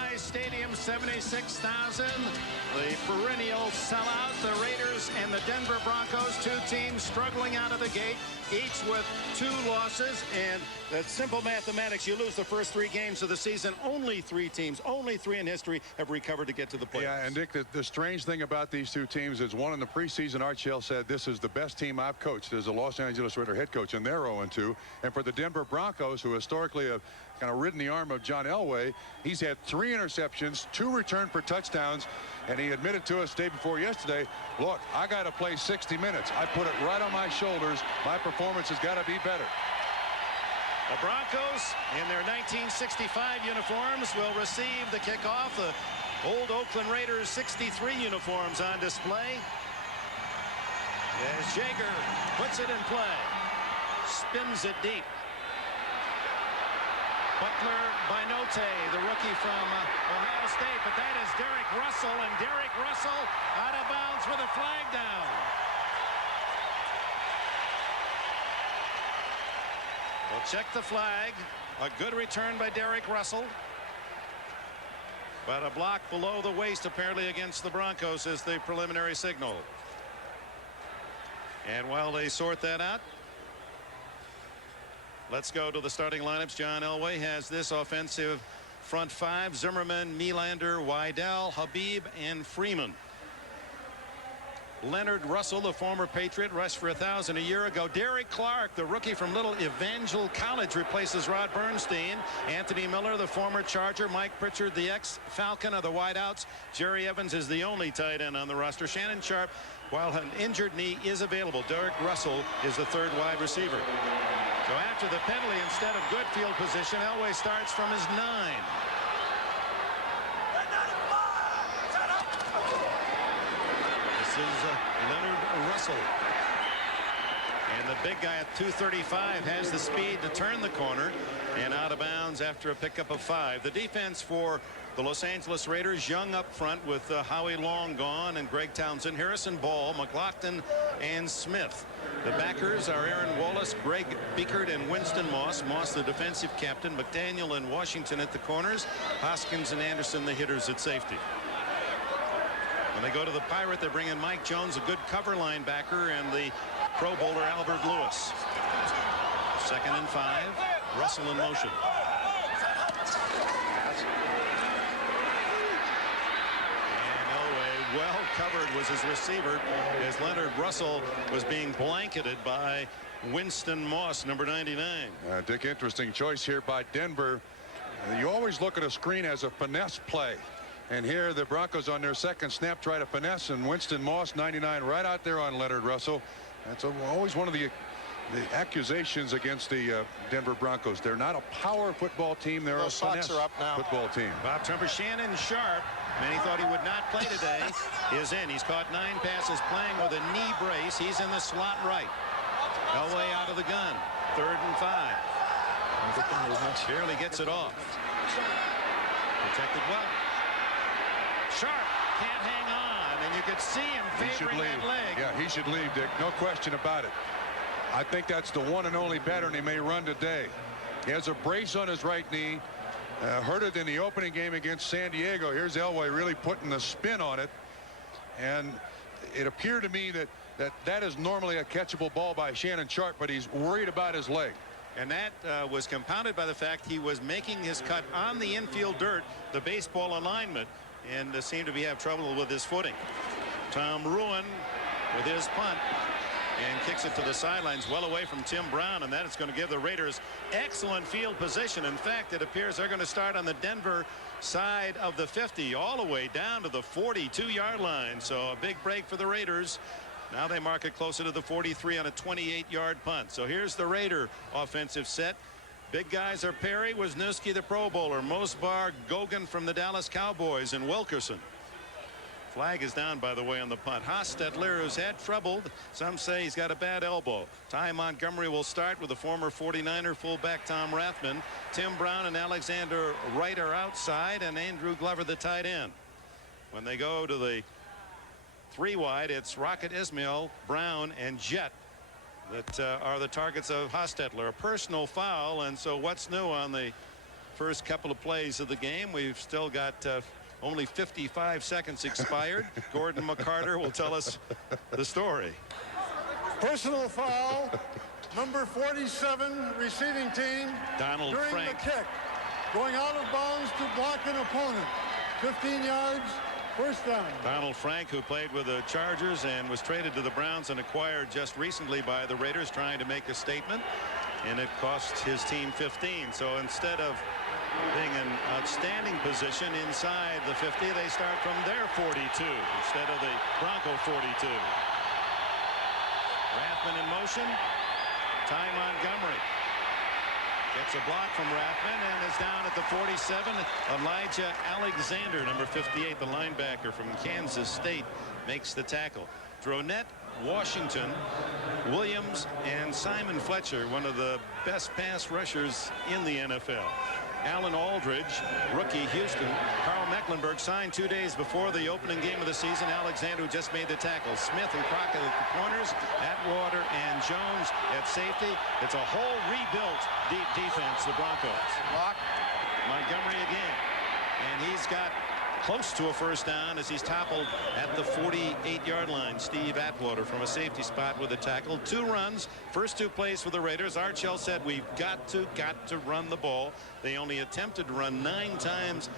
SoFi Stadium, 76,000. The perennial sellout, the Raiders and the Denver Broncos, two teams struggling out of the gate, each with 2 losses. And that's simple mathematics. You lose the first 3 games of the season. Only 3 teams, only 3 in history have recovered to get to the playoffs. Yeah, and Dick, the strange thing about these 2 teams is one in the preseason, Art Shell said, this is the best team I've coached as a Los Angeles Raider head coach, and they're 0-2. And for the Denver Broncos, who historically have kind of ridden the arm of John Elway, he's had 3 interceptions, 2 returned for touchdowns, and he admitted to us day before yesterday, look, I got to play 60 minutes. I put it right on my shoulders. My performance has got to be better. The Broncos in their 1965 uniforms will receive the kickoff. The old Oakland Raiders 63 uniforms on display. As Jaeger puts it in play, spins it deep. Butler by Note, the rookie from Ohio State, but that is Derek Russell, and Derek Russell out of bounds with a flag down. We'll check the flag. A good return by Derek Russell, but a block below the waist apparently against the Broncos is the preliminary signal. And while they sort that out, let's go to the starting lineups. John Elway has this offensive front 5: Zimmerman, Nylander, Wydell, Habib, and Freeman. Leonard Russell, the former Patriot, rushed for 1,000 a year ago. Derek Clark, the rookie from Little Evangel College, replaces Rod Bernstein. Anthony Miller, the former Charger. Mike Pritchard, the ex-Falcon, of the wideouts. Jerry Evans is the only tight end on the roster. Shannon Sharp, while an injured knee is available. Derek Russell is the 3rd wide receiver. So after the penalty, instead of good field position, Elway starts from his 9. This is Leonard Russell. And the big guy at 235 has the speed to turn the corner, and out of bounds after a pickup of 5. The defense for the Los Angeles Raiders, young up front with Howie Long gone and Greg Townsend, Harrison Ball, McLaughlin, and Smith. The backers are Aaron Wallace, Greg Biekert, and Winston Moss. Moss, the defensive captain. McDaniel and Washington at the corners. Hoskins and Anderson, the hitters at safety. When they go to the Pirate, they bring in Mike Jones, a good cover linebacker, and the Pro Bowler Albert Lewis. 2nd and 5. Russell in motion. Well covered was his receiver as Leonard Russell was being blanketed by Winston Moss, number 99. Dick, interesting choice here by Denver. You always look at a screen as a finesse play. And here the Broncos on their 2nd snap try to finesse, and Winston Moss, 99, right out there on Leonard Russell. That's always one of the accusations against the Denver Broncos. They're not a power football team. They're a finesse football team. Bob Trumper, Shannon Sharp, many thought he would not play today, is in. He's caught 9 passes playing with a knee brace. He's in the slot right. Elway out of the gun. 3rd and 5. Barely gets it off. Protected well. Sharp can't hang on, and you could see him favoring that leg. Yeah, he should leave, Dick. No question about it. I think that's the one and only pattern he may run today. He has a brace on his right knee. Heard it in the opening game against San Diego. Here's Elway really putting the spin on it. And it appeared to me that is normally a catchable ball by Shannon Sharp, but he's worried about his leg. And that was compounded by the fact he was making his cut on the infield dirt, the baseball alignment, and seemed to have trouble with his footing. Tom Ruin with his punt and kicks it to the sidelines well away from Tim Brown, and that is going to give the Raiders excellent field position. In fact, it appears they're going to start on the Denver side of the 50 all the way down to the 42-yard line. So a big break for the Raiders. Now they mark it closer to the 43 on a 28-yard punt. So here's the Raider offensive set. Big guys are Perry, Wisniewski, the Pro Bowler, Mosbar, Gogan from the Dallas Cowboys, and Wilkerson. Flag is down, by the way, on the punt. Hostetler, who's had trouble. Some say he's got a bad elbow. Ty Montgomery will start with the former 49er fullback Tom Rathman. Tim Brown and Alexander Wright are outside, and Andrew Glover, the tight end. When they go to the 3 wide, it's Rocket Ismail, Brown, and Jet that are the targets of Hostetler. A personal foul, and so what's new on the first couple of plays of the game. We've still got only 55 seconds expired. Gordon McCarter will tell us the story. Personal foul, number 47, receiving team. Donald during Frank. the kick, going out of bounds to block an opponent. 15 yards, first down. Donald Frank, who played with the Chargers and was traded to the Browns and acquired just recently by the Raiders, trying to make a statement, and it cost his team 15. So instead of being an outstanding position inside the 50, they start from their 42 instead of the Bronco 42. Rathman in motion. Ty Montgomery gets a block from Rathman and is down at the 47. Elijah Alexander, number 58, the linebacker from Kansas State, makes the tackle. Dronette Washington, Williams, and Simon Fletcher, one of the best pass rushers in the NFL. Alan Aldridge, rookie Houston. Carl Mecklenburg signed 2 days before the opening game of the season. Alexander, who just made the tackle. Smith and Crockett at the corners. Atwater and Jones at safety. It's a whole rebuilt deep defense, the Broncos. Block. Montgomery again. And he's got close to a first down as he's toppled at the 48-yard line. Steve Atwater from a safety spot with a tackle. 2 runs, first 2 plays for the Raiders. Archell said we've got to run the ball. They only attempted to run 9 times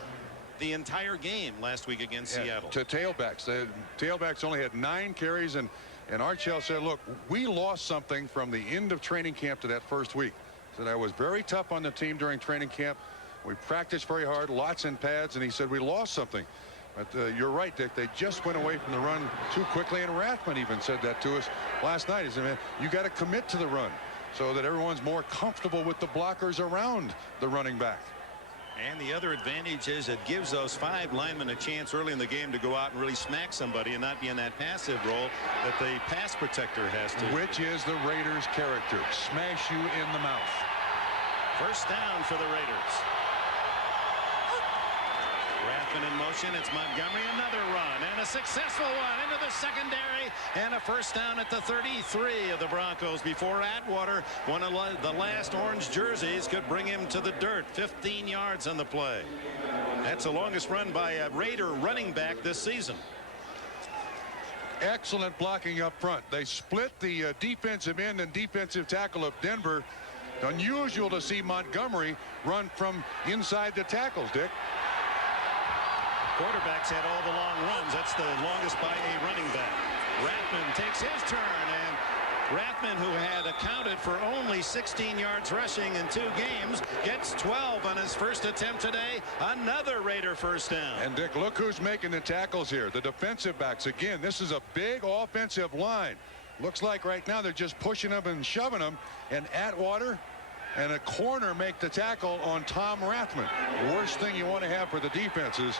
the entire game last week against Seattle. To tailbacks. The tailbacks only had 9 carries, and Archell said, look, we lost something from the end of training camp to that first week. Said I was very tough on the team during training camp. We practiced very hard, lots in pads, and he said we lost something. But you're right, Dick. They just went away from the run too quickly, and Rathman even said that to us last night. He said, man, you got to commit to the run so that everyone's more comfortable with the blockers around the running back. And the other advantage is it gives those 5 linemen a chance early in the game to go out and really smack somebody and not be in that passive role that the pass protector has to. Which is the Raiders' character. Smash you in the mouth. First down for the Raiders. Rathman in motion. It's Montgomery. Another run and a successful one into the secondary, and a first down at the 33 of the Broncos before Atwater, one of the last orange jerseys, could bring him to the dirt. 15 yards on the play. That's the longest run by a Raider running back this season. Excellent blocking up front. They split the defensive end and defensive tackle of Denver. Unusual to see Montgomery run from inside the tackles, Dick. Quarterbacks had all the long runs. That's the longest by a running back. Rathman takes his turn, and Rathman, who had accounted for only 16 yards rushing in 2 games, gets 12 on his first attempt today. Another Raider first down. And Dick, look who's making the tackles here. The defensive backs. Again, this is a big offensive line. Looks like right now they're just pushing them and shoving them, and Atwater and a corner make the tackle on Tom Rathman. The worst thing you want to have for the defense is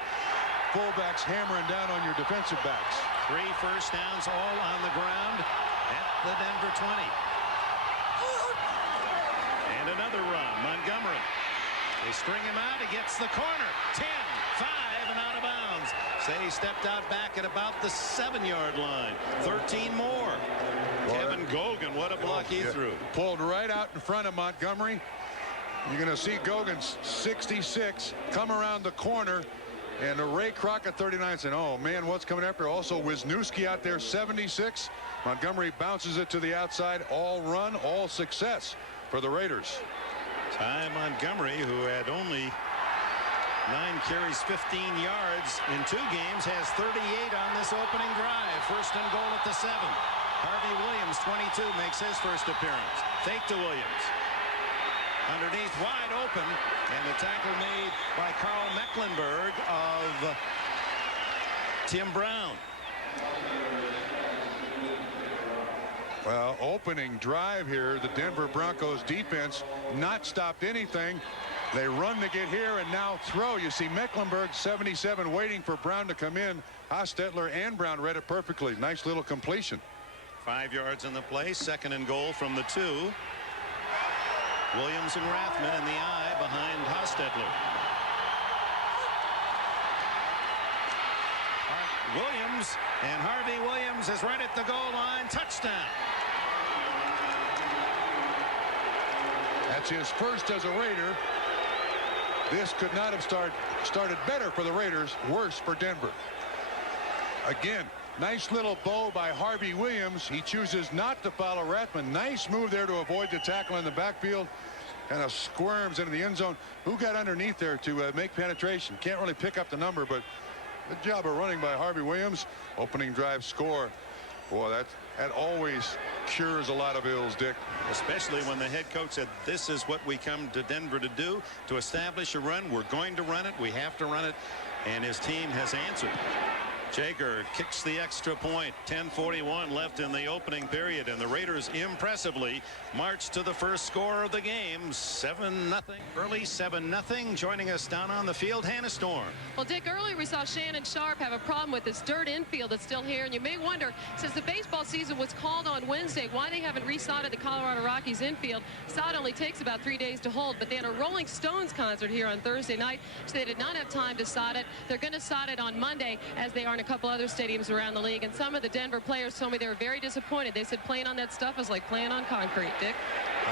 fullbacks hammering down on your defensive backs. 3 first downs, all on the ground at the Denver 20. And another run. Montgomery. They string him out. He gets the corner. 10, 5, and out of bounds. Say he stepped out back at about the 7-yard line. 13 more. Kevin Gogan, what a block he threw. Pulled right out in front of Montgomery. You're going to see Gogan's 66 come around the corner, and Ray Crockett 39 saying, oh man, what's coming after? Also Wisniewski out there 76. Montgomery bounces it to the outside. All run, all success for the Raiders. Ty Montgomery, who had only 9 carries, 15 yards in 2 games, has 38 on this opening drive. First and goal at the 7. Harvey Williams, 22, makes his first appearance. Fake to Williams. Underneath, wide open, and the tackle made by Carl Mecklenburg of Tim Brown. Well, opening drive here, the Denver Broncos defense not stopped anything. They run to get here and now throw. You see Mecklenburg 77 waiting for Brown to come in. Hostetler and Brown read it perfectly. Nice little completion. 5 yards in the play. Second and goal from the 2. Williams and Rathman in the eye behind Hostetler. Williams, and Harvey Williams is right at the goal line. Touchdown. That's his first as a Raider. This could not have started better for the Raiders, worse for Denver. Again, nice little bow by Harvey Williams. He chooses not to follow Rathman. Nice move there to avoid the tackle in the backfield. Kind of squirms into the end zone. Who got underneath there to make penetration? Can't really pick up the number, but good job of running by Harvey Williams. Opening drive score. Boy, that always cures a lot of ills, Dick. Especially when the head coach said, this is what we come to Denver to do, to establish a run. We're going to run it. We have to run it. And his team has answered. Jager kicks the extra point. 10:41 left in the opening period, and the Raiders impressively march to the first score of the game, 7-0. Early 7-0. Joining us down on the field, Hannah Storm. Well, Dick, earlier we saw Shannon Sharp have a problem with this dirt infield that's still here, and you may wonder, since the baseball season was called on Wednesday, why they haven't resodded the Colorado Rockies infield. Sod only takes about 3 days to hold, but they had a Rolling Stones concert here on Thursday night, so they did not have time to sod it. They're going to sod it on Monday, as they are in a couple other stadiums around the league, and some of the Denver players told me they were very disappointed. They said playing on that stuff is like playing on concrete, Dick.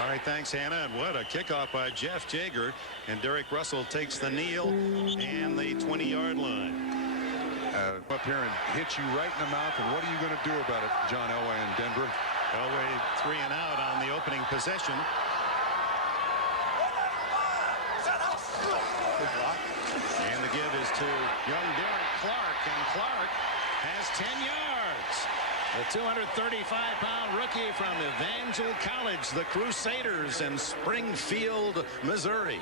All right, thanks, Hannah. And what a kickoff by Jeff Jager. And Derek Russell takes the kneel and the 20-yard line. Up here and hit you right in the mouth. And what are you going to do about it, John Elway in Denver? Elway 3 and out on the opening possession. And the give is to young Derek Clark, and Clark has 10 yards. The 235-pound rookie from Evangel College, the Crusaders in Springfield, Missouri.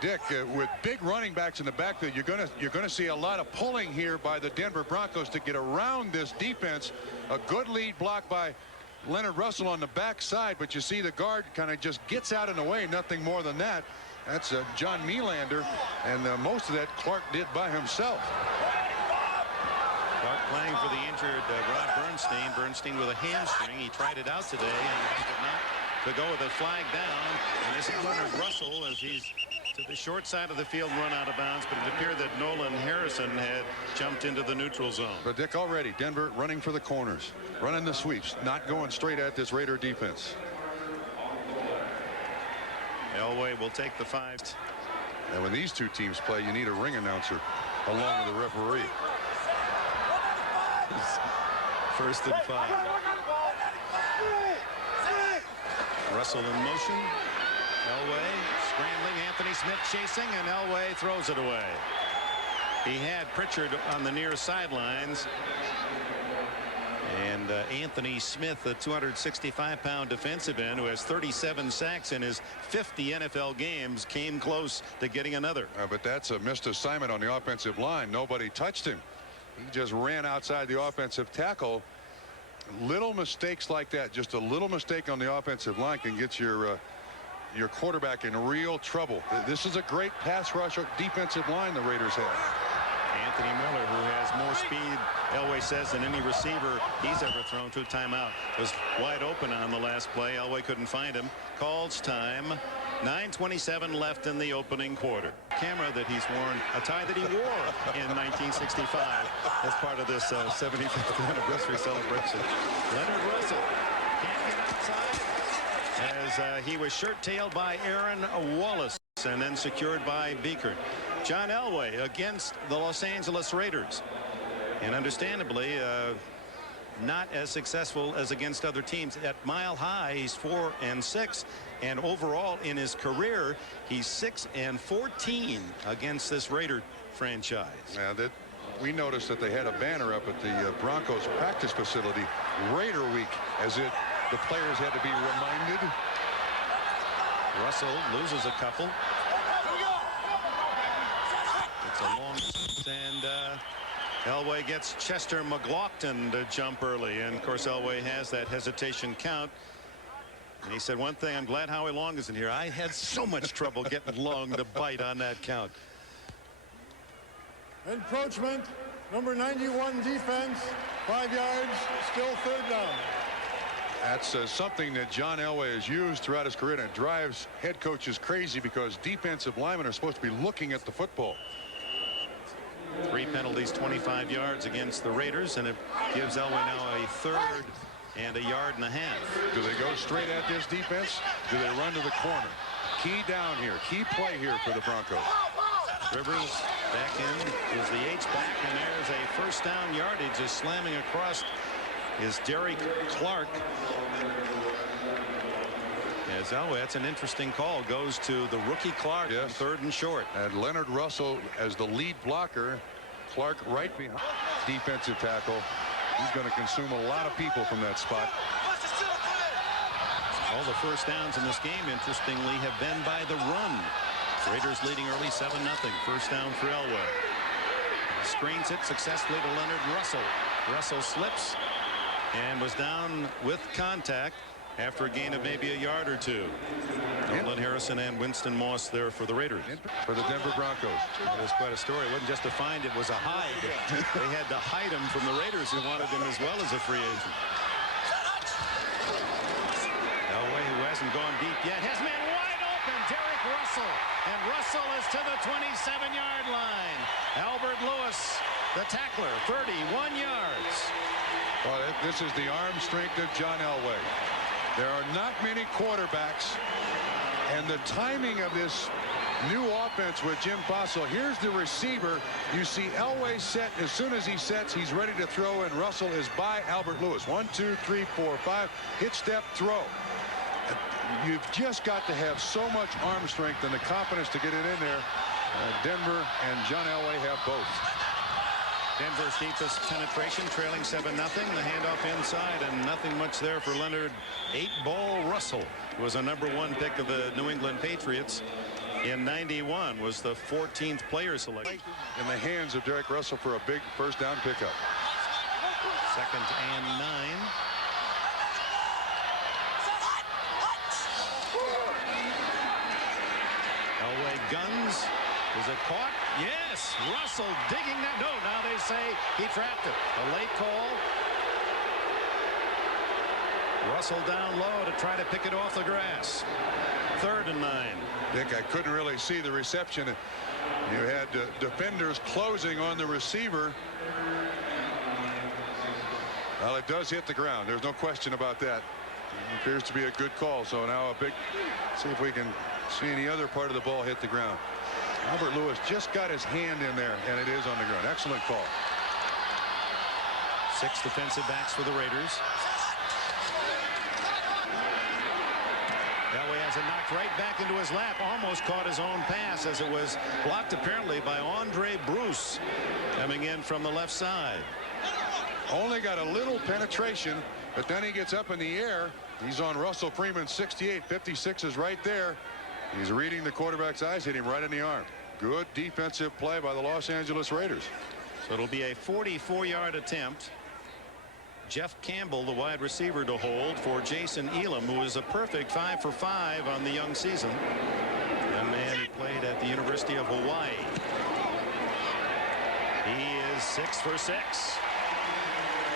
Dick, with big running backs in the backfield, you're gonna see a lot of pulling here by the Denver Broncos to get around this defense. A good lead block by Leonard Russell on the backside, but you see the guard kind of just gets out in the way, nothing more than that. That's John Melander, and most of that Clark did by himself. Clark playing for the injured Rod Bernstein. Bernstein with a hamstring. He tried it out today and did not to go with a flag down. And this is Leonard Russell as he's to the short side of the field, run out of bounds, but it appeared that Nolan Harrison had jumped into the neutral zone. But Dick, already Denver running for the corners, running the sweeps, not going straight at this Raider defense. Elway will take the 5. And when these two teams play, you need a ring announcer along with the referee. First and 5. Russell in motion. Elway scrambling. Anthony Smith chasing, and Elway throws it away. He had Pritchard on the near sidelines. And Anthony Smith, the 265-pound defensive end who has 37 sacks in his 50 NFL games, came close to getting another. But that's a missed assignment on the offensive line. Nobody touched him. He just ran outside the offensive tackle. Little mistakes like that, just a little mistake on the offensive line, can get your quarterback in real trouble. This is a great pass rush defensive line the Raiders have. Anthony Miller, who has more speed, Elway says, than any receiver he's ever thrown to. Timeout. Was wide open on the last play. Elway couldn't find him. Calls time. 9:27 left in the opening quarter. Camera that he's worn, a tie that he wore in 1965 as part of this 75th anniversary celebration. Leonard Russell can't get outside as he was shirt-tailed by Aaron Wallace and then secured by Beekert. John Elway against the Los Angeles Raiders, and understandably not as successful as against other teams. At Mile High, he's 4-6, and overall in his career he's 6-14 against this Raider franchise. Now that we noticed that they had a banner up at the Broncos practice facility, Raider Week, as if the players had to be reminded. Russell loses a couple. It's a long, and Elway gets Chester McLaughlin to jump early, and of course Elway has that hesitation count. And he said, one thing, I'm glad Howie Long isn't here. I had so much trouble getting Long to bite on that count. Encroachment, number 91 defense, 5 yards, still 3rd down. That's something that John Elway has used throughout his career, and it drives head coaches crazy because defensive linemen are supposed to be looking at the football. 3 penalties, 25 yards against the Raiders, and it gives Elway now a 3rd and a yard and a half. Do they go straight at this defense? Do they run to the corner? Key down here, key play here for the Broncos. Rivers back in is the H-back, and there's a first down yardage. Just slamming across is Derek Clark. As Elway, that's an interesting call. Goes to the rookie Clark. Yes. 3rd and short. And Leonard Russell as the lead blocker. Clark right behind. Defensive tackle. He's going to consume a lot of people from that spot. All the first downs in this game, interestingly, have been by the run. Raiders leading early 7-0. First down for Elway. Screens it successfully to Leonard Russell. Russell slips and was down with contact after a gain of maybe a yard or two. Nolan Harrison and Winston Moss there for the Raiders. For the Denver Broncos. That was quite a story. It wasn't just a find, it was a hide. They had to hide him from the Raiders, who wanted him as well as a free agent. Elway, who hasn't gone deep yet, has man wide open. Derek Russell. And Russell is to the 27-yard line. Albert Lewis, the tackler, 31 yards. Well, this is the arm strength of John Elway. There are not many quarterbacks, and the timing of this new offense with Jim Fossil. Here's the receiver. You see Elway set. As soon as he sets, he's ready to throw, and Russell is by Albert Lewis. 1, 2, 3, 4, 5. Hit, step, throw. You've just got to have so much arm strength and the confidence to get it in there. Denver and John Elway have both. Denver's deepest penetration, trailing 7-0. The handoff inside, and nothing much there for Leonard. 8-ball Russell was a #1 pick of the New England Patriots in '91. Was the 14th player selected. In the hands of Derek Russell for a big first down pickup. 2nd and 9. Elway guns. Is it caught? Yes. Russell digging that. No, now they say he trapped it. A late call. Russell down low to try to pick it off the grass. 3rd and 9. Dick, I couldn't really see the reception. You had defenders closing on the receiver. Well, it does hit the ground. There's no question about that. It appears to be a good call. So now a big, see if we can see any other part of the ball hit the ground. Albert Lewis just got his hand in there, and it is on the ground. Excellent call. 6 defensive backs for the Raiders. Elway has it knocked right back into his lap. Almost caught his own pass as it was blocked apparently by Andre Bruce coming in from the left side. Only got a little penetration, but then he gets up in the air. He's on Russell Freeman's 68. 56 is right there. He's reading the quarterback's eyes, hit him right in the arm. Good defensive play by the Los Angeles Raiders. So it'll be a 44-yard attempt. Jeff Campbell, the wide receiver, to hold for Jason Elam, who is a perfect 5 for 5 on the young season. A man who played at the University of Hawaii. He is 6 for 6.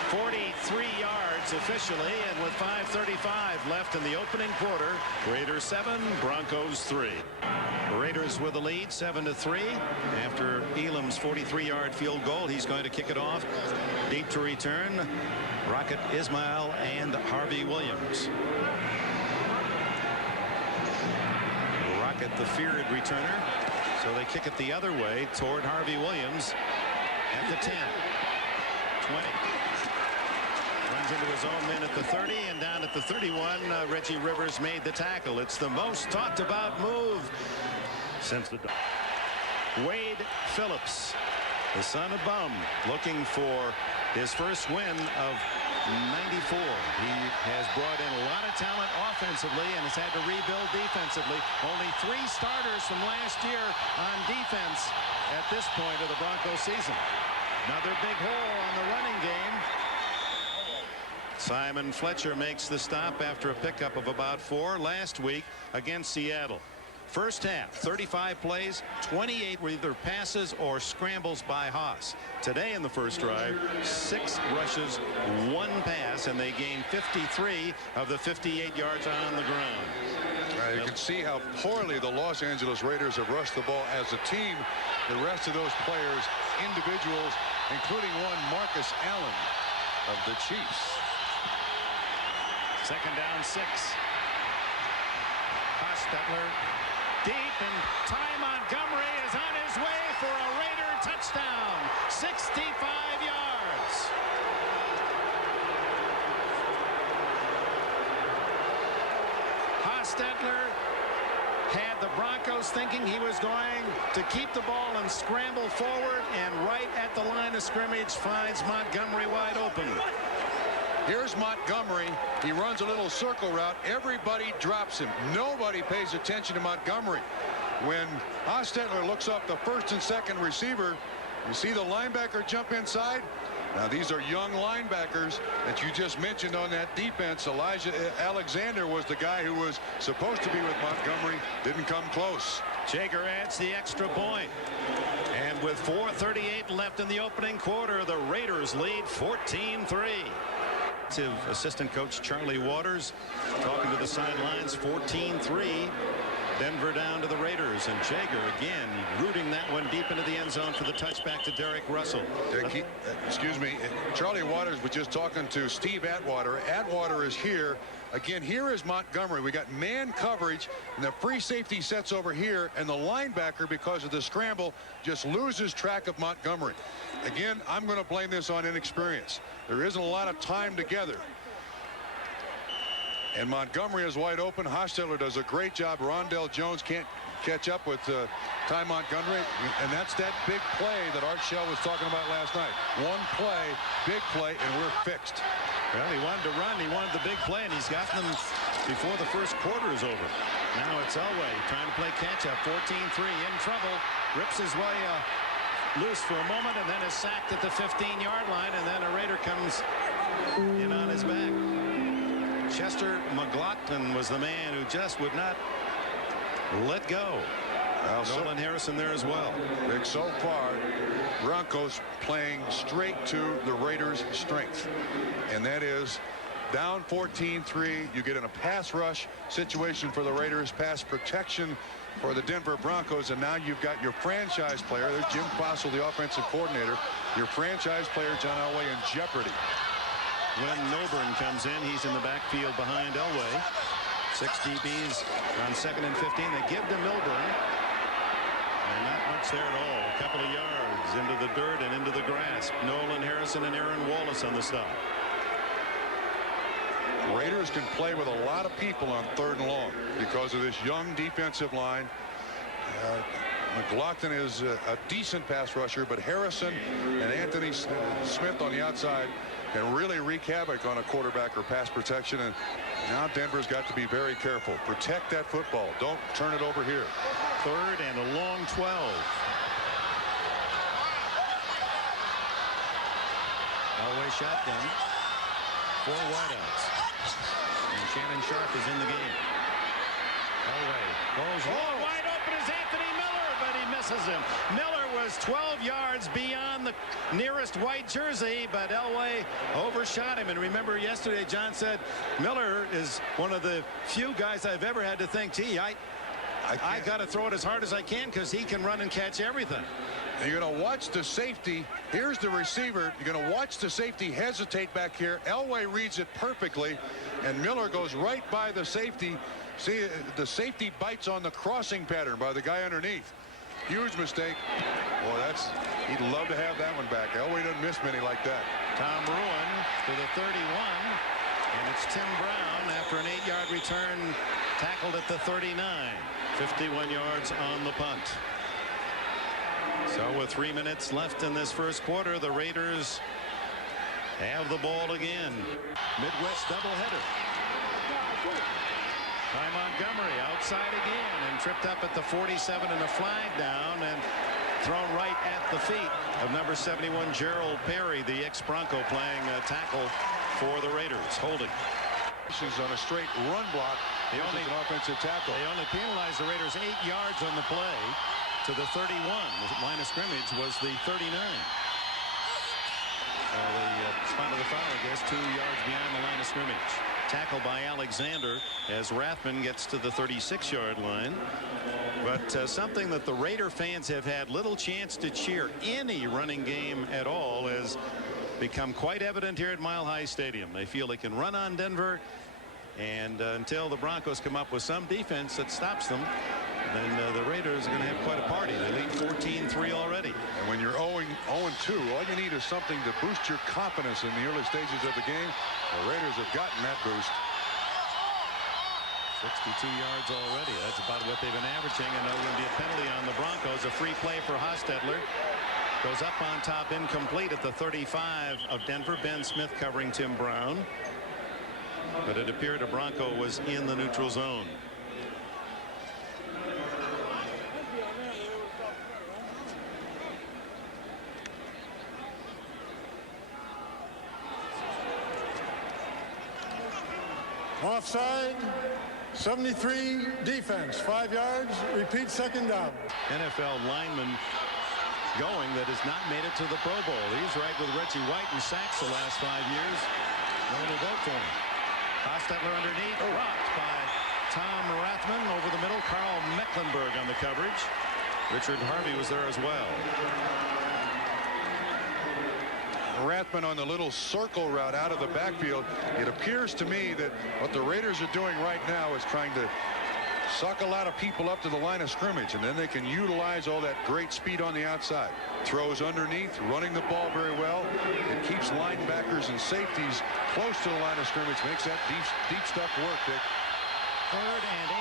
43 yards officially, and with 5:35 left in the opening quarter, Raiders 7, Broncos 3. Raiders with the lead 7-3 after Elam's 43-yard field goal. He's going to kick it off deep to return. Rocket Ismail and Harvey Williams. Rocket, the feared returner, so they kick it the other way toward Harvey Williams at the 10. 20. Runs into his own men at the 30, and down at the 31, Reggie Rivers made the tackle. It's the most talked about move since the Wade Phillips, the son of Bum, looking for his first win of '94. He has brought in a lot of talent offensively and has had to rebuild defensively. Only 3 starters from last year on defense at this point of the Broncos season. Another big hole on the running game. Simon Fletcher makes the stop after a pickup of about 4 last week against Seattle. First half, 35 plays, 28 were either passes or scrambles by Haas. Today in the first drive, 6 rushes, 1 pass, and they gained 53 of the 58 yards on the ground. You can see how poorly the Los Angeles Raiders have rushed the ball as a team. The rest of those players, individuals, including one Marcus Allen of the Chiefs. 2nd down 6. Hostetler deep, and Ty Montgomery is on his way Hostetler had the Broncos thinking he was going to keep the ball and scramble forward, and right at the line of scrimmage finds Montgomery wide open. Here's Montgomery. He runs a little circle route. Everybody drops him. Nobody pays attention to Montgomery. When Hostetler looks up the first and second receiver, you see the linebacker jump inside. Now these are young linebackers that you just mentioned on that defense. Elijah Alexander was the guy who was supposed to be with Montgomery. Didn't come close. Jager adds the extra point. And with 4:38 left in the opening quarter, the Raiders lead 14-3. Assistant coach Charlie Waters talking to the sidelines. 14-3. Denver down to the Raiders, and Jager again rooting that one deep into the end zone for the touchback to Derek Russell. Excuse me, Charlie Waters was just talking to Steve Atwater. Atwater is here. Again, here is Montgomery. We got man coverage, and the free safety sets over here, and the linebacker, because of the scramble, just loses track of Montgomery. Again, I'm going to blame this on inexperience. There isn't a lot of time together. And Montgomery is wide open. Hostetler does a great job. Rondell Jones can't catch up with Ty Montgomery. And that's that big play that Art Shell was talking about last night. One play, big play, and we're fixed. Well, he wanted to run. He wanted the big play, and he's gotten them before the first quarter is over. Now it's Elway trying to play catch-up. 14-3, in trouble. Rips his way loose for a moment, and then is sacked at the 15-yard line, and then a Raider comes in on his back. Chester McLaughlin was the man who just would not let go. Nolan Harrison there as well. Rick, so far, Broncos playing straight to the Raiders' strength, and that is down 14-3. You get in a pass rush situation for the Raiders, pass protection for the Denver Broncos, and now you've got your franchise player. There's Jim Fossil, the offensive coordinator. Your franchise player, John Elway, in jeopardy. When Milburn comes in, he's in the backfield behind Elway. 6 DBs on 2nd and 15. They give to Milburn. And not much there at all. A couple of yards into the dirt and into the grass. Nolan Harrison and Aaron Wallace on the stop. Raiders can play with a lot of people on 3rd and long because of this young defensive line. McLaughlin is a decent pass rusher, but Harrison and Anthony Smith on the outside can really wreak havoc on a quarterback or pass protection. And now Denver's got to be very careful. Protect that football. Don't turn it over here. 3rd and a long 12. Elway shotgun. 4 wideouts. And Shannon Sharp is in the game. Elway goes long. Wide open is Anthony Miller, but he misses him. Miller was 12 yards beyond the nearest white jersey, but Elway overshot him. And remember yesterday, John said Miller is one of the few guys I've ever had to think, gee, I got to throw it as hard as I can because he can run and catch everything. And you're going to watch the safety. Here's the receiver. You're going to watch the safety hesitate back here. Elway reads it perfectly, and Miller goes right by the safety. See, the safety bites on the crossing pattern by the guy underneath. Huge mistake. Boy, he'd love to have that one back. Elway doesn't miss many like that. Tom Ruin to the 31, and it's Tim Brown after an 8-yard return, tackled at the 39. 51 yards on the punt. So with 3 minutes left in this first quarter, the Raiders have the ball again. Midwest doubleheader. Ty Montgomery outside again and tripped up at the 47 and a flag down and thrown right at the feet of number 71 Gerald Perry, the ex-Bronco, playing tackle for the Raiders. Holding. On a straight run block. An offensive tackle. They only penalized the Raiders 8 yards on the play to the 31. The line of scrimmage was the 39. The spot of the foul, I guess, 2 yards beyond the line of scrimmage. Tackle by Alexander as Rathman gets to the 36-yard line. But something that the Raider fans have had little chance to cheer any running game at all has become quite evident here at Mile High Stadium. They feel they can run on Denver, and until the Broncos come up with some defense that stops them, then the Raiders are going to have quite a party. They lead 14-3 already. And when you're 0-2, all you need is something to boost your confidence in the early stages of the game. The Raiders have gotten that boost. 62 yards already. That's about what they've been averaging, and there's going to be a penalty on the Broncos. A free play for Hostetler. Goes up on top, incomplete at the 35 of Denver. Ben Smith covering Tim Brown. But it appeared a Bronco was in the neutral zone. Offside, 73 defense, 5 yards, repeat second down. NFL lineman going that has not made it to the Pro Bowl. He's right with Reggie White in sacks the last 5 years. No one will vote for him. Hostetler underneath, rocked by Tom Rathman over the middle. Carl Mecklenburg on the coverage. Richard Harvey was there as well. Rathman on the little circle route out of the backfield. It appears to me that what the Raiders are doing right now is trying to suck a lot of people up to the line of scrimmage, and then they can utilize all that great speed on the outside. Throws underneath, running the ball very well. It keeps linebackers and safeties close to the line of scrimmage, makes that deep stuff work, Dick. 3rd and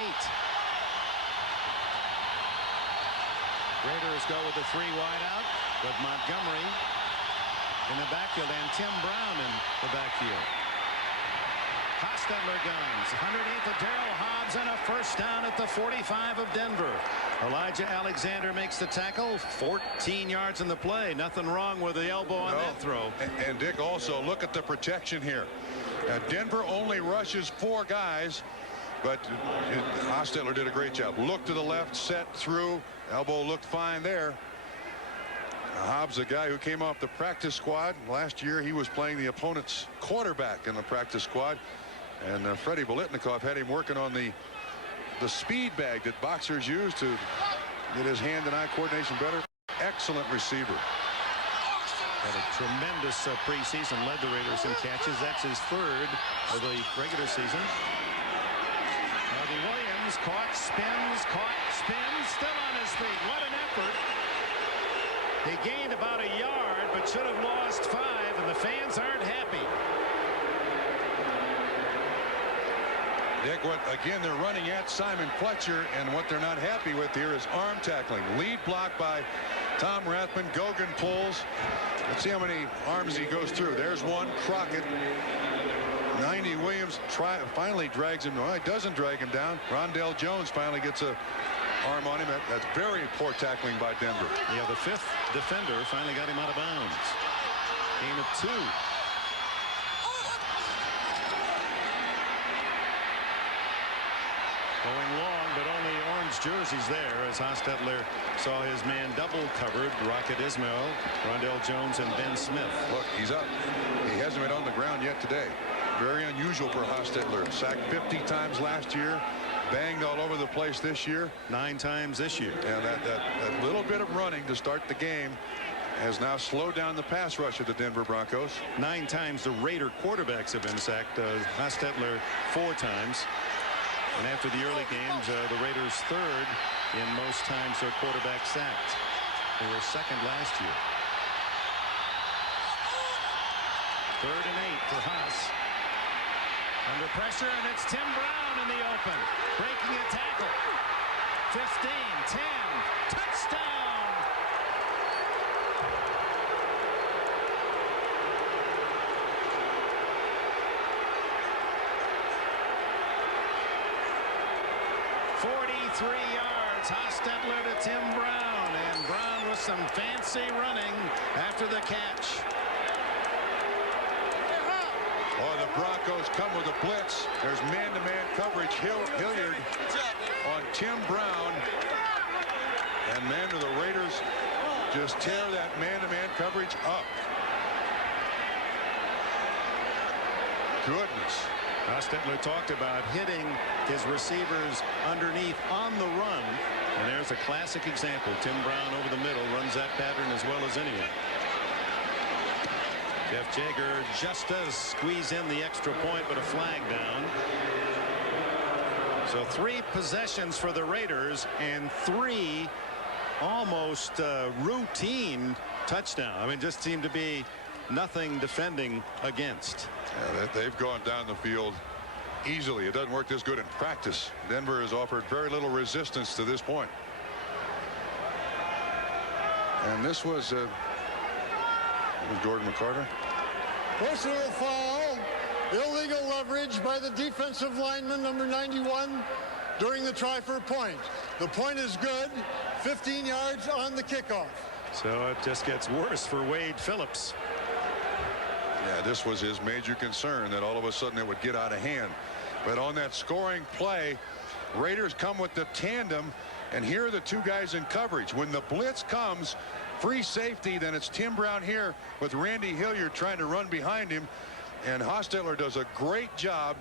8. Raiders go with the 3 wide out with Montgomery in the backfield and Tim Brown in the backfield. Hostetler guns. 108th of Darrell Hobbs and a first down at the 45 of Denver. Elijah Alexander makes the tackle. 14 yards in the play. Nothing wrong with the elbow on that throw. And Dick, also look at the protection here. Denver only rushes 4 guys, but Hostetler did a great job. Look to the left, set through. Elbow looked fine there. Hobbs, a guy who came off the practice squad. Last year he was playing the opponent's quarterback in the practice squad. And Freddie Bolitnikoff had him working on the speed bag that boxers use to get his hand-and-eye coordination better. Excellent receiver. Had a tremendous preseason. Led the Raiders in catches. That's his 3rd of the regular season. Williams caught, spins, still on his feet. What an effort. He gained about a yard, but should have lost 5, and the fans aren't happy. Dick, again, they're running at Simon Fletcher, and what they're not happy with here is arm tackling. Lead block by Tom Rathman. Gogan pulls. Let's see how many arms he goes through. There's one. Crockett. 90 Williams finally drags him. Well, he doesn't drag him down. Rondell Jones finally gets a arm on him. That's very poor tackling by Denver. Yeah, the 5th defender finally got him out of bounds. Gain of 2. Going long, but only orange jerseys there as Hostetler saw his man double covered. Rocket Ismail, Rondell Jones, and Ben Smith. Look, he's up. He hasn't been on the ground yet today. Very unusual for Hostetler. Sacked 50 times last year. Banged all over the place this year. 9 times this year. And that little bit of running to start the game has now slowed down the pass rush of the Denver Broncos. 9 times the Raider quarterbacks have been sacked. Hostetler 4 times. And after the early games, the Raiders 3rd in most times their quarterback sacked. They were 2nd last year. 3rd and 8 for Haas. Under pressure, and it's Tim Brown in the open. Breaking a tackle. 15, 10, touchdown! yards. Hostetler to Tim Brown, and Brown with some fancy running after the catch. Oh, the Broncos come with a blitz. There's man-to-man coverage. Hilliard on Tim Brown. And man, do the Raiders just tear that man-to-man coverage up. Goodness. Hostetler talked about hitting his receivers underneath on the run. And there's a classic example. Tim Brown over the middle runs that pattern as well as anyone. Jeff Jager just does squeeze in the extra point, but a flag down. So 3 possessions for the Raiders and 3 almost routine touchdowns. I mean, just seemed to be nothing defending against. Yeah, they've gone down the field easily. It doesn't work this good in practice. Denver has offered very little resistance to this point. And this was Gordon McCarter. Personal foul. Illegal leverage by the defensive lineman, number 91, during the try for a point. The point is good. 15 yards on the kickoff. So it just gets worse for Wade Phillips. Yeah, this was his major concern, that all of a sudden it would get out of hand. But on that scoring play, Raiders come with the tandem, and here are the two guys in coverage. When the blitz comes, free safety, then it's Tim Brown here with Randy Hilliard trying to run behind him. And Hostetler does a great job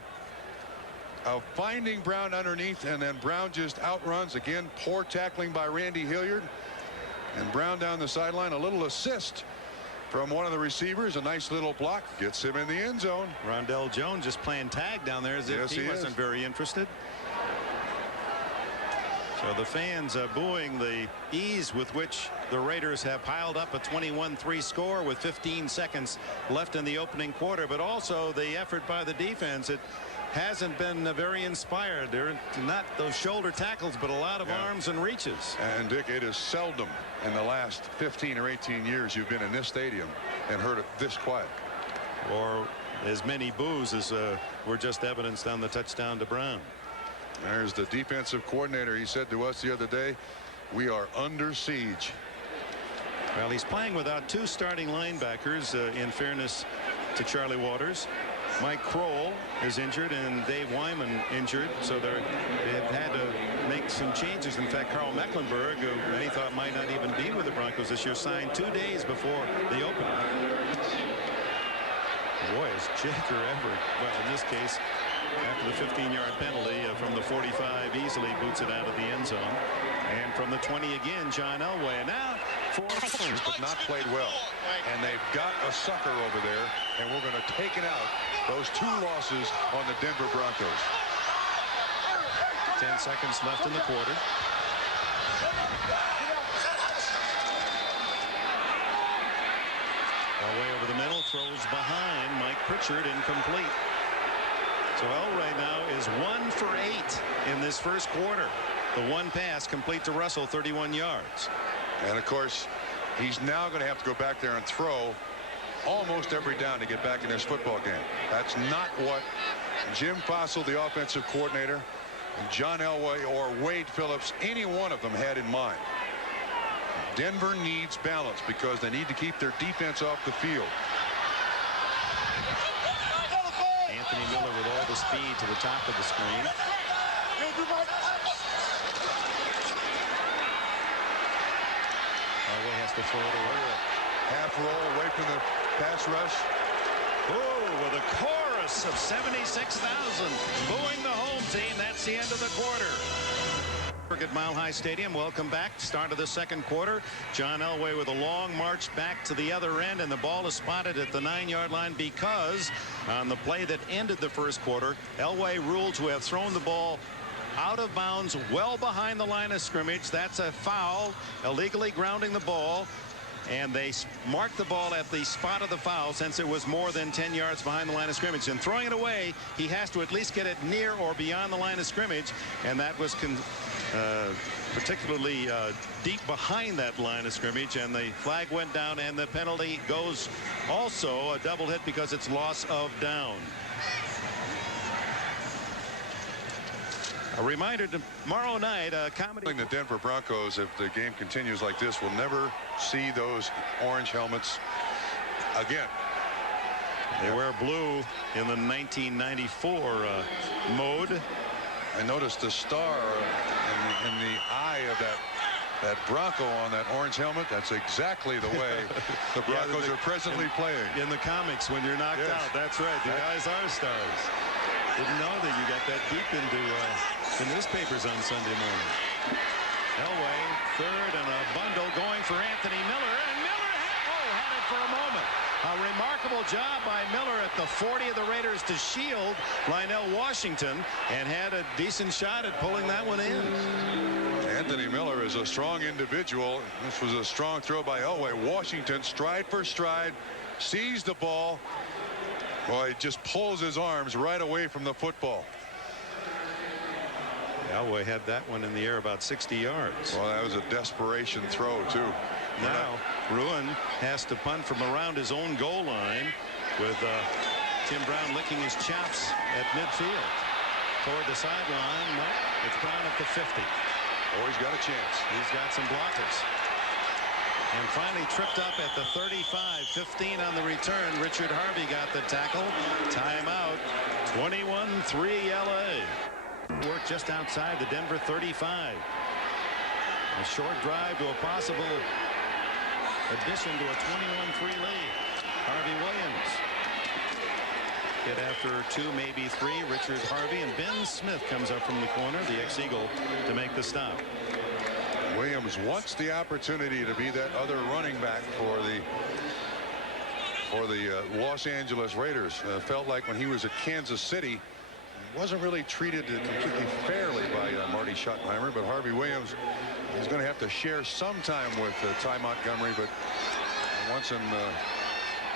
of finding Brown underneath, and then Brown just outruns. Again, poor tackling by Randy Hilliard. And Brown down the sideline, a little assist from one of the receivers. A nice little block gets him in the end zone. Rondell Jones just playing tag down there as if he wasn't very interested. So the fans booing the ease with which the Raiders have piled up a 21-3 score with 15 seconds left in the opening quarter, but also the effort by the defense. It hasn't been very inspired. They're not those shoulder tackles, but a lot of arms and reaches. And Dick, it is seldom in the last 15 or 18 years you've been in this stadium and heard it this quiet. Or as many boos as were just evidenced on the touchdown to Brown. There's the defensive coordinator. He said to us the other day, we are under siege. Well, he's playing without two starting linebackers, in fairness to Charlie Waters. Mike Kroll is injured and Dave Wyman injured, so they have had to make some changes. In fact, Carl Mecklenburg, who many thought might not even be with the Broncos this year, signed 2 days before the opener. Boy, is Jaker ever, well, in this case, after the 15-yard penalty from the 45, easily boots it out of the end zone. And from the 20 again, John Elway. Now, but not played well. And they've got a sucker over there, and we're going to take it out. Those two losses on the Denver Broncos. 10 seconds left in the quarter. Elway over the middle, throws behind. Mike Pritchard, incomplete. So Elway now is 1 for 8 in this first quarter. The one pass complete to Russell, 31 yards. And of course, he's now going to have to go back there and throw almost every down to get back in this football game. That's not what Jim Fossil, the offensive coordinator, John Elway, or Wade Phillips, any one of them had in mind. Denver needs balance because they need to keep their defense off the field. Anthony Miller with all the speed to the top of the screen. Elway has to throw it away. Half roll away from the pass rush. Oh, with a chorus of 76,000 booing the home team. That's the end of the quarter. At Mile High Stadium, welcome back. Start of the second quarter. John Elway with a long march back to the other end, and the ball is spotted at the 9-yard line because on the play that ended the first quarter, Elway ruled to have thrown the ball out of bounds well behind the line of scrimmage. That's a foul, illegally grounding the ball. And they marked the ball at the spot of the foul since it was more than 10 yards behind the line of scrimmage. And throwing it away, he has to at least get it near or beyond the line of scrimmage. And that was particularly deep behind that line of scrimmage. And the flag went down, and the penalty goes also a double hit because it's loss of down. A reminder, tomorrow night, comedy. The Denver Broncos, if the game continues like this, will never see those orange helmets again. They wear blue in the 1994 mode. I noticed the star in the eye of that Bronco on that orange helmet. That's exactly the way the Broncos are presently playing. In the comics, when you're knocked out, that's right. The eyes are stars. Didn't know that you got that deep into the newspapers on Sunday morning. Elway, third and a bundle going for Anthony Miller. And Miller had it for a moment. A remarkable job by Miller at the 40 of the Raiders to shield Lionel Washington, and had a decent shot at pulling that one in. Anthony Miller is a strong individual. This was a strong throw by Elway. Washington, stride for stride, sees the ball. Boy, he just pulls his arms right away from the football. Elway had that one in the air about 60 yards. Well, that was a desperation throw, too. Now, Ruin has to punt from around his own goal line with Tim Brown licking his chops at midfield. Toward the sideline. No, it's Brown at the 50. Oh, he's got a chance. He's got some blockers. And finally tripped up at the 35. 15 on the return. Richard Harvey got the tackle. Timeout. 21-3 LA. Work just outside the Denver 35. A short drive to a possible addition to a 21-3 lead. Harvey Williams. Get after 2, maybe 3. Richard Harvey, and Ben Smith comes up from the corner, the ex-Eagle, to make the stop. Williams wants the opportunity to be that other running back for the Los Angeles Raiders. Felt like when he was at Kansas City, he wasn't really treated completely fairly by Marty Schottenheimer, but Harvey Williams is going to have to share some time with Ty Montgomery, but wants him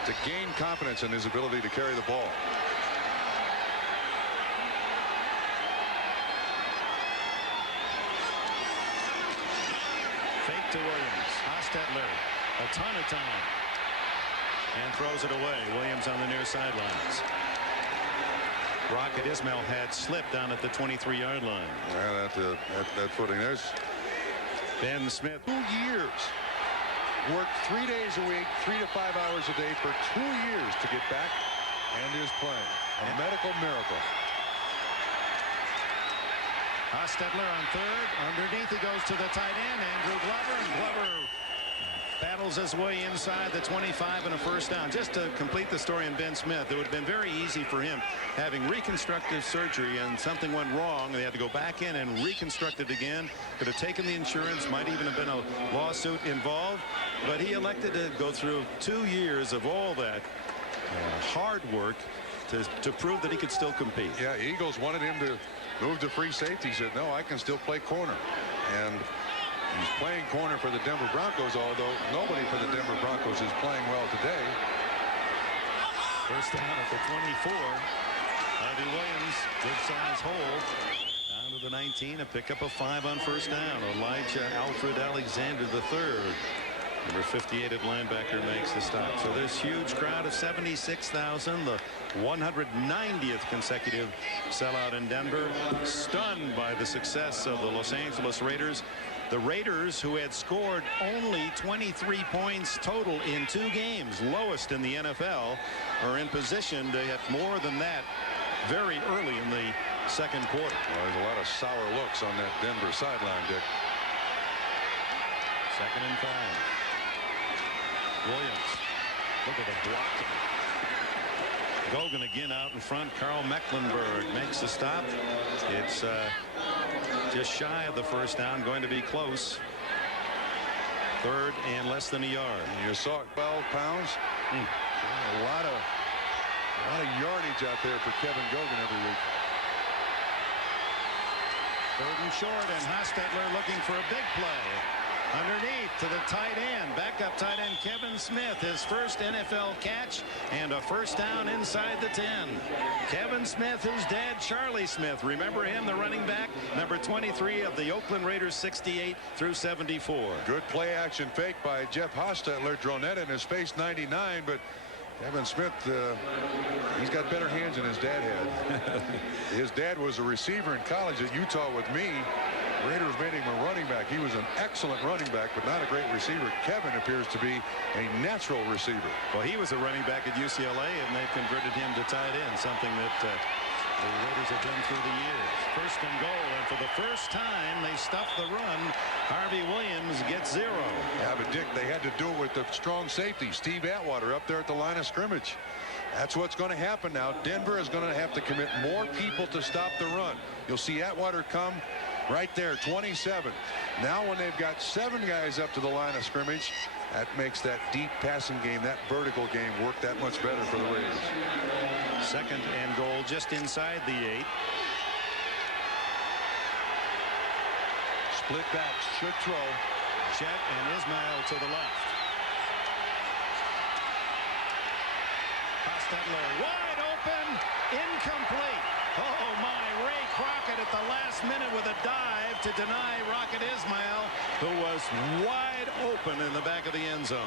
to gain confidence in his ability to carry the ball. Fake to Williams. Hostetler, a ton of time, and throws it away. Williams on the near sidelines. Rocket Ismail had slipped down at the 23-yard line. Yeah, that footing. There's Ben Smith. 2 years. Worked 3 days a week, 3 to 5 hours a day for 2 years to get back, and is playing. A medical miracle. Hostetler on third. Underneath he goes to the tight end, Andrew Glover, and Glover battles his way inside the 25 and a first down. Just to complete the story on Ben Smith, it would have been very easy for him having reconstructive surgery and something went wrong. They had to go back in and reconstruct it again. Could have taken the insurance, might even have been a lawsuit involved, but he elected to go through 2 years of all that hard work to prove that he could still compete. Yeah, Eagles wanted him to move to free safety. He said, no, I can still play corner. And he's playing corner for the Denver Broncos, although nobody for the Denver Broncos is playing well today. First down at the 24. Harvey Williams, good size hold. Down to the 19, a pickup of 5 on first down. Elijah Alfred Alexander III. Number 58 at linebacker makes the stop. So this huge crowd of 76,000, the 190th consecutive sellout in Denver. Stunned by the success of the Los Angeles Raiders. The Raiders, who had scored only 23 points total in 2 games, lowest in the NFL, are in position to hit more than that very early in the second quarter. Well, there's a lot of sour looks on that Denver sideline, Dick. 2nd and 5. Williams, look at the blocking. Gogan again out in front. Carl Mecklenburg makes the stop. It's just shy of the first down, going to be close. 3rd and less than a yard. You saw it, 12 pounds. A lot of yardage out there for Kevin Gogan every week. 3rd and short, and Hostetler looking for a big play. Underneath to the tight end, backup tight end Kevin Smith, his first NFL catch and a first down inside the 10. Kevin Smith, whose dad Charlie Smith, remember him, the running back, number 23 of the Oakland Raiders, 68 through 74. Good play action fake by Jeff Hostetler. Dronette in his face, 99, but Kevin Smith, he's got better hands than his dad had. His dad was a receiver in college at Utah with me. Raiders made him a running back. He was an excellent running back, but not a great receiver. Kevin appears to be a natural receiver. Well, he was a running back at UCLA, and they've converted him to tight end, something that the Raiders have done through the years. 1st and goal, and for the first time, they stuff the run. Harvey Williams gets 0. Yeah, but Dick, they had to do it with the strong safety, Steve Atwater, up there at the line of scrimmage. That's what's going to happen now. Denver is going to have to commit more people to stop the run. You'll see Atwater come right there, 27. Now when they've got 7 guys up to the line of scrimmage, that makes that deep passing game, that vertical game, work that much better for the Raiders. 2nd and goal just inside the 8. Split backs should throw. Jet and Ismail to the left. Hostetler wide open, incomplete. Oh, my. Ray Crockett at the last minute with a dive to deny Rocket Ismail, who was wide open in the back of the end zone.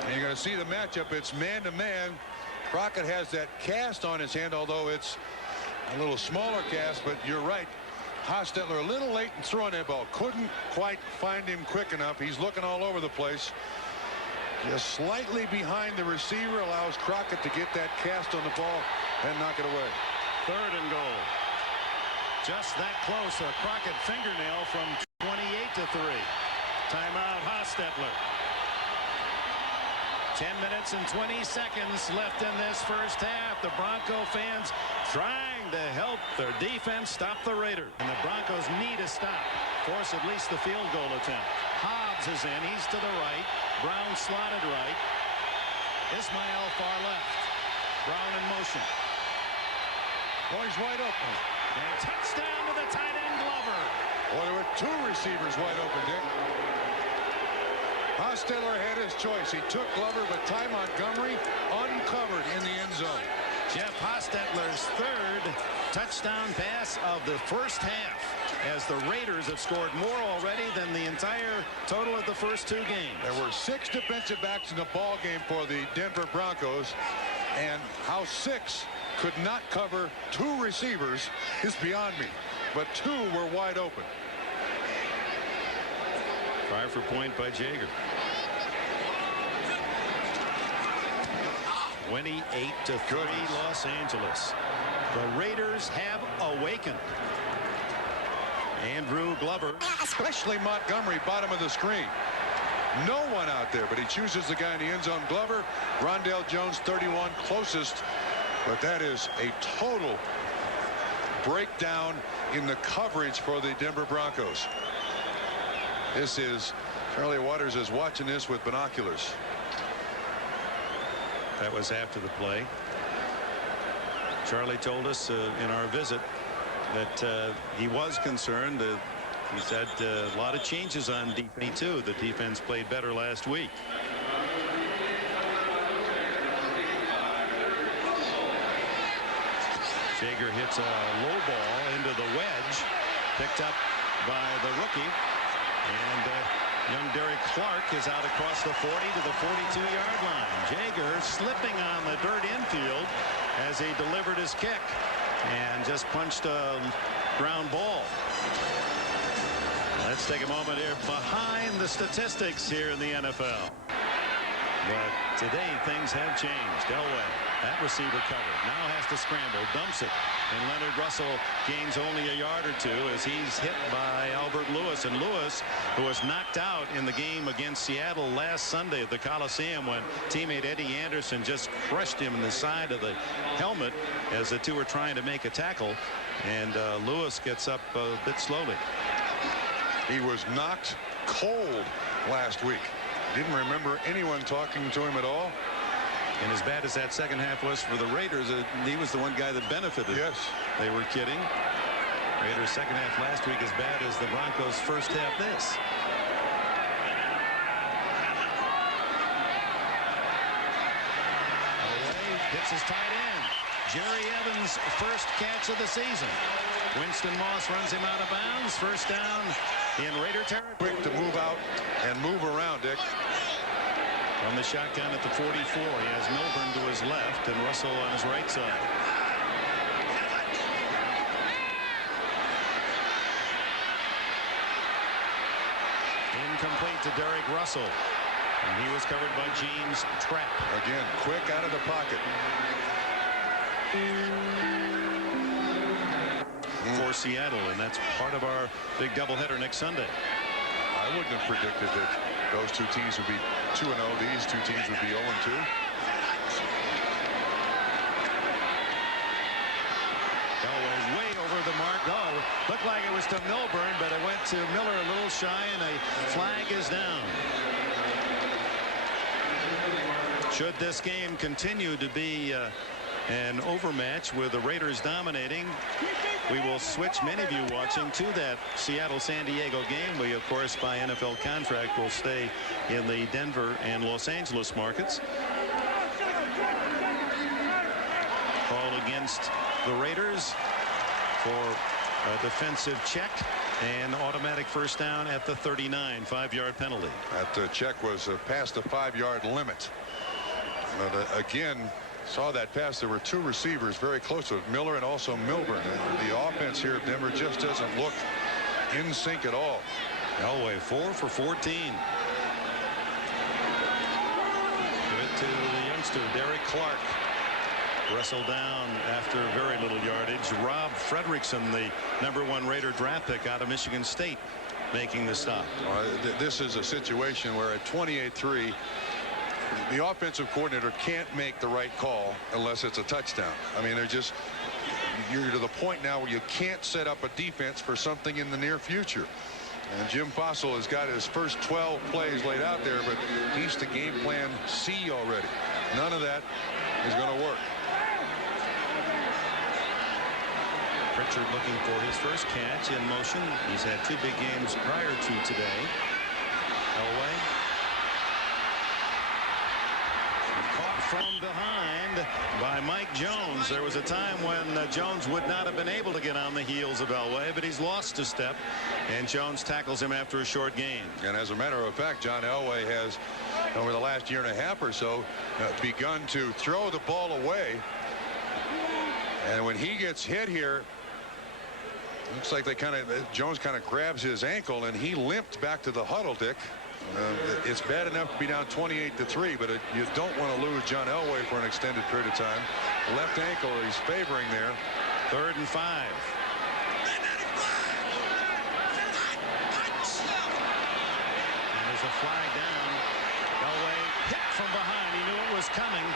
And you're going to see the matchup. It's man-to-man. Crockett has that cast on his hand, although it's a little smaller cast, but you're right. Hostetler a little late in throwing that ball. Couldn't quite find him quick enough. He's looking all over the place. Just slightly behind the receiver, allows Crockett to get that cast on the ball and knock it away. 3rd and goal. Just that close. A Crockett fingernail from 28 to 3. Timeout, Hostetler. 10 minutes and 20 seconds left in this first half. The Bronco fans trying to help their defense stop the Raiders. And the Broncos need a stop. Force at least the field goal attempt. Hobbs is in. He's to the right. Brown slotted right. Ismail far left. Brown in motion. Oh, he's wide open. And touchdown to the tight end Glover. Well, there were 2 receivers wide open, Dick. Hostetler had his choice. He took Glover, but Ty Montgomery uncovered in the end zone. Jeff Hostetler's 3rd touchdown pass of the first half, as the Raiders have scored more already than the entire total of the first 2 games. There were 6 defensive backs in the ball game for the Denver Broncos, and how 6 could not cover 2 receivers is beyond me, but 2 were wide open. Try for point by Jaeger. 28 to 3, Los Angeles. The Raiders have awakened. Andrew Glover, Especially Montgomery, bottom of the screen. No one out there, but he chooses the guy in the end zone. Glover, Rondell Jones, 31, closest. But that is a total breakdown in the coverage for the Denver Broncos. This is, Charlie Waters is watching this with binoculars. that was after the play. Charlie told us in our visit that he was concerned. He said a lot of changes on defense too. The defense played better last week. Jaeger hits a low ball into the wedge, picked up by the rookie, and young Derek Clark is out across the 40 to the 42-yard line. Jaeger slipping on the dirt infield as he delivered his kick and just punched a ground ball. Let's take a moment here behind the statistics here in the NFL. But today things have changed. Elway, that receiver cover, now has to scramble, dumps it, and Leonard Russell gains only a yard or two as he's hit by Albert Lewis. And Lewis, who was knocked out in the game against Seattle last Sunday at the Coliseum when teammate Eddie Anderson just crushed him in the side of the helmet as the two were trying to make a tackle, and Lewis gets up a bit slowly. He was knocked cold last week. Didn't remember anyone talking to him at all. And as bad as that second half was for the Raiders, he was the one guy that benefited. Yes. They were kidding. Raiders second half last week as bad as the Broncos first half this. Away, hits his tight end. Jerry Evans' first catch of the season. Winston Moss runs him out of bounds. First down in Raider territory. Quick to move out and move around, Dick. From the shotgun at the 44, he has Milburn to his left and Russell on his right side. Incomplete to Derek Russell. And he was covered by James Trapp. Again, quick out of the pocket. For Seattle, and that's part of our big doubleheader next Sunday. I wouldn't have predicted that those two teams would be 2-0. These two teams would be 0-2. Elway way over the mark. Oh, looked like it was to Milburn, but it went to Miller a little shy, and a flag is down. Should this game continue to be an overmatch with the Raiders dominating, we will switch many of you watching to that Seattle-San Diego game. We, of course, by NFL contract, will stay in the Denver and Los Angeles markets. Call against the Raiders for a defensive check and automatic first down at the 39. 5-yard penalty. That check was past the 5-yard limit. But again, saw that pass. There were two receivers very close to it, Miller and also Milburn. And the offense here of Denver just doesn't look in sync at all. Elway 4 for 14. Give it to the youngster Derek Clark. Wrestled down after very little yardage. Rob Frederickson, the #1 Raider draft pick out of Michigan State, making the stop. This is a situation where at 28-3, the offensive coordinator can't make the right call unless it's a touchdown. I mean, you're to the point now where you can't set up a defense for something in the near future. And Jim Fossil has got his first 12 plays laid out there, but he's to game plan C already. None of that is going to work. Pritchard looking for his first catch in motion. He's had 2 big games prior to today. Elway. Caught from behind by Mike Jones. There was a time when Jones would not have been able to get on the heels of Elway, but he's lost a step, and Jones tackles him after a short gain. And as a matter of fact, John Elway has, over the last year and a half or so, begun to throw the ball away. And when he gets hit here, looks like Jones kind of grabs his ankle, and he limped back to the huddle, Dick. It's bad enough to be down 28-3, but you don't want to lose John Elway for an extended period of time. Left ankle he's favoring there. 3rd and 5. And there's a flag down. Elway hit from behind. He knew it was coming.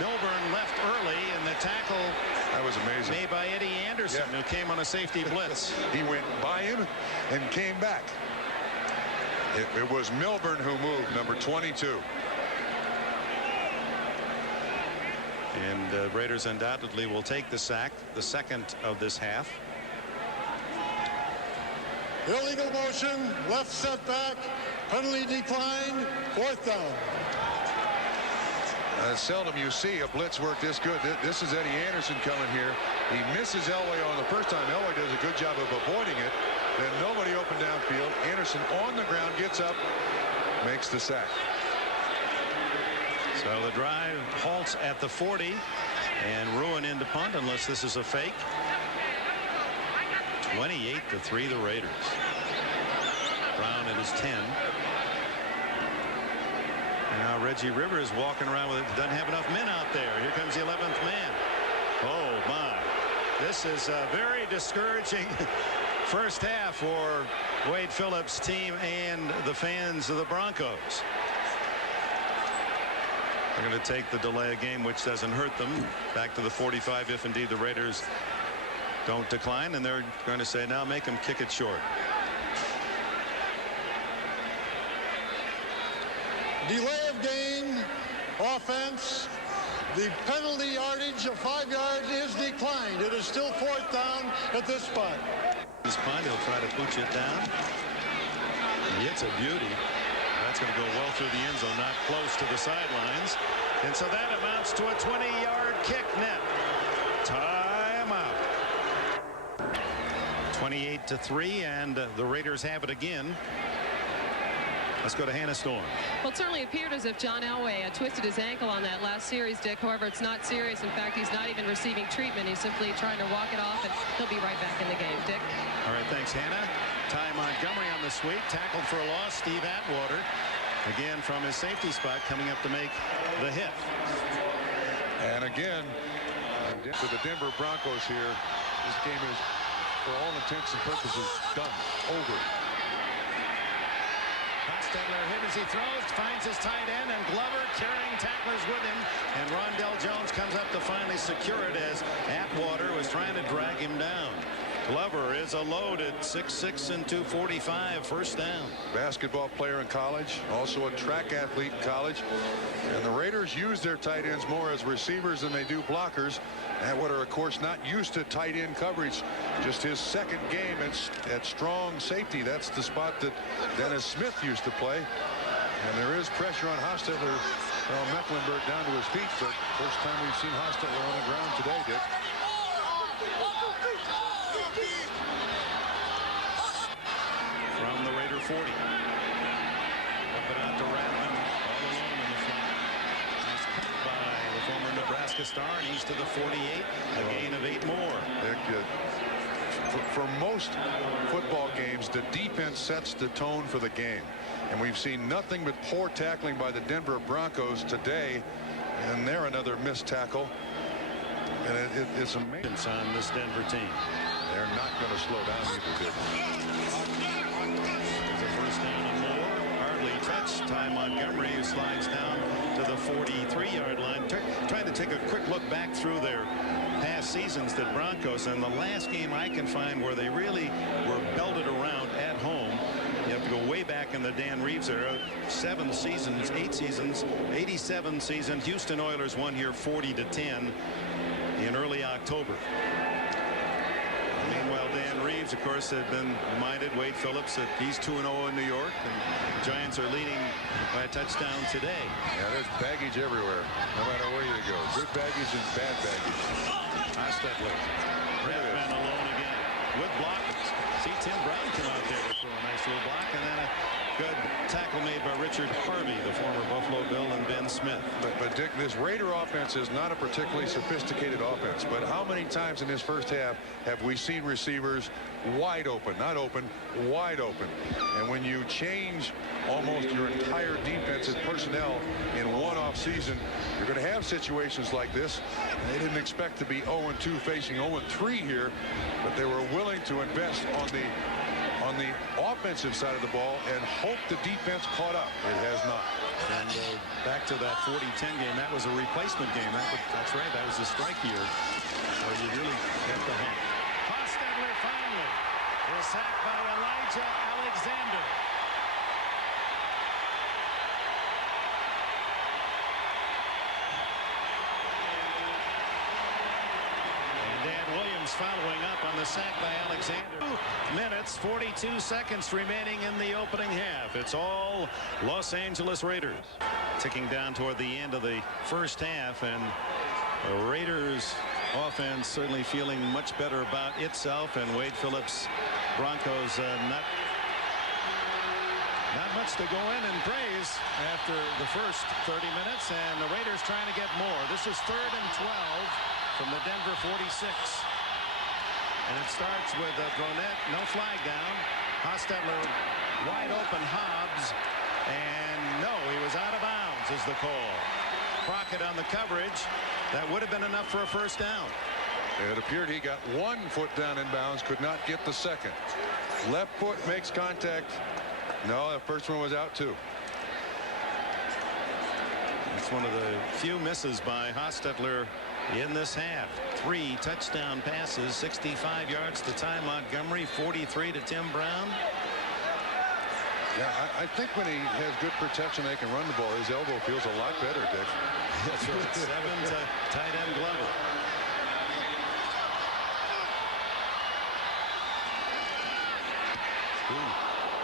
Milburn left early, and the tackle that was amazing, made by Eddie Anderson, who came on a safety blitz. He went by him and came back. It was Milburn who moved, number 22. And Raiders undoubtedly will take the sack, the second of this half. Illegal motion, left setback, penalty decline, 4th down. Seldom you see a blitz work this good. This is Eddie Anderson coming here. He misses Elway on the first time. Elway does a good job of avoiding it. Then nobody open downfield. Anderson on the ground, gets up, makes the sack. So the drive halts at the 40, and Ruin into punt unless this is a fake. 28-3 the Raiders. Brown at his 10. Now Reggie Rivers walking around with it. Doesn't have enough men out there. Here comes the 11th man. Oh my, this is a very discouraging first half for Wade Phillips' team and the fans of the Broncos. They're going to take the delay of game, which doesn't hurt them, back to the 45 if indeed the Raiders don't decline, and they're going to say now make them kick it short. Delay of game, offense. The penalty yardage of 5 yards is declined. It is still 4th down at this spot. This punt, he'll try to pooch it down. It's a beauty. That's going to go well through the end zone, not close to the sidelines. And so that amounts to a 20-yard kick net. Timeout. 28-3, and the Raiders have it again. Let's go to Hannah Storm. Well, it certainly appeared as if John Elway twisted his ankle on that last series, Dick. However, it's not serious. In fact, he's not even receiving treatment. He's simply trying to walk it off, and he'll be right back in the game. Dick? All right, thanks, Hannah. Ty Montgomery on the sweep. Tackled for a loss. Steve Atwater, again from his safety spot, coming up to make the hit. And again, for the Denver Broncos here, this game is, for all intents and purposes, done, over. Hostetler hit as he throws, finds his tight end, and Glover carrying tacklers with him. And Rondell Jones comes up to finally secure it as Atwater was trying to drag him down. Glover is a load at 6'6" and 245, first down. Basketball player in college, also a track athlete in college. And the Raiders use their tight ends more as receivers than they do blockers. Atwater, of course, not used to tight end coverage. Just his second game at strong safety. That's the spot that Dennis Smith used to play. And there is pressure on Hostetler Well, Mecklenburg down to his feet, but first time we've seen Hostetler on the ground today, Dick. From the Raider 40. Up and out to Radman, all alone in the flat. Nice cut by the former Nebraska star, and he's to the 48. A gain of 8 more. Dick, for most football games, the defense sets the tone for the game. And we've seen nothing but poor tackling by the Denver Broncos today. And they're another missed tackle. And it's amazing On this Denver team. They're not going to slow down either, Dick. There's a first down and more. Hardly touched. Ty Montgomery, who slides down to the 43-yard line. Trying to take a quick look back through their past seasons, the Broncos, and the last game I can find where they really were belted around at home. You have to go way back in the Dan Reeves era. 7 seasons, 8 seasons, 87 season. Houston Oilers won here 40-10 in early October. Meanwhile, Dan Reeves, of course, had been reminded, Wade Phillips, that he's 2-0 in New York, and the Giants are leading by a touchdown today. Yeah, there's baggage everywhere, no matter where you go. Good baggage and bad baggage. Hostetler. Redman alone again. With blockers. See Tim Brown come out there to throw a nice little block, and then a good tackle made by Richard Harvey, the former Buffalo Bill, and Ben Smith. But Dick, this Raider offense is not a particularly sophisticated offense. But how many times in this first half have we seen receivers wide open, not open, wide open? And when you change almost your entire defensive personnel in one off season, you're going to have situations like this. They didn't expect to be 0-2 facing 0-3 here, but they were willing to invest on the offensive side of the ball and hope the defense caught up. It has not. And back to that 40-10 game, that was a replacement game. That's right, that was a strike year where you really get the hump. Hostetler finally is sacked by Elijah Alexander. Dan Williams following up on the sack by Alexander. 2 minutes, 42 seconds remaining in the opening half. It's all Los Angeles Raiders. Ticking down toward the end of the first half, and the Raiders offense certainly feeling much better about itself, and Wade Phillips Broncos not much to go in and praise after the first 30 minutes, and the Raiders trying to get more. This is 3rd and 12 from the Denver 46. And it starts with Bronette, no flag down. Hostetler wide open, Hobbs, and no, he was out of bounds is the call. Crockett on the coverage. That would have been enough for a first down. It appeared he got 1 foot down in bounds, could not get the second. Left foot makes contact. No, the first one was out too. It's one of the few misses by Hostetler in this half. 3 touchdown passes, 65 yards to Ty Montgomery, 43 to Tim Brown. Yeah, I think when he has good protection, they can run the ball. His elbow feels a lot better, Dick. That's right. 7 to tight end Glover.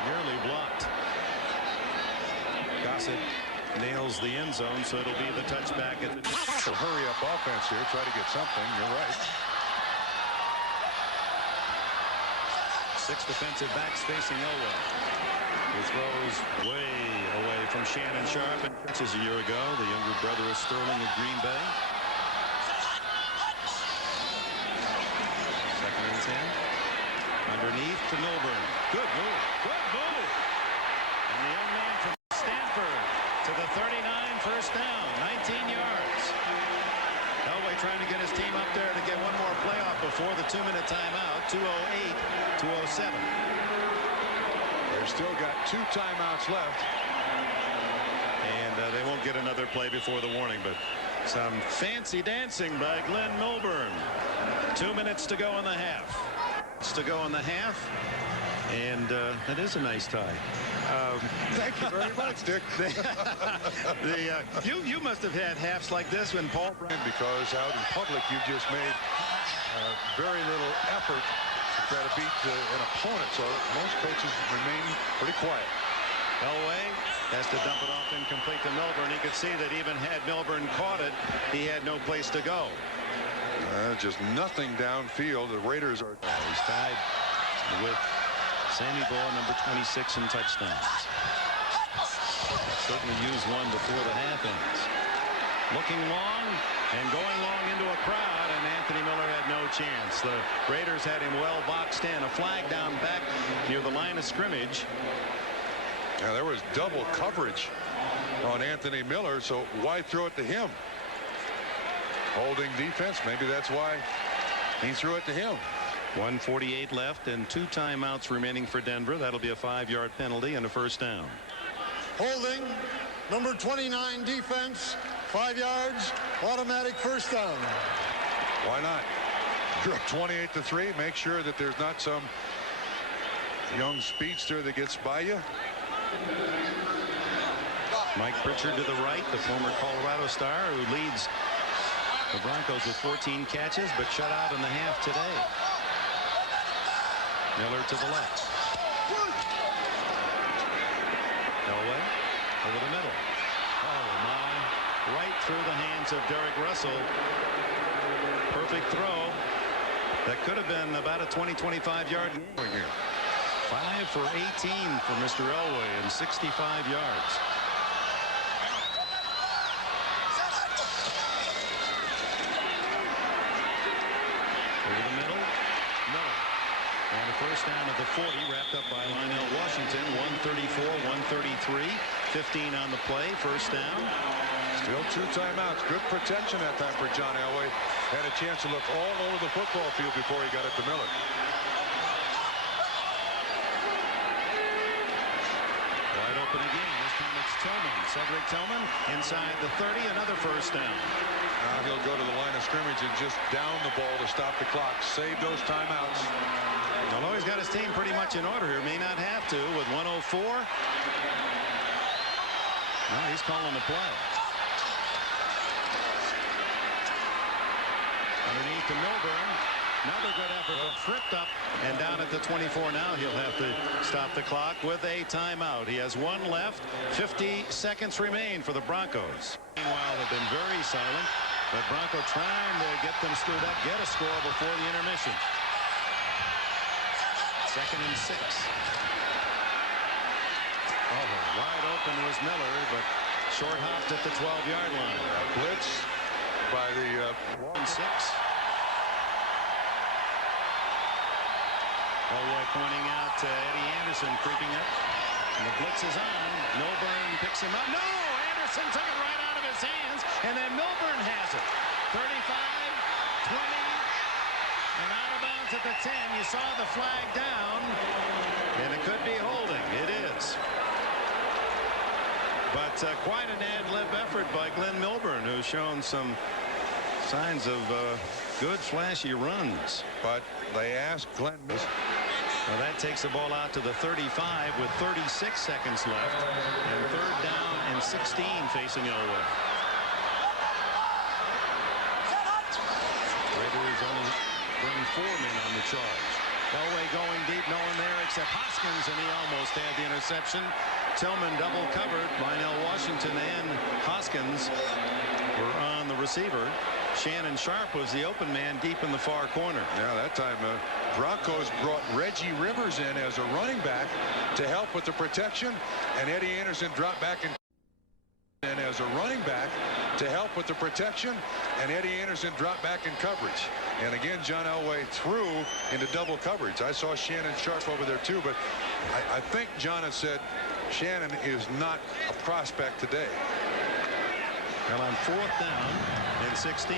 Nearly blocked. Gossett nails the end zone, so it'll be the touchback at the hurry up offense here. Try to get something. You're right. 6 defensive backs facing Elway. He throws way away from Shannon Sharp, and catches a year ago. The younger brother of Sterling of Green Bay. 2nd and 10. Underneath to Milburn. Good move. Good move. And the young man from Stanford to the 39, first down, 19 yards. Elway trying to get his team up there to get one more playoff before the 2-minute timeout. 2:08, 2:07. They've still got 2 timeouts left. And they won't get another play before the warning, but some fancy dancing by Glenn Milburn. 2 minutes to go in the half. And that is a nice tie. Thank you very much, Dick. You must have had halves like this when Paul Brown. Because out in public you just made very little effort to try to beat an opponent, so most coaches remain pretty quiet. Elway has to dump it off incomplete to Milburn. You could see that even had Milburn caught it, he had no place to go. Just nothing downfield. The Raiders are. He's tied with Sammy Baugh, number 26 in touchdowns. Certainly used one before the half ends. Looking long and going long into a crowd, and Anthony Miller had no chance. The Raiders had him well boxed in. A flag down back near the line of scrimmage. Yeah, there was double coverage on Anthony Miller, so why throw it to him? Holding defense, maybe that's why he threw it to him. 1:48 left and 2 timeouts remaining for Denver. That'll be a 5-yard penalty and a first down. Holding, number 29 defense, 5 yards, automatic first down. Why not? You're up 28-3. Make sure that there's not some young speedster that gets by you. Mike Pritchard to the right, the former Colorado star who leads the Broncos with 14 catches, but shut out in the half today. Miller to the left. Elway over the middle. Oh my! Right through the hands of Derek Russell. Perfect throw. That could have been about a 20-25 yard gain here. 5 for 18 for Mr. Elway and 65 yards. Over the middle. No. And a first down at the 40, wrapped up by Lionel Washington. 134-133. 15 on the play. First down. Still 2 timeouts. Good protection that time for John Elway. Had a chance to look all over the football field before he got it to Miller. Wide open again. This time it's Tillman. Cedric Tillman inside the 30. Another first down. Now he'll go to the line of scrimmage and just down the ball to stop the clock. Save those timeouts. Although he's got his team pretty much in order here. May not have to with 104. No, he's calling the play. Underneath to Milburn. Another good effort, but tripped up and down at the 24 now. He'll have to stop the clock with a timeout. He has 1 left. 50 seconds remain for the Broncos. Meanwhile, they've been very silent, but Bronco trying to get them stirred up, get a score before the intermission. 2nd and 6. Oh, wide open was Miller, but short hopped at the 12-yard line. Blitz by the 1-6. Elway pointing out to Eddie Anderson creeping up. And the blitz is on. Milburn picks him up. No! Anderson took it right out of his hands. And then Milburn has it. 35, 20, and out of bounds at the 10. You saw the flag down. And it could be holding. It is. But quite an ad-lib effort by Glenn Milburn, who's shown some signs of good flashy runs. But they asked Glenn. Well, that takes the ball out to the 35 with 36 seconds left, and 3rd down and 16 facing Elway. Raiders only bring 4 men on the charge. Elway going deep, no one there except Hoskins, and he almost had the interception. Tillman double covered. Lionel Washington and Hoskins were on the receiver. Shannon Sharp was the open man deep in the far corner. Yeah, that time Broncos brought Reggie Rivers in as a running back to help with the protection, and Eddie Anderson dropped back and as a running back to help with the protection, and Eddie Anderson dropped back in coverage. And again, John Elway threw into double coverage. I saw Shannon Sharp over there too, but I think John has said Shannon is not a prospect today. Well, on 4th down and 16.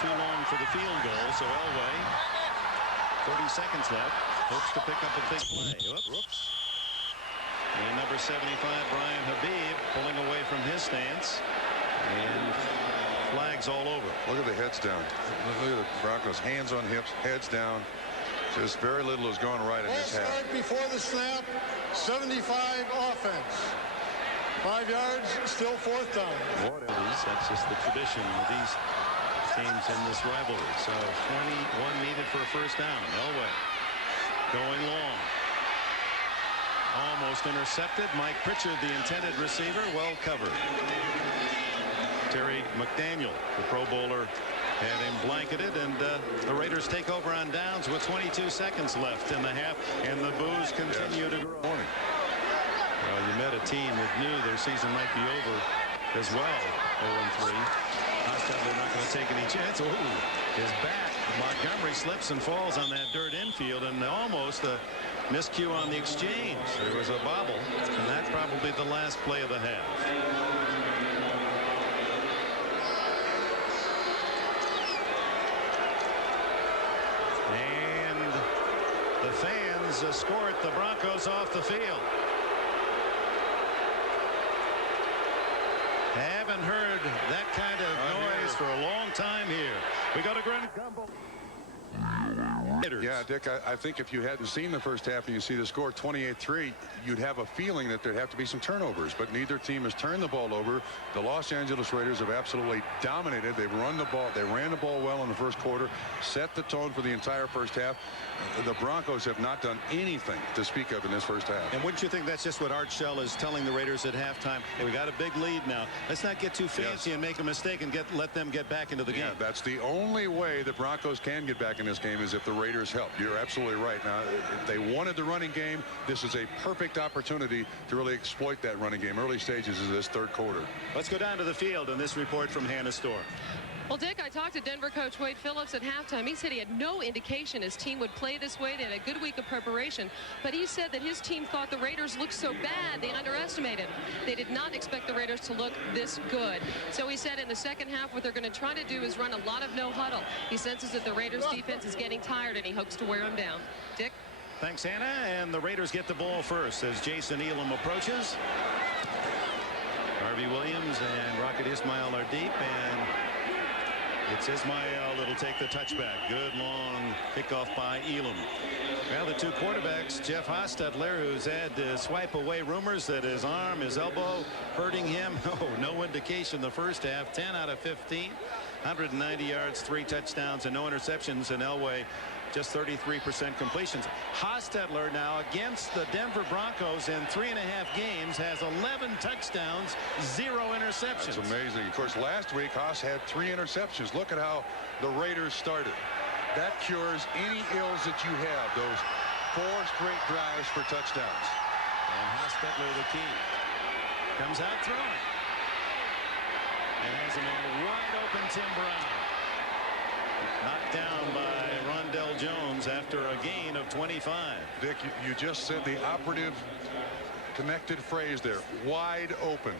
Too long for the field goal, so Elway, 30 seconds left, hopes to pick up a big play. Whoops. And number 75, Brian Habib, pulling away from his stance. And flags all over. Look at the heads down. Look at the Broncos. Hands on hips, heads down. Just very little is going right in this half. Start before the snap, 75 offense. 5 yards, still 4th down. That's just the tradition of these teams in this rivalry. So 21 needed for a first down. Elway going long. almost intercepted. Mike Pritchard, the intended receiver, well covered. Terry McDaniel, the Pro Bowler, had him blanketed, and the Raiders take over on downs with 22 seconds left in the half, and the boos continue to grow. Well, you met a team that knew their season might be over as well. 0-3. Hostetler not going to take any chance. Ooh, his back. Montgomery slips and falls on that dirt infield, and almost a miscue on the exchange. There was a bobble, and that's probably the last play of the half. And the fans escort the Broncos off the field. Haven't heard that kind of noise for a long time here. We go to Gren Gumbel. Yeah, Dick, I think if you hadn't seen the first half and you see the score 28-3, you'd have a feeling that there'd have to be some turnovers, but neither team has turned the ball over. The Los Angeles Raiders have absolutely dominated. They've run the ball. They ran the ball well in the first quarter, set the tone for the entire first half. The Broncos have not done anything to speak of in this first half. And wouldn't you think that's just what Art Shell is telling the Raiders at halftime? Hey, we got a big lead now. Let's not get too fancy and make a mistake and let them get back into the game. Yeah, that's the only way the Broncos can get back in this game, is if the Raiders help. You're absolutely right. Now, if they wanted the running game, this is a perfect opportunity to really exploit that running game. Early stages of this third quarter. Let's go down to the field in this report from Hannah Storm. Well, Dick, I talked to Denver coach Wade Phillips at halftime. He said he had no indication his team would play this way. They had a good week of preparation, but he said that his team thought the Raiders looked so bad they underestimated. They did not expect the Raiders to look this good. So he said in the second half what they're going to try to do is run a lot of no huddle. He senses that the Raiders defense is getting tired, and he hopes to wear them down. Dick? Thanks, Hannah. And the Raiders get the ball first as Jason Elam approaches. Harvey Williams and Rocket Ismail are deep, and it's Ismail that'll take the touchback. Good long kickoff by Elam. Well, the two quarterbacks, Jeff Hostetler, who's had to swipe away rumors that his arm, his elbow hurting him. Oh, no indication the first half. 10 out of 15. 190 yards, 3 touchdowns, and no interceptions. And Elway just 33% completions. Hostetler now against the Denver Broncos in 3.5 games has 11 touchdowns, 0 interceptions. That's amazing. Of course, last week Haas had 3 interceptions. Look at how the Raiders started. That cures any ills that you have. Those 4 straight drives for touchdowns. And Hostetler, the key, comes out throwing and has him in wide open. Tim Brown knocked down by Rondell Jones after a gain of 25. Dick, you just said the operative connected phrase there. Wide open.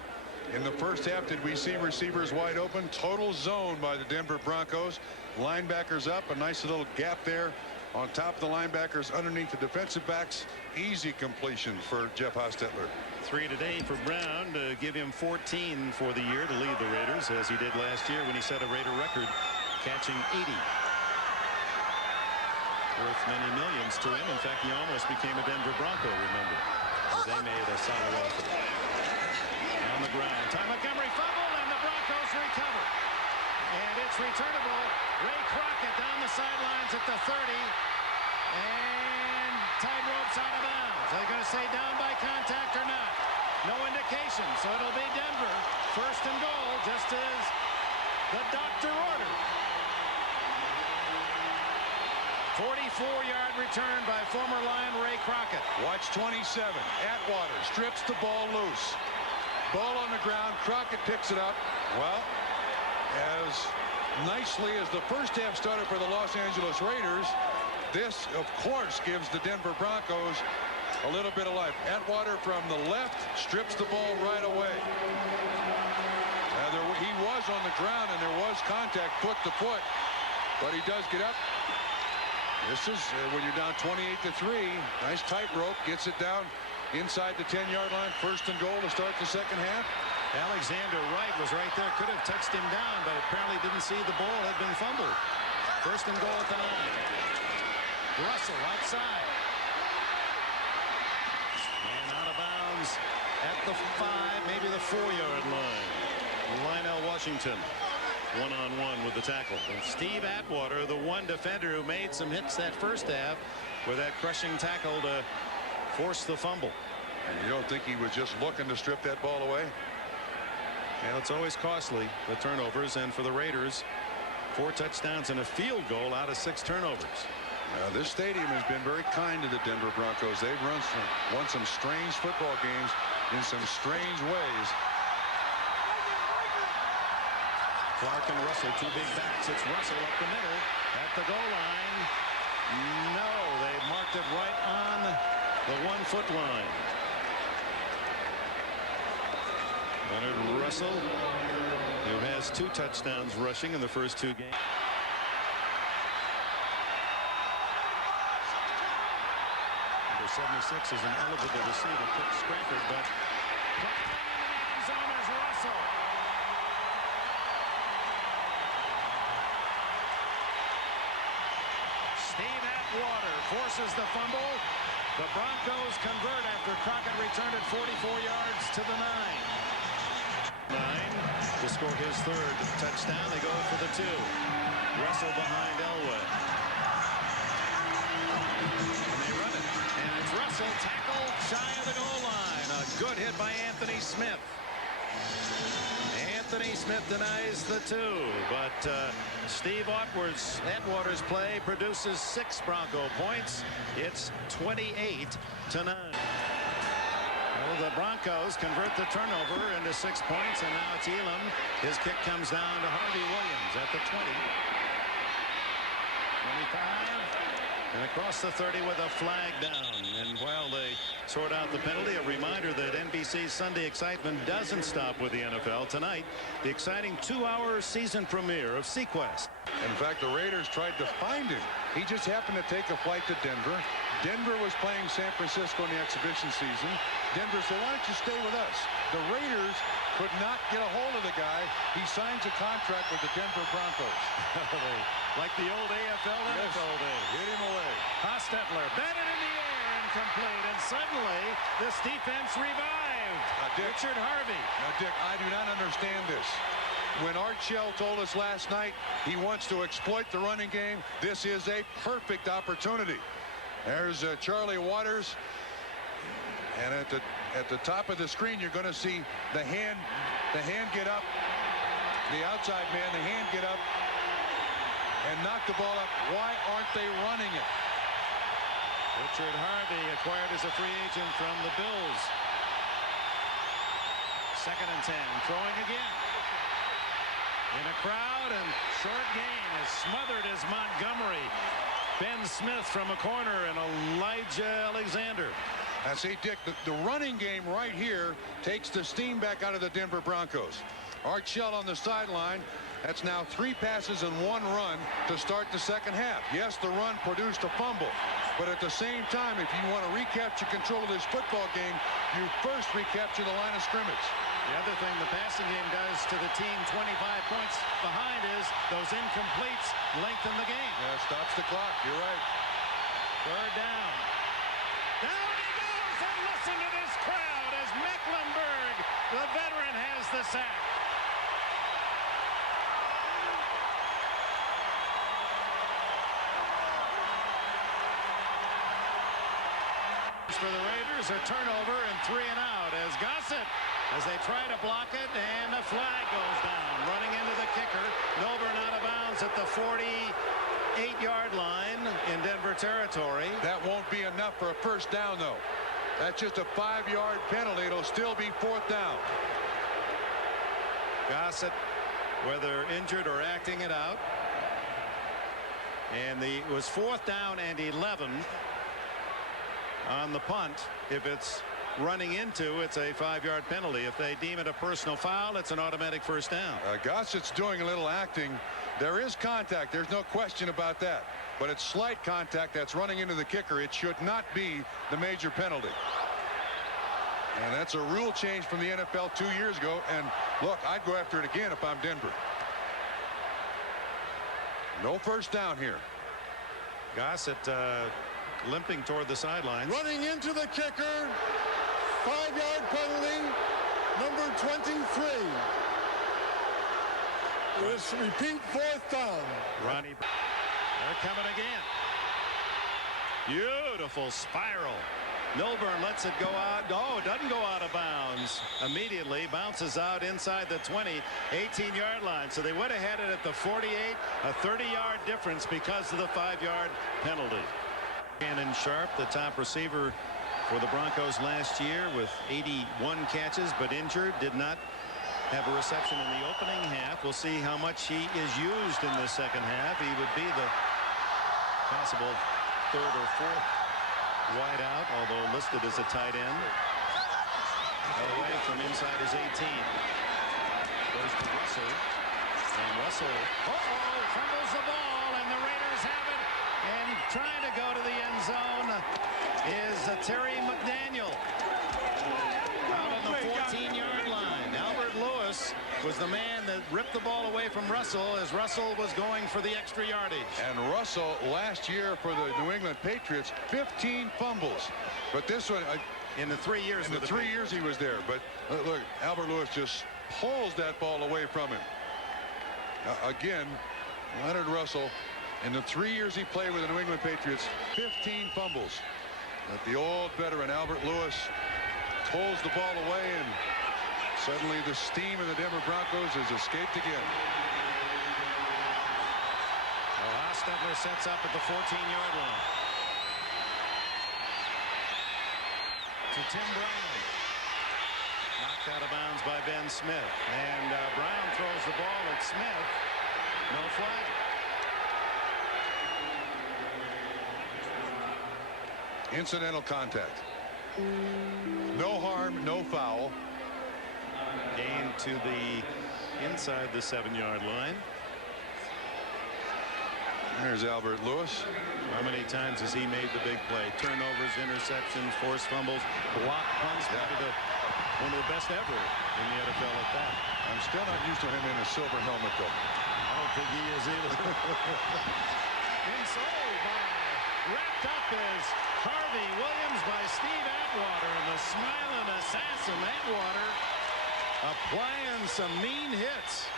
In the first half, did we see receivers wide open? Total zone by the Denver Broncos. Linebackers up. A nice little gap there on top of the linebackers underneath the defensive backs. Easy completion for Jeff Hostetler. 3 today for Brown to give him 14 for the year to lead the Raiders, as he did last year when he set a Raider record, catching 80. Worth many millions to him. In fact, he almost became a Denver Bronco, remember, as they made a solid offer. On the ground, Ty Montgomery fumble, and the Broncos recover. And it's returnable. Ray Crockett down the sidelines at the 30. And tied ropes out of bounds. Are they going to say down by contact or not? No indication. So it'll be Denver. First and goal, just as the doctor ordered. 44-yard return by former Lion Ray Crockett. Watch 27. Atwater strips the ball loose. Ball on the ground. Crockett picks it up. Well, as nicely as the first half started for the Los Angeles Raiders, this, of course, gives the Denver Broncos a little bit of life. Atwater from the left strips the ball right away. He was on the ground, and there was contact foot to foot, but he does get up. This is when you're down 28-3. Nice tightrope, gets it down inside the 10-yard line. First and goal to start the second half. Alexander Wright was right there, could have touched him down, but apparently didn't see the ball had been fumbled. First and goal at the 9. Russell outside. And out of bounds at the 5, maybe the 4-yard line. Lionel Washington one-on-one with the tackle. And Steve Atwater, the one defender who made some hits that first half with that crushing tackle to force the fumble. And you don't think he was just looking to strip that ball away? And it's always costly, the turnovers. And for the Raiders, 4 touchdowns and a field goal out of 6 turnovers. This stadium has been very kind to the Denver Broncos. They've won some strange football games in some strange ways. Clark and Russell, 2 big backs. It's Russell up the middle at the goal line. No, they marked it right on the 1-foot line. Leonard Russell, who has 2 touchdowns rushing in the first 2 games. Number 76 is an eligible receiver, Cook Scrappard, but playing in the end zone is Russell. Steve Atwater forces the fumble. The Broncos convert after Crockett returned it 44 yards to the 9. To score his 3rd touchdown. They go for the 2. Russell behind Elway. And they run it. And it's Russell tackled shy of the goal line. A good hit by Anthony Smith. Anthony Smith denies the 2, but Steve Atwater's play produces 6 Bronco points. It's 28-9. Well, the Broncos convert the turnover into 6 points, and now it's Elam. His kick comes down to Harvey Williams at the 20. 25. And across the 30 with a flag down. And while they sort out the penalty, a reminder that NBC's Sunday Excitement doesn't stop with the NFL. Tonight, the exciting 2-hour season premiere of Sequest. In fact, the Raiders tried to find him. He just happened to take a flight to Denver. Denver was playing San Francisco in the exhibition season. Denver said, why don't you stay with us? The Raiders could not get a hold of the guy. He signs a contract with the Denver Broncos. Like the old AFL NFL days. Hit him away. Hostetler batted in the air, incomplete, and suddenly this defense revived. Richard Harvey. Now, Dick, I do not understand this. When Art Shell told us last night he wants to exploit the running game, this is a perfect opportunity. There's Charlie Waters, and at the top of the screen you're going to see the hand get up, the outside man, the hand get up and knock the ball up. Why aren't they running it? Richard Harvey acquired as a free agent from the Bills. 2nd and 10, throwing again. In a crowd, and short gain is smothered as Montgomery. Ben Smith from a corner and Elijah Alexander. Now see, Dick, the running game right here takes the steam back out of the Denver Broncos. Art Shell on the sideline. That's now 3 passes and 1 run to start the 2nd half. Yes, the run produced a fumble, but at the same time, if you want to recapture control of this football game, you first recapture the line of scrimmage. The other thing the passing game does to the team 25 points behind is those incompletes lengthen the game. Yeah, stops the clock. You're right. 3rd down. Down he goes, and listen to this crowd as Mecklenburg, the veteran, has the sack. For the Raiders, a turnover and 3 and out as Gossett, as they try to block it, and a flag goes down. Running into the kicker. Milburn out of bounds at the 48-yard line in Denver territory. That won't be enough for a 1st down, though. That's just a 5-yard penalty. It'll still be 4th down. Gossett, whether injured or acting it out. And it was 4th down and 11 on the punt. If it's running into, it's a 5-yard penalty. If they deem it a personal foul, it's an automatic 1st down. Gossett's doing a little acting. There is contact. There's no question about that. But it's slight contact that's running into the kicker. It should not be the major penalty. And that's a rule change from the NFL 2 years ago. And look, I'd go after it again if I'm Denver. No 1st down here. Gossett limping toward the sidelines. Running into the kicker. 5-yard penalty. Number 23. Let's repeat 4th down. Ronnie, they're coming again. Beautiful spiral. Milburn lets it go out. Oh, it doesn't go out of bounds immediately. Bounces out inside the 20, 18-yard line. So they would have had it at the 48, a 30-yard difference because of the 5-yard penalty. Shannon Sharp, the top receiver for the Broncos last year with 81 catches, but injured, did not have a reception in the opening half. We'll see how much he is used in the second half. He would be the possible third or fourth wide out, although listed as a tight end. Away from inside his 18. Goes to Russell. And Russell fumbles the ball, and the Raiders have it. And trying to go to the end zone is Terry McDaniel. Out on the 14-yard line. Albert Lewis was the man that ripped the ball away from Russell as Russell was going for the extra yardage. And Russell last year for the New England Patriots, 15 fumbles. But this one, in the 3 years, in the 3 years he was there. But look, Albert Lewis just pulls that ball away from him. Again, Leonard Russell, in the 3 years he played with the New England Patriots, 15 fumbles. But the old veteran Albert Lewis pulls the ball away, and suddenly the steam of the Denver Broncos has escaped again. Hostetler sets up at the 14-yard line. To Tim Brown. Knocked out of bounds by Ben Smith. And Brown throws the ball at Smith. No flag. Incidental contact. No harm, no foul. Gain to the inside the 7-yard line. There's Albert Lewis. How many times has he made the big play? Turnovers, interceptions, forced fumbles, block punts. Maybe one of the best ever in the NFL at that. I'm still not used to him in a silver helmet, though. I don't think he is either. Wrapped up is Harvey Williams by Steve Atwater, and the smiling assassin Atwater applying some mean hits.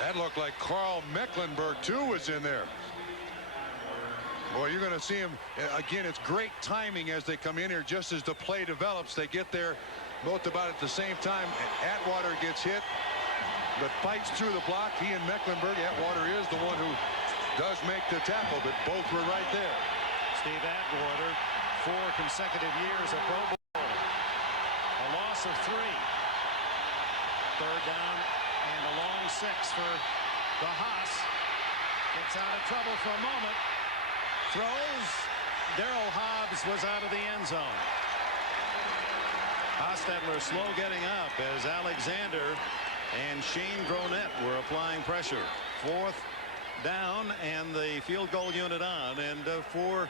That looked like Carl Mecklenburg too was in there. Boy, you're going to see him again. It's great timing as they come in here. Just as the play develops, they get there both about at the same time. Atwater gets hit, but fights through the block. He and Mecklenburg. Atwater is the one who does make the tackle, but both were right there. Steve Atwater, 4 consecutive years at Pro Bowl. A loss of 3. Third down and a long 6 for the Haas. Gets out of trouble for a moment. Throws. Darryl Hobbs was out of the end zone. Hostetler slow getting up as Alexander and Shane Gronett were applying pressure. 4th down and the field goal unit on, and for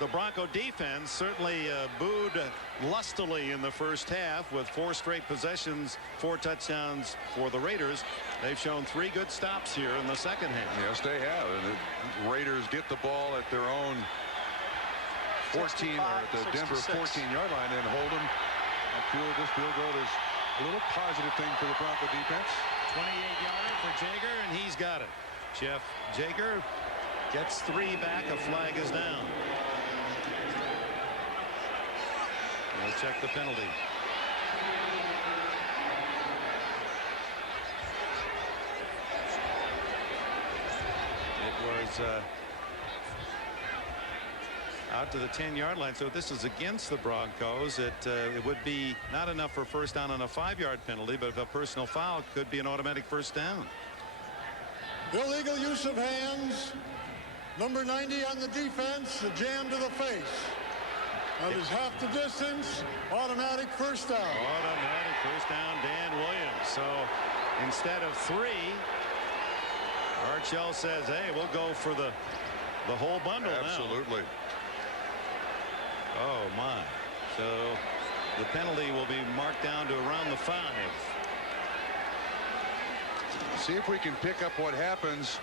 the Bronco defense, certainly booed lustily in the first half with 4 straight possessions, 4 touchdowns for the Raiders. They've shown 3 good stops here in the second half. Yes, they have. And the Raiders get the ball at their own 14 or at the Denver 14-yard line and hold them. I feel this field goal is a little positive thing for the Bronco defense. 28-yarder for Jager, and he's got it. Jeff Jager gets 3 back. A flag is down. We'll check the penalty. It was out to the 10-yard line. So this is against the Broncos. It would be not enough for first down on a 5-yard penalty, but if a personal foul could be an automatic first down. Illegal use of hands. Number 90 on the defense, a jam to the face. That is half the distance. Automatic first down. Automatic first down, Dan Williams. So instead of 3, Archell says, hey, we'll go for the whole bundle. Absolutely. Now. Oh, my. So the penalty will be marked down to around the 5. See if we can pick up what happens.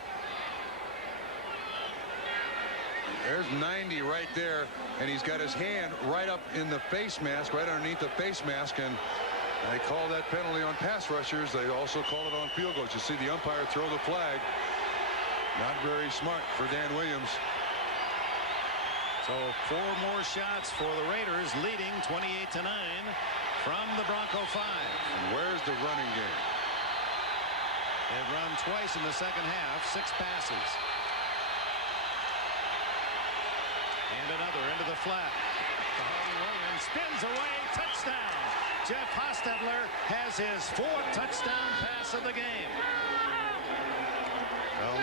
There's 90 right there, and he's got his hand right up in the face mask, right underneath the face mask, and they call that penalty on pass rushers. They also call it on field goals. You see the umpire throw the flag. Not very smart for Dan Williams. So So 4 more shots for the Raiders, leading 28-9 from the Bronco 5. And where's the running game? They've run twice in the second half, 6 passes. And another into the flat. Harvey Williams spins away, touchdown. Jeff Hostetler has his 4th touchdown pass of the game.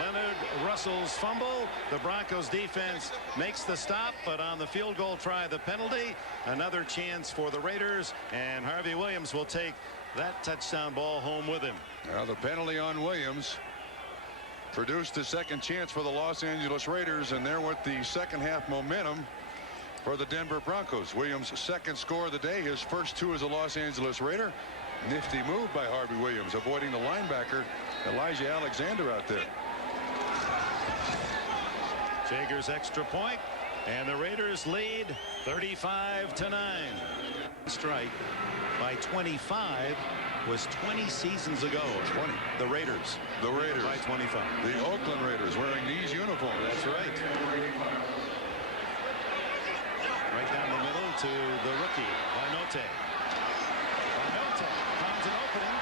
Leonard Russell's fumble. The Broncos defense makes the stop, but on the field goal try, the penalty. Another chance for the Raiders, and Harvey Williams will take that touchdown ball home with him. Now the penalty on Williams produced the second chance for the Los Angeles Raiders, and there with the second half momentum for the Denver Broncos. Williams' 2nd score of the day, his first 2 as a Los Angeles Raider. Nifty move by Harvey Williams, avoiding the linebacker Elijah Alexander out there. Jager's extra point, and the Raiders lead 35-9. Strike by 25 was 20 seasons ago. 20. The Raiders. The Raiders. By 25. The Oakland Raiders wearing these uniforms. That's right. Right down the middle to the rookie, Vinote. Vinote finds an opening,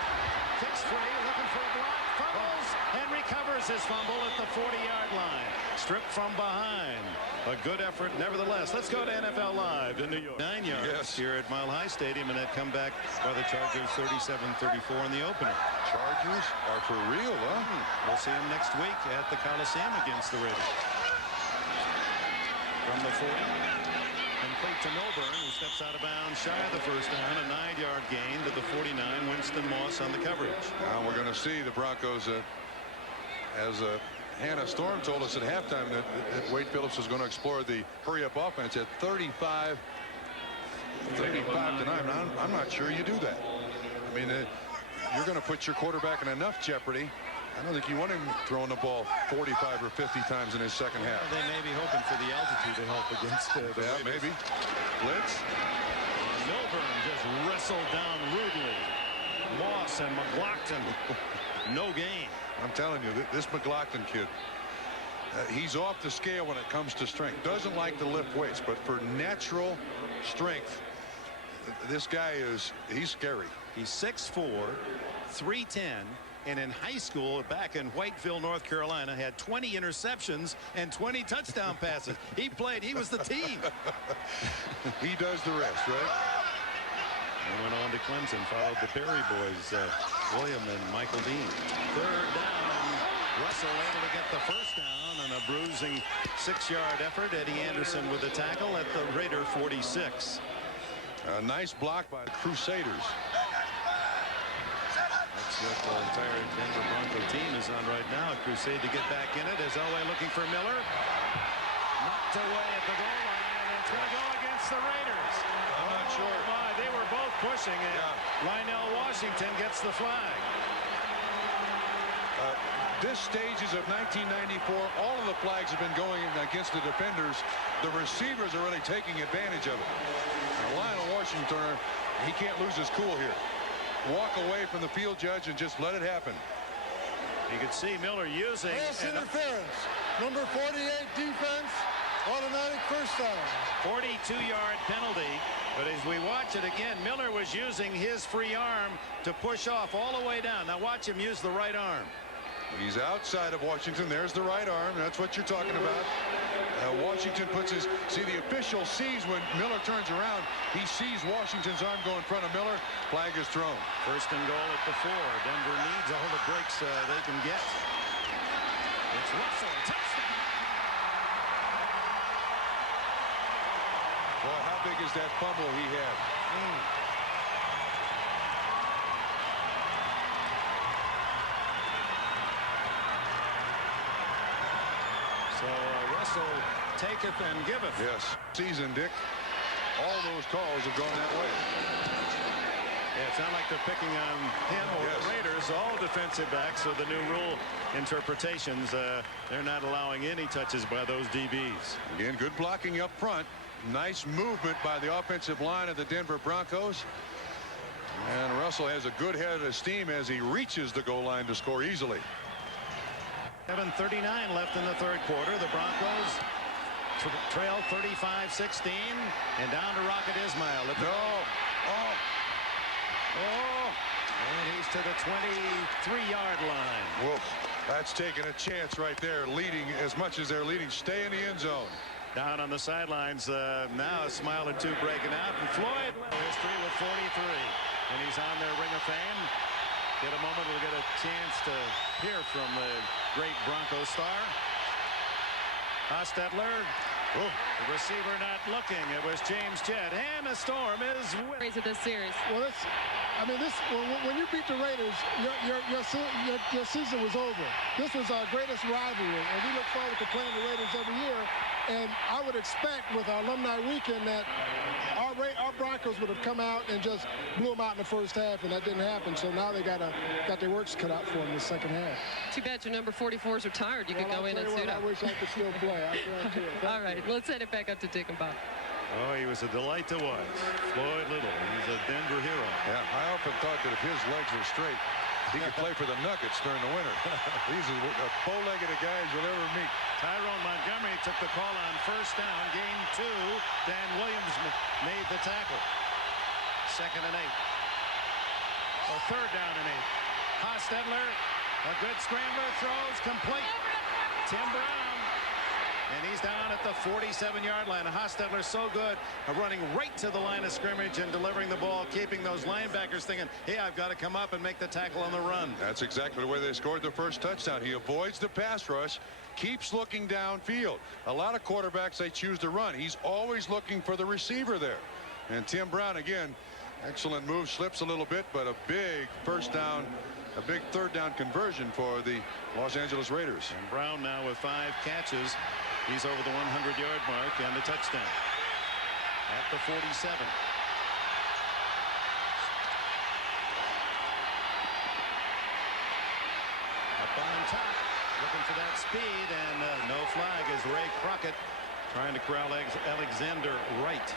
kicks free, looking for a block, fumbles, and recovers his fumble at the 40-yard line. Stripped from behind. A good effort nevertheless. Let's go to NFL Live in New York. 9 yards here at Mile High Stadium, and that comeback by the Chargers 37-34 in the opener. Chargers are for real, huh? We'll see them next week at the Coliseum against the Raiders. From the 40, complete to Milburn, who steps out of bounds shy of the first down. A 9-yard gain to the 49. Winston Moss on the coverage. Now we're going to see the Broncos as Hannah Storm told us at halftime that Wade Phillips was going to explore the hurry-up offense at 35-9. I'm not sure you do that. I mean, you're going to put your quarterback in enough jeopardy. I don't think you want him throwing the ball 45 or 50 times in his second half. They may be hoping for the altitude to help against the yeah, maybe. Blitz. Milburn just wrestled down rudely. Moss and McLaughlin, no gain. I'm telling you, this McLaughlin kid, he's off the scale when it comes to strength. Doesn't like to lift weights, but for natural strength, this guy he's scary. He's 6'4", 310, and in high school back in Whiteville, North Carolina, had 20 interceptions and 20 touchdown passes. He was the team. He does the rest, right? He went on to Clemson, followed the Perry boys, William and Michael Dean. 3rd down, Russell able to get the first down on a bruising 6-yard effort. Eddie Anderson with the tackle at the Raider 46. A nice block by the Crusaders. That's what the entire Denver Bronco team is on right now. A crusade to get back in it as Elway looking for Miller. Knocked away at the goal line, and it's going to go against the Raiders. I'm not sure. They were both pushing, and Lionel Washington gets the flag. This stages of 1994, all of the flags have been going against the defenders. The receivers are really taking advantage of it. Now, Lionel Washington, he can't lose his cool here. Walk away from the field judge and just let it happen. You could see Miller using interference. Number 48 defense, automatic first down. 42-yard penalty. But as we watch it again, Miller was using his free arm to push off all the way down. Now watch him use the right arm. He's outside of Washington. There's the right arm. That's what you're talking about. Washington puts his... See, the official sees when Miller turns around. He sees Washington's arm go in front of Miller. Flag is thrown. 1st and goal at the 4. Denver needs all the breaks they can get. It's Russell. Touchdown. Boy, how big is that fumble he had? So Russell taketh and giveth. Yes. Season, Dick. All those calls have gone that way. Yeah, it's not like they're picking on him or the Raiders. All defensive backs, so the new rule interpretations, they're not allowing any touches by those DBs. Again, good blocking up front. Nice movement by the offensive line of the Denver Broncos. And Russell has a good head of steam as he reaches the goal line to score easily. 7:39 left in the 3rd quarter. The Broncos trail 35-16, and down to Rocket Ismail. And he's to the 23-yard line. Whoa, that's taking a chance right there. Leading as much as they're leading. Stay in the end zone. Down on the sidelines now, a smile or two breaking out, and Floyd history with 43, and he's on their Ring of Fame. Get a moment, we'll get a chance to hear from the great Bronco star. Hostetler, the receiver not looking. It was James Jett, and a storm is Of this series. Well, when you beat the Raiders, your season was over. This was our greatest rivalry, and we look forward to playing the Raiders every year. And I would expect with our alumni weekend that our Broncos would have come out and just blew them out in the first half, and that didn't happen. So now they got their works cut out for them in the second half. Too bad your number 44 is retired. You could go in and suit up. I wish I could still play. All right, let's send it back up to Dick and Bob. Oh, he was a delight to watch. Floyd Little, he's a Denver hero. Yeah, I often thought that if his legs were straight, he could play for the Nuggets during the winter. He's as bow-legged a guy as you'll ever meet. Tyrone Montgomery took the call on first down. Gain 2. Dan Williams made the tackle. 2nd and 8. A 3rd down and 8. Hostetler, a good scrambler, throws complete. Tim Brown. And he's down at the 47-yard line. Hostetler's so good at running right to the line of scrimmage and delivering the ball, keeping those linebackers thinking, hey, I've got to come up and make the tackle on the run. That's exactly the way they scored the first touchdown. He avoids the pass rush, keeps looking downfield. A lot of quarterbacks, they choose to run. He's always looking for the receiver there. And Tim Brown, again, excellent move, slips a little bit, but a big first down, a big 3rd down conversion for the Los Angeles Raiders. And Brown now with 5 catches. He's over the 100-yard mark and a touchdown at the 47. Up on top, looking for that speed, and no flag as Ray Crockett trying to corral Alexander Wright.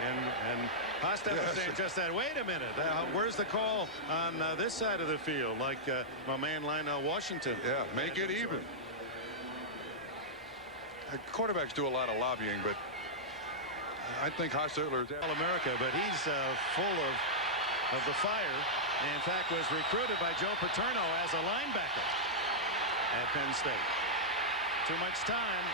And Hostetler saying just that. Wait a minute. Where's the call on this side of the field? Like my man Lionel Washington. Yeah, make it even. Quarterbacks do a lot of lobbying, but I think Hostetler is All-America, but he's full of the fire. And in fact, was recruited by Joe Paterno as a linebacker at Penn State. Too much time.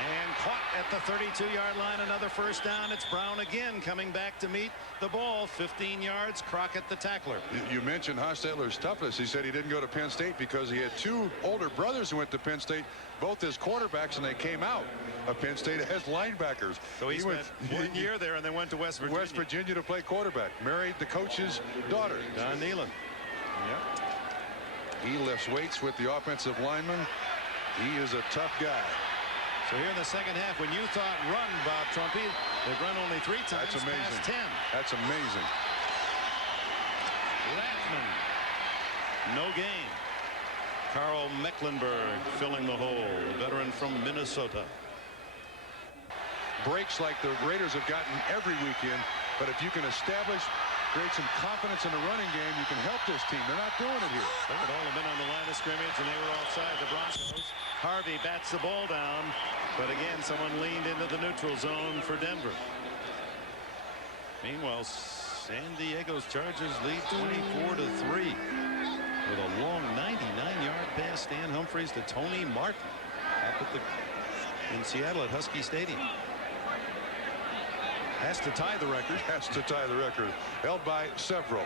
And caught at the 32-yard line. Another first down. It's Brown again coming back to meet the ball. 15 yards. Crockett the tackler. You mentioned Hostetler's toughness. He said he didn't go to Penn State because he had 2 older brothers who went to Penn State, both as quarterbacks, and they came out of Penn State as linebackers. So he spent 1 year there and then went to West Virginia. West Virginia to play quarterback. Married the coach's daughter. Don Nealon. Yep. He lifts weights with the offensive lineman. He is a tough guy. So here in the second half, when you thought run, Bob Trumpy, they've run only 3 times. That's amazing. Past 10. That's amazing. Lattman, no gain. Carl Mecklenburg filling the hole, a veteran from Minnesota. Breaks like the Raiders have gotten every weekend, but if you can create some confidence in the running game, you can help this team. They're not doing it here. They would all have been on the line of scrimmage, and they were offside. The Broncos. Harvey bats the ball down, but again, someone leaned into the neutral zone for Denver. Meanwhile, San Diego's Chargers lead 24-3 with a long 99-yard pass, Stan Humphries to Tony Martin up in Seattle at Husky Stadium. Has to tie the record. Has to tie the record. Held by several.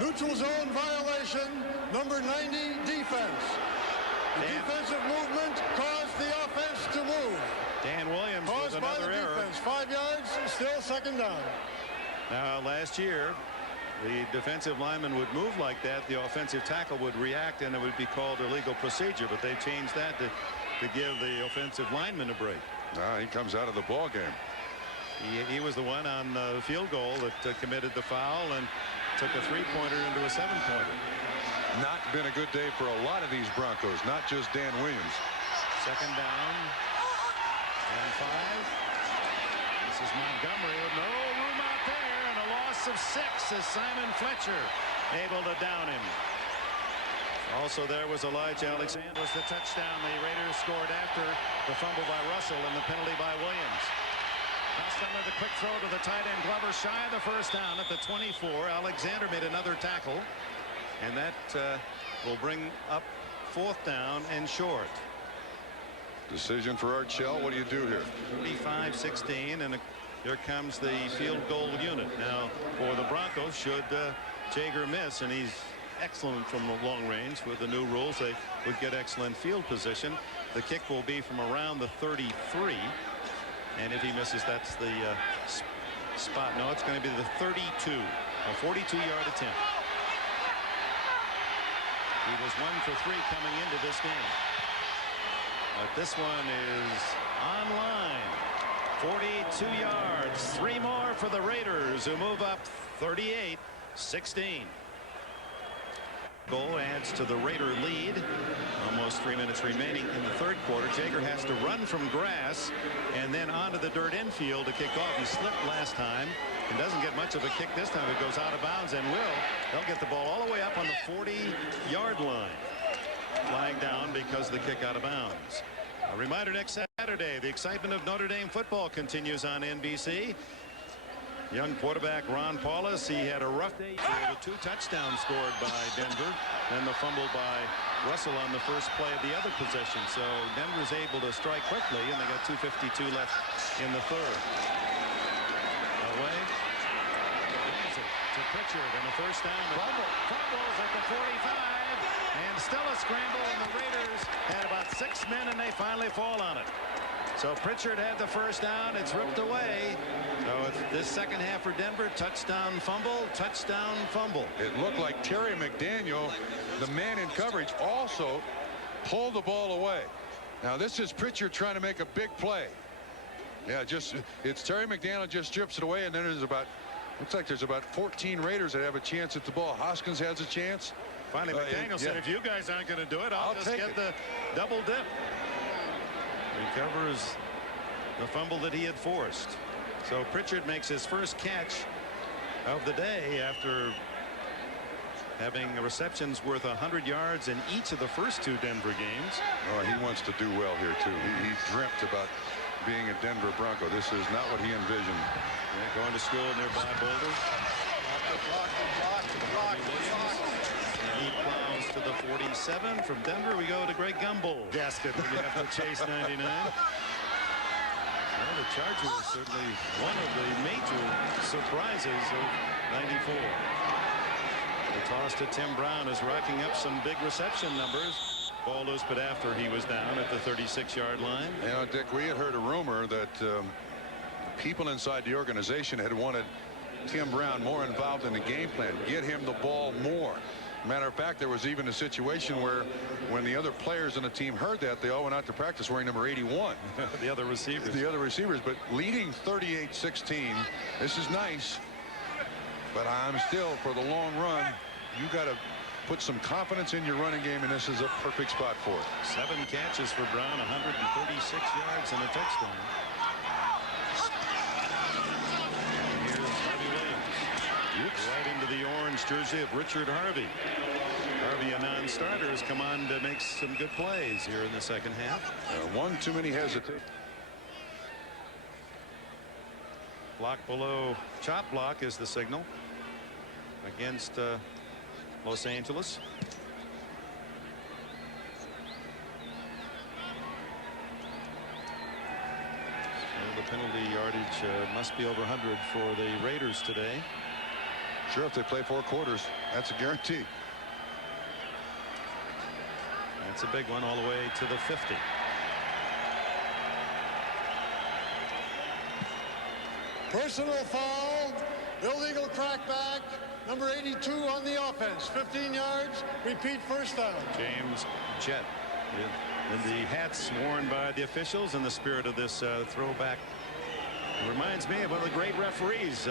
Neutral zone violation, number 90, defense. The defensive movement caused the offense to move. Dan Williams caused with by another the error. defense. 5 yards, still second down. Now, last year, the defensive lineman would move like that. The offensive tackle would react, and it would be called illegal procedure. But they changed that to give the offensive lineman a break. He comes out of the ball game. He was the one on the field goal that committed the foul and took a 3-pointer into a 7-pointer. Not been a good day for a lot of these Broncos, not just Dan Williams. Second down and 5. This is Montgomery with no room out there, and a loss of 6 as Simon Fletcher able to down him. Also there was Elijah Alexander. Was the touchdown the Raiders scored after the fumble by Russell and the penalty by Williams. Costello, the quick throw to the tight end. Glover shy of the first down at the 24. Alexander made another tackle, and that will bring up 4th down and short. Decision for Art Shell. What do you do here? 35-16, and here comes the field goal unit. Now for the Broncos, should Jaeger miss, and he's excellent from long range with the new rules, they would get excellent field position. The kick will be from around the 33, and if he misses, that's the spot. No, it's going to be the 32, a 42-yard attempt. He was 1 for 3 coming into this game. But this one is online. 42 yards. 3 more for the Raiders, who move up 38-16. Goal adds to the Raider lead. Almost 3 minutes remaining in the 3rd quarter. Jaeger has to run from grass and then onto the dirt infield to kick off. He slipped last time and doesn't get much of a kick this time. It goes out of bounds and they'll get the ball all the way up on the 40-yard line. Flag down because of the kick out of bounds. A reminder, next Saturday, the excitement of Notre Dame football continues on NBC. Young quarterback Ron Paulus, he had a rough day. The 2 touchdowns scored by Denver, then the fumble by Russell on the first play of the other possession. So Denver's able to strike quickly, and they got 2:52 left in the 3rd. Away. To Pritchard, and a first down. Fumbles at the 45, and still a scramble, and the Raiders had about 6 men, and they finally fall on it. So Pritchard had the first down. It's ripped away. So it's this second half for Denver. Touchdown, fumble, touchdown, fumble. It looked like Terry McDaniel, the man in coverage, also pulled the ball away. Now this is Pritchard trying to make a big play. Yeah, it's Terry McDaniel just strips it away, and then looks like there's about 14 Raiders that have a chance at the ball. Hoskins has a chance. Finally, McDaniel said, if you guys aren't going to do it, I'll just get the double dip. Recovers the fumble that he had forced. So Pritchard makes his first catch of the day after having receptions worth 100 yards in each of the first 2 Denver games. Oh, he wants to do well here too. He dreamt about being a Denver Bronco. This is not what he envisioned. Yeah, going to school nearby Boulder. He plows to the 47. From Denver, we go to Greg Gumbel. Gasket when you have to chase 99. Well, the Chargers are certainly one of the major surprises of 94. The toss to Tim Brown is racking up some big reception numbers. Ball loose, but after he was down at the 36-yard line. You know, Dick, we had heard a rumor that people inside the organization had wanted Tim Brown more involved in the game plan, get him the ball more. Matter of fact, there was even a situation where when the other players on the team heard that, they all went out to practice wearing number 81. The other receivers. The other receivers, but leading 38-16. This is nice, but I'm still, for the long run, you got to put some confidence in your running game, and this is a perfect spot for it. 7 catches for Brown, 136 yards and a touchdown. And here's Harvey Williams. Right into the orange jersey of Richard Harvey. Harvey, a non-starter, has come on to make some good plays here in the second half. One too many hesitate. Block below, chop block is the signal against Los Angeles. So the penalty yardage must be over 100 for the Raiders today. Sure, if they play 4 quarters, that's a guarantee. That's a big one all the way to the 50. Personal foul, illegal crackback, number 82 on the offense, 15 yards, repeat first down. James Jett in the hats worn by the officials in the spirit of this throwback. It reminds me of one of the great referees.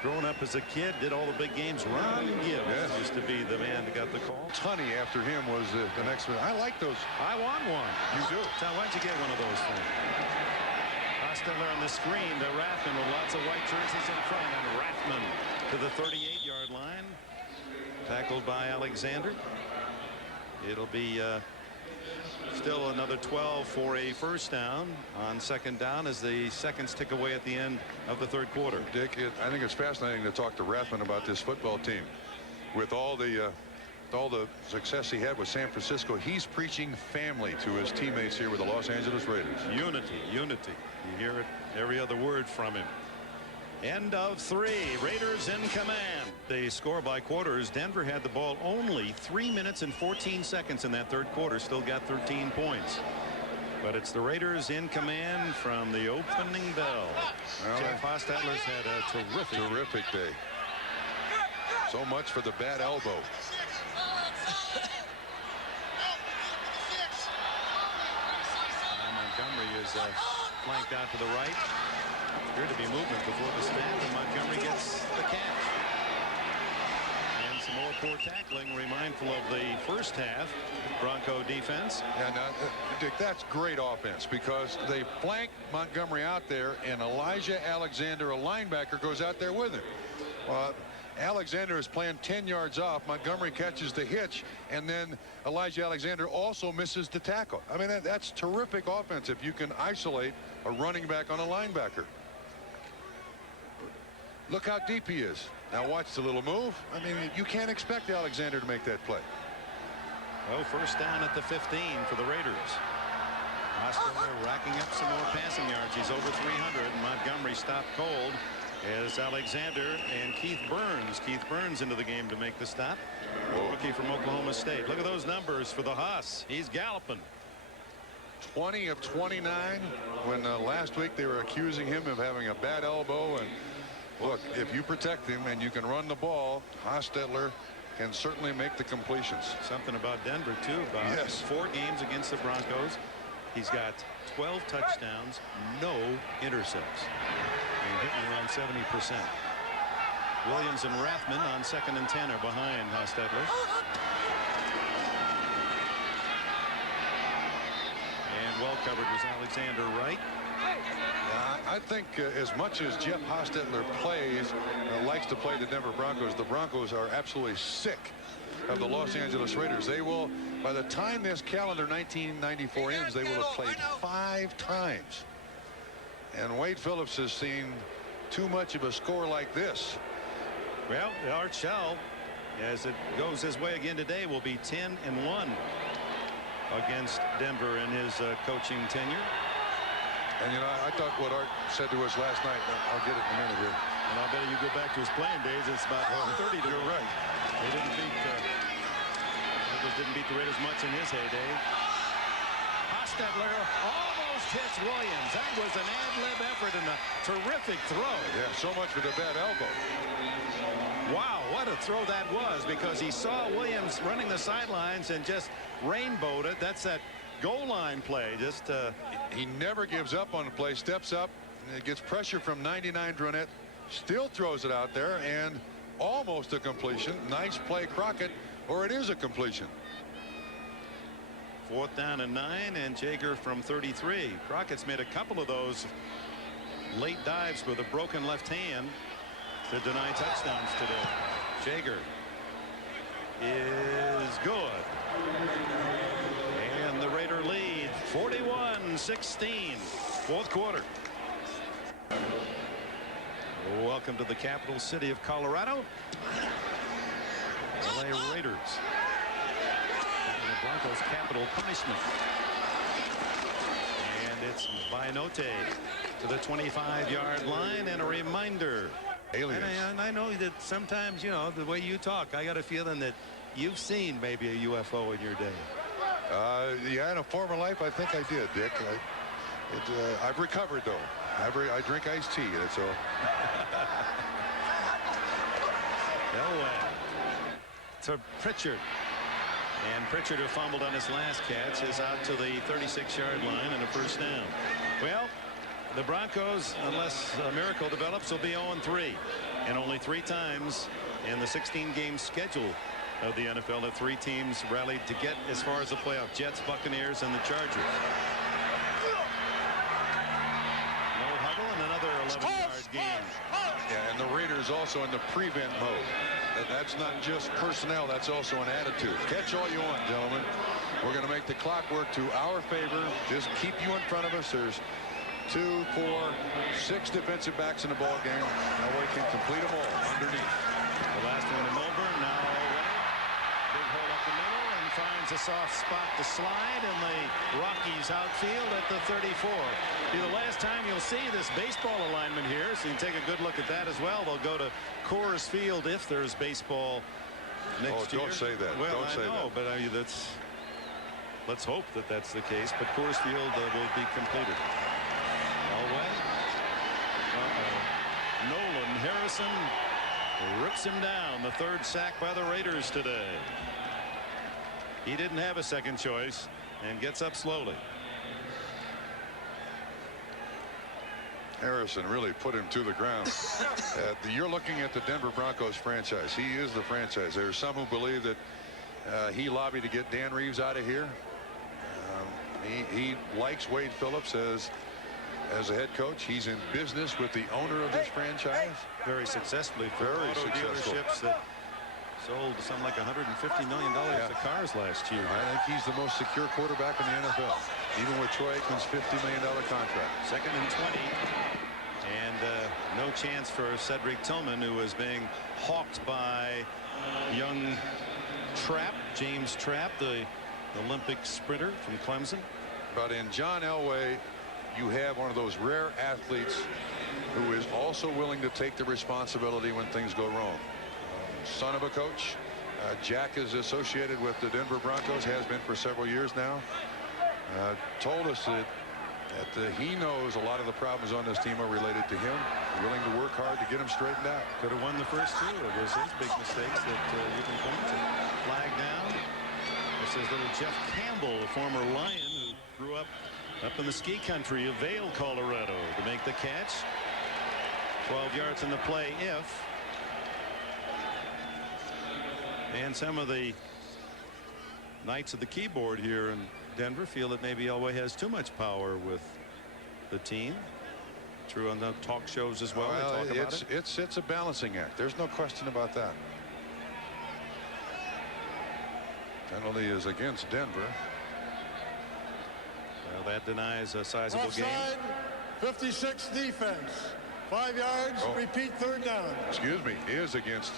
Growing up as a kid, did all the big games. Ron Gibbs used to be the man that got the call. Tunney after him was the next one. I like those. I want one. You do. Tom, why'd you get one of those for me? Hostler on the screen to Rathman with lots of white jerseys in front, and Rathman to the 38-yard line. Tackled by Alexander. It'll be still another 12 for a first down on second down as the seconds tick away at the end of the third quarter. Dick, I think it's fascinating to talk to Rathman about this football team. With all the success he had with San Francisco, he's preaching family to his teammates here with the Los Angeles Raiders. Unity, unity. You hear it every other word from him. End of 3. Raiders in command. They score by quarters. Denver had the ball only 3 minutes and 14 seconds in that third quarter. Still got 13 points. But it's the Raiders in command from the opening bell. Well, Jeff Hostetler's had a terrific day. So much for the bad elbow. Montgomery is flanked out to the right. Appeared to be movement before the snap, and Montgomery gets the catch. And some more poor tackling, mindful of the first half Bronco defense. And Dick, that's great offense because they flank Montgomery out there, and Elijah Alexander, a linebacker, goes out there with him. Alexander is playing 10 yards off. Montgomery catches the hitch, and then Elijah Alexander also misses the tackle. I mean, that's terrific offense if you can isolate a running back on a linebacker. Look how deep he is. Now watch the little move. I mean, you can't expect Alexander to make that play. Well, first down at the 15 for the Raiders. Hostetler racking up some more passing yards. He's over 300. Montgomery stopped cold as Alexander and Keith Burns into the game to make the stop. Rookie from Oklahoma State. Look at those numbers for the Haas. He's galloping. 20 of 29 when last week they were accusing him of having a bad elbow. And look, if you protect him and you can run the ball, Hostetler can certainly make the completions. Something about Denver too, Bob. Yes. 4 games against the Broncos. He's got 12 touchdowns, no intercepts, and hitting around 70%. Williams and Rathman on 2nd and 10 are behind Hostetler. And well covered was Alexander Wright. I think as much as Jeff Hostetler likes to play the Denver Broncos, the Broncos are absolutely sick of the Los Angeles Raiders. They will, by the time this calendar 1994 ends, they will have played 5 times. And Wade Phillips has seen too much of a score like this. Well, Art Shell, as it goes his way again today, will be 10-1 against Denver in his coaching tenure. And, you know, I thought what Art said to us last night, I'll get it in a minute here. And I bet you go back to his playing days, it's about 30 to 1. You're right. They didn't beat the Raiders much in his heyday. Hostetler almost hits Williams. That was an ad-lib effort and a terrific throw. Yeah, so much for the bad elbow. Wow, what a throw that was, because he saw Williams running the sidelines and just rainbowed it. That's that goal line play. Just he never gives up on the play, steps up, and gets pressure from 99 Dronette, still throws it out there, and almost a completion. Nice play, Crockett, or it is a completion. 4th down and 9, and Jaeger from 33. Crockett's made a couple of those late dives with a broken left hand to deny touchdowns today. Jaeger is good. And the Raider lead 41-16. 4th quarter. Welcome to the capital city of Colorado. LA Raiders. The Broncos' capital punishment. And it's Bainote to the 25-yard line, and a reminder. Aliens. And I know that sometimes, you know, the way you talk, I got a feeling that you've seen maybe a UFO in your day. Yeah, in a former life, I think I did, Dick. I've recovered, though. I drink iced tea, that's all. No way. To Pritchard. And Pritchard, who fumbled on his last catch, is out to the 36-yard line and a first down. Well, the Broncos, unless a miracle develops, will be 0-3. And only 3 times in the 16-game schedule of the NFL have 3 teams rallied to get as far as the playoff. Jets, Buccaneers, and the Chargers. No huddle and another 11-yard gain. Yeah, and the Raiders also in the prevent mode. And that's not just personnel, that's also an attitude. Catch all you want, gentlemen. We're going to make the clock work to our favor. Just keep you in front of us. There's 2, 4, 6 defensive backs in the ball game. Elway can complete them all underneath. The last one to Milburn. Now Elway. Big hole up the middle and finds a soft spot to slide in the Rockies outfield at the 34. Be the last time you'll see this baseball alignment here, so you can take a good look at that as well. They'll go to Coors Field if there's baseball next year. Don't say that. Well, don't say I know, that. but I mean, let's hope that that's the case. But Coors Field will be completed. Elway. Nolan Harrison rips him down. The 3rd sack by the Raiders today. He didn't have a second choice and gets up slowly. Harrison really put him to the ground. You're looking at the Denver Broncos franchise. He is the franchise. There's some who believe that he lobbied to get Dan Reeves out of here. He likes Wade Phillips as a head coach. He's in business with the owner of this franchise. Very successfully for auto dealerships that sold something like $150 million of cars last year. I think he's the most secure quarterback in the NFL, even with Troy Aikman's $50 million contract. 2nd and 20. And no chance for Cedric Tillman, who was being hawked by young James Trapp, the Olympic sprinter from Clemson. But in John Elway, you have one of those rare athletes who is also willing to take the responsibility when things go wrong. Son of a coach. Jack is associated with the Denver Broncos, has been for several years now. Told us that he knows a lot of the problems on this team are related to him. Willing to work hard to get them straightened out. Could have won the first 2. It was his big mistakes that you can point to. Flag down. This is little Jeff Campbell, a former Lion who grew up in the ski country of Vail, Colorado, to make the catch. 12 yards in the play if. And some of the knights of the keyboard here in Denver feel that maybe Elway has too much power with the team. True on the talk shows as well. Well, they talk about it. It's a balancing act. There's no question about that. Penalty is against Denver. Well, that denies a sizable Offside, gain. 56 defense. 5 yards. Repeat 3rd down. Excuse me. Is against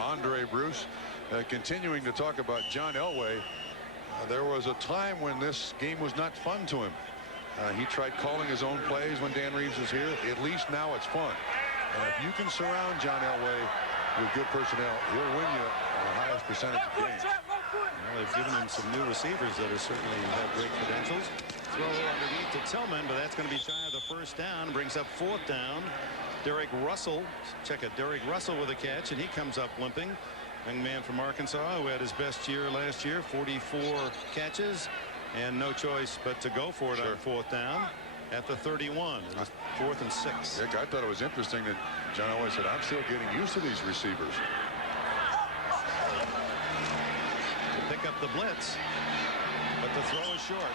Andre Bruce. Continuing to talk about John Elway. There was a time when this game was not fun to him. He tried calling his own plays when Dan Reeves is here. At least now it's fun. And if you can surround John Elway with good personnel, he'll win you the highest percentage of games. Well, they've given him some new receivers that are certainly have great credentials. Throw underneath to Tillman, but that's going to be shy of the 1st down. Brings up 4th down. Derek Russell. Check it. Derek Russell with a catch, and he comes up limping. Young man from Arkansas who had his best year last year, 44 catches, and no choice but to go for it on 4th down at the 31. It was 4th and 6. Dick, I thought it was interesting that John Elway said, I'm still getting used to these receivers. To pick up the blitz, but the throw is short.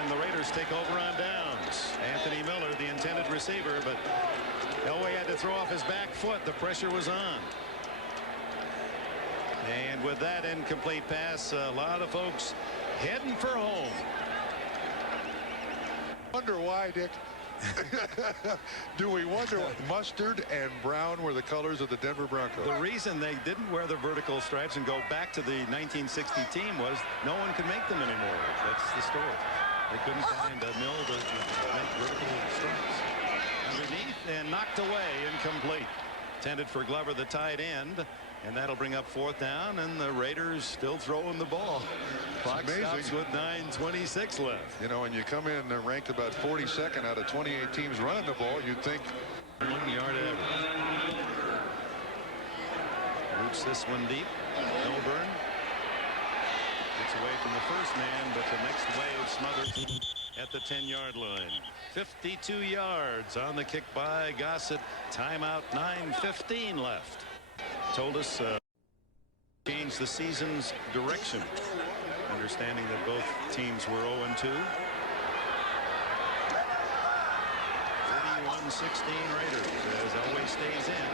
And the Raiders take over on downs. Anthony Miller, the intended receiver, but Elway had to throw off his back foot. The pressure was on. And with that incomplete pass, a lot of folks heading for home. Wonder why, Dick? Do we wonder mustard and brown were the colors of the Denver Broncos? The reason they didn't wear the vertical stripes and go back to the 1960 team was no one could make them anymore. That's the story. They couldn't find a mill to make vertical stripes. Underneath and knocked away, incomplete. Intended for Glover, the tight end. And that'll bring up 4th down, and the Raiders still throwing the ball. Clock stops with 9:26 left. You know, when you come in ranked about 42nd out of 28 teams running the ball, you'd think 1 yard average. Roots this one deep. Milburn gets away from the first man, but the next wave smothers him at the 10-yard line. 52 yards on the kick by Gossett. Timeout, 9:15 left. Told us change the season's direction. Understanding that both teams were 0-2. 31-16 Raiders as Elway stays in.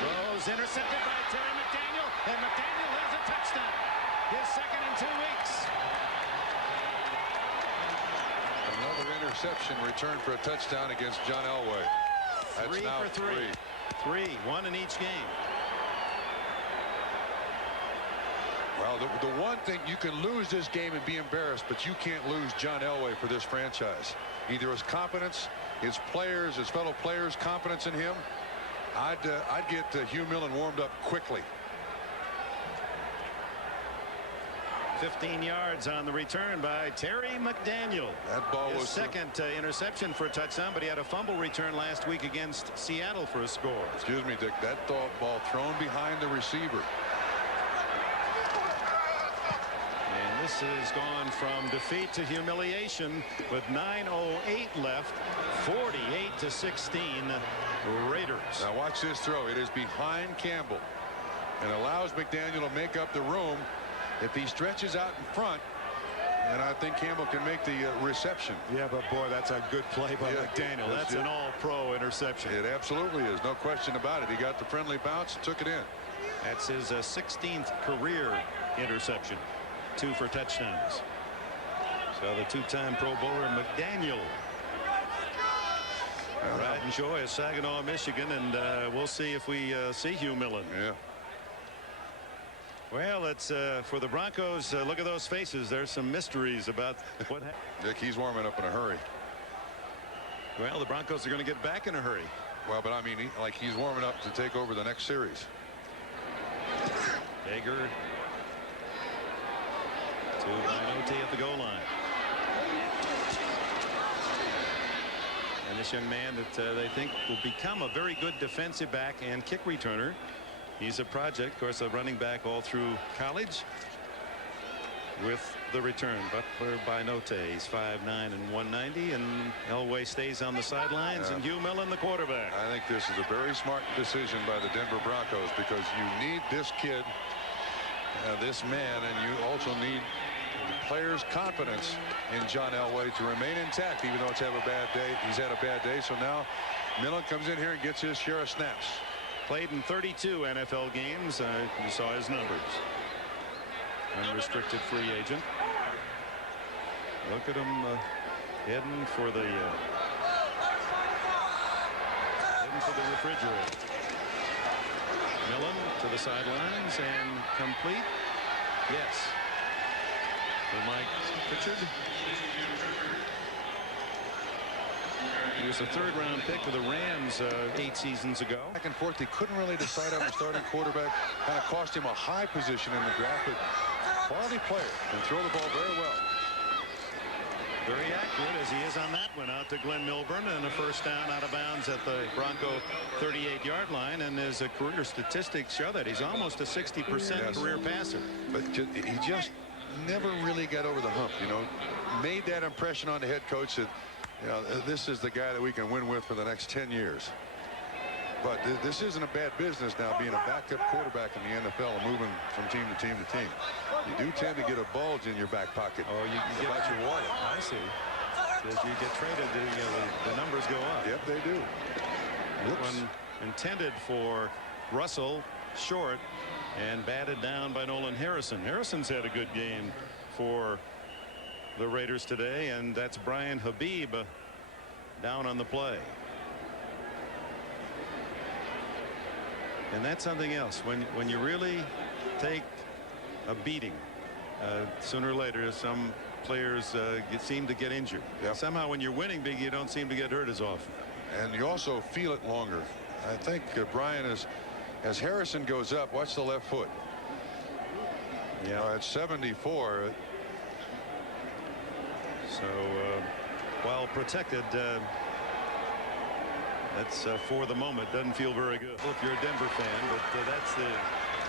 Throws intercepted by Terry McDaniel, and McDaniel has a touchdown. His second in 2 weeks. Another interception returned for a touchdown against John Elway. That's 3 now for 3. 1 in each game. Well, the one thing, you can lose this game and be embarrassed, but you can't lose John Elway for this franchise. Either his confidence, his players, his fellow players' confidence in him. I'd get Hugh Millen warmed up quickly. 15 yards on the return by Terry McDaniel. That ball His was second interception for a touchdown, but he had a fumble return last week against Seattle for a score. Excuse me, Dick. That ball thrown behind the receiver. And this has gone from defeat to humiliation with 9:08 left. 48-16 Raiders. Now watch this throw. It is behind Campbell and allows McDaniel to make up the room. If he stretches out in front, and I think Campbell can make the reception. Yeah, but boy, that's a good play by McDaniel. That's an all-pro interception. It absolutely is. No question about it. He got the friendly bounce, took it in. That's his 16th career interception. 2 for touchdowns. So the 2-time Pro Bowler McDaniel. Right and joy of Saginaw, Michigan, and we'll see if we see Hugh Millen. Yeah. Well, it's for the Broncos. Look at those faces. There's some mysteries about what happened. Dick, he's warming up in a hurry. Well, the Broncos are going to get back in a hurry. Well, but I mean, like he's warming up to take over the next series. Hager to Binote at the goal line. And this young man that they think will become a very good defensive back and kick returner. He's a project, of course, a running back all through college. With the return, Butler Binote. He's 5'9" and 190, and Elway stays on the sidelines, and Hugh Millen, the quarterback. I think this is a very smart decision by the Denver Broncos, because you need this kid, this man, and you also need the players' confidence in John Elway to remain intact, even though he's had a bad day. So now Millen comes in here and gets his share of snaps. Played in 32 NFL games. You saw his numbers. Unrestricted free agent. Look at him heading for the refrigerator. Millen to the sidelines and complete. Yes. For Mike Pritchard. He was a third-round pick for the Rams 8 seasons ago. Back and forth, he couldn't really decide on the starting quarterback. Kind of cost him a high position in the draft, but quality player, can throw the ball very well. Very accurate as he is on that one. Out to Glenn Milburn, and a first down out of bounds at the Bronco 38-yard line, and his career statistics show that he's almost a 60% career passer. But he just never really got over the hump, you know. Made that impression on the head coach that, you know, this is the guy that we can win with for the next 10 years. But this isn't a bad business now, being a backup quarterback in the NFL and moving from team to team to team. You do tend to get a bulge in your back pocket. Oh, you can get your wallet. I see. As you get traded, the numbers go up. Yep, they do. One intended for Russell, short, and batted down by Nolan Harrison. Harrison's had a good game for the Raiders today, and that's Brian Habib down on the play. And that's something else. When you really take a beating, sooner or later some players seem to get injured. Yep. Somehow when you're winning big, you don't seem to get hurt as often. And you also feel it longer. I think Brian is, as Harrison goes up, watch the left foot. Yeah. At 74. So while protected, that's for the moment doesn't feel very good. Well, if you're a Denver fan, but that's the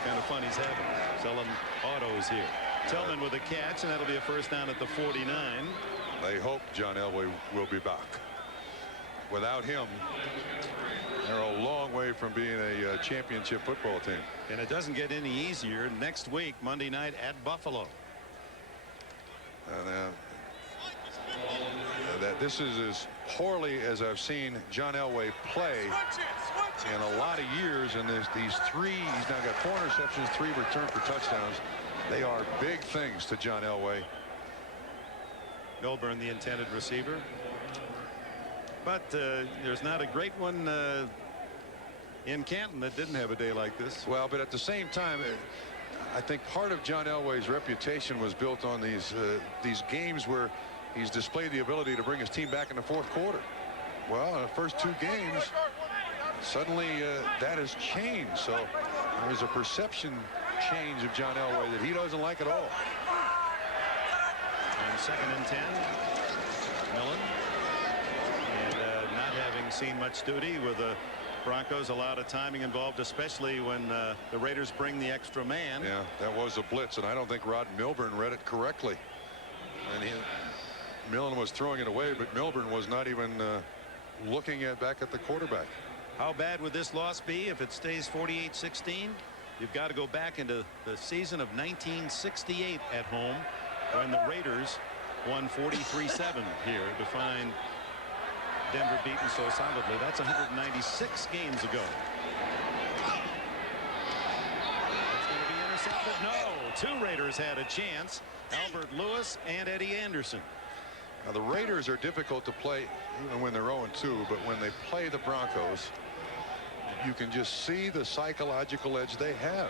kind of fun he's having. Selling autos here. Tillman with a catch, and that'll be a first down at the 49. They hope John Elway will be back. Without him, they're a long way from being a championship football team. And it doesn't get any easier next week, Monday night at Buffalo. And that this is as poorly as I've seen John Elway play in a lot of years. And these three, he's now got 4 interceptions, 3 returned for touchdowns. They are big things to John Elway. Milburn, the intended receiver. But there's not a great one in Canton that didn't have a day like this. Well, but at the same time, I think part of John Elway's reputation was built on these games where he's displayed the ability to bring his team back in the 4th quarter. Well, in the first 2 games, suddenly that has changed. So there's a perception change of John Elway that he doesn't like at all. And 2nd and 10. Millen. And not having seen much duty with the Broncos, a lot of timing involved, especially when the Raiders bring the extra man. Yeah, that was a blitz, and I don't think Rod Milburn read it correctly. And Millen was throwing it away, but Milburn was not even looking back at the quarterback. How bad would this loss be if it stays 48-16? You've got to go back into the season of 1968 at home when the Raiders won 43-7 here to find Denver beaten so solidly. That's 196 games ago. That's going to be intercepted. No, 2 Raiders had a chance. Albert Lewis and Eddie Anderson. Now the Raiders are difficult to play even when they're 0-2, but when they play the Broncos, you can just see the psychological edge they have.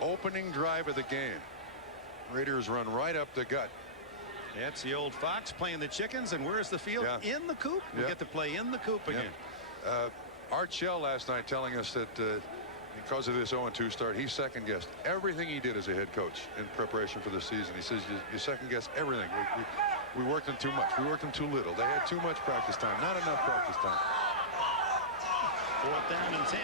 Opening drive of the game, Raiders run right up the gut. That's the old Fox playing the chickens. And where's the field? Yeah. In the coop. We get to play in the coop again. Art Shell last night telling us that because of this 0-2 start, he second-guessed everything he did as a head coach in preparation for the season. He says you second-guess everything. We worked them too much. We worked them too little. They had too much practice time. Not enough practice time. 4th down and 10.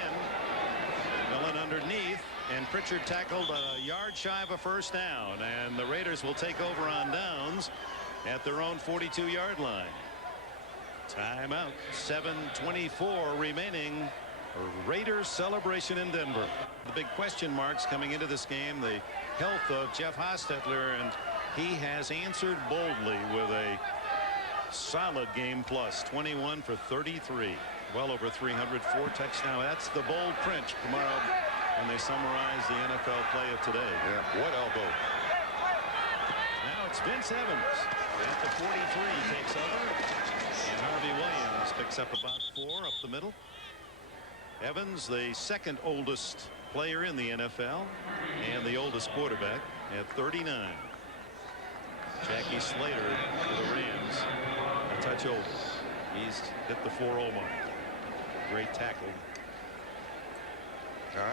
Millen underneath, and Pritchard tackled a yard shy of a 1st down, and the Raiders will take over on downs at their own 42-yard line. Timeout. 7:24 remaining. Raiders celebration in Denver. The big question marks coming into this game, the health of Jeff Hostetler, and he has answered boldly with a solid game plus. 21 for 33. Well over 300, 4 touchdowns. That's the bold print tomorrow when they summarize the NFL play of today. Yeah, what elbow. Now it's Vince Evans at the 43, takes over, and Harvey Williams picks up about 4 up the middle. Evans, the 2nd oldest player in the NFL and the oldest quarterback at 39. Jackie Slater for the Rams, a touch over. He's hit the 4-0 mark. Great tackle.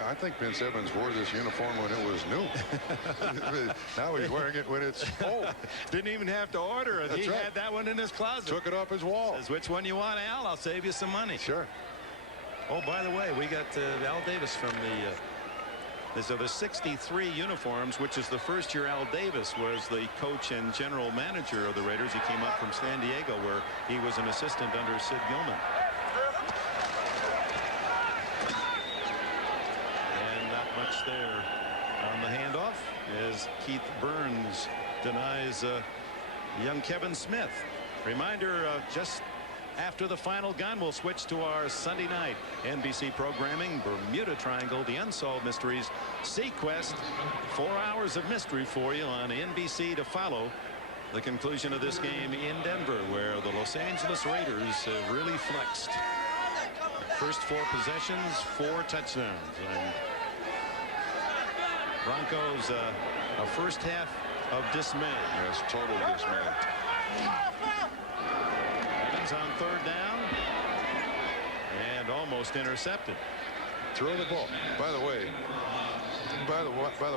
I think Vince Evans wore this uniform when it was new. Now he's wearing it when it's old. Didn't even have to order it. That's He right. had that one in his closet. Took it off his wall. Says, which one you want, Al? I'll save you some money. Sure. Oh, by the way, we got Al Davis from these are the 63 uniforms, which is the first year Al Davis was the coach and general manager of the Raiders. He came up from San Diego, where he was an assistant under Sid Gilman. And not much there on the handoff as Keith Burns denies young Kevin Smith. Reminder, just after the final gun, we'll switch to our Sunday night NBC programming, Bermuda Triangle, the Unsolved Mysteries, Sequest. 4 hours of mystery for you on NBC to follow the conclusion of this game in Denver, where the Los Angeles Raiders have really flexed. First 4 possessions, 4 touchdowns. And Broncos, a first half of dismay. Yes, total dismay. On 3rd down and almost intercepted. Throw the ball. By the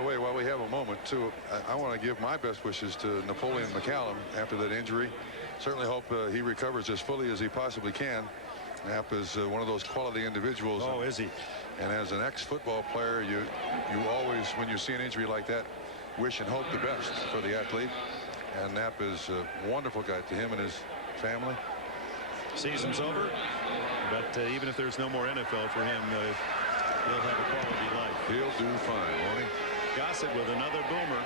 way, while we have a moment too, I want to give my best wishes to Napoleon McCallum after that injury. Certainly hope he recovers as fully as he possibly can. Knapp is one of those quality individuals. Oh, is he? And as an ex-football player, you always, when you see an injury like that, wish and hope the best for the athlete. And Knapp is a wonderful guy to him and his family. Season's over, but even if there's no more NFL for him, he'll have a quality life. He'll do fine, won't he? Gossett with another boomer,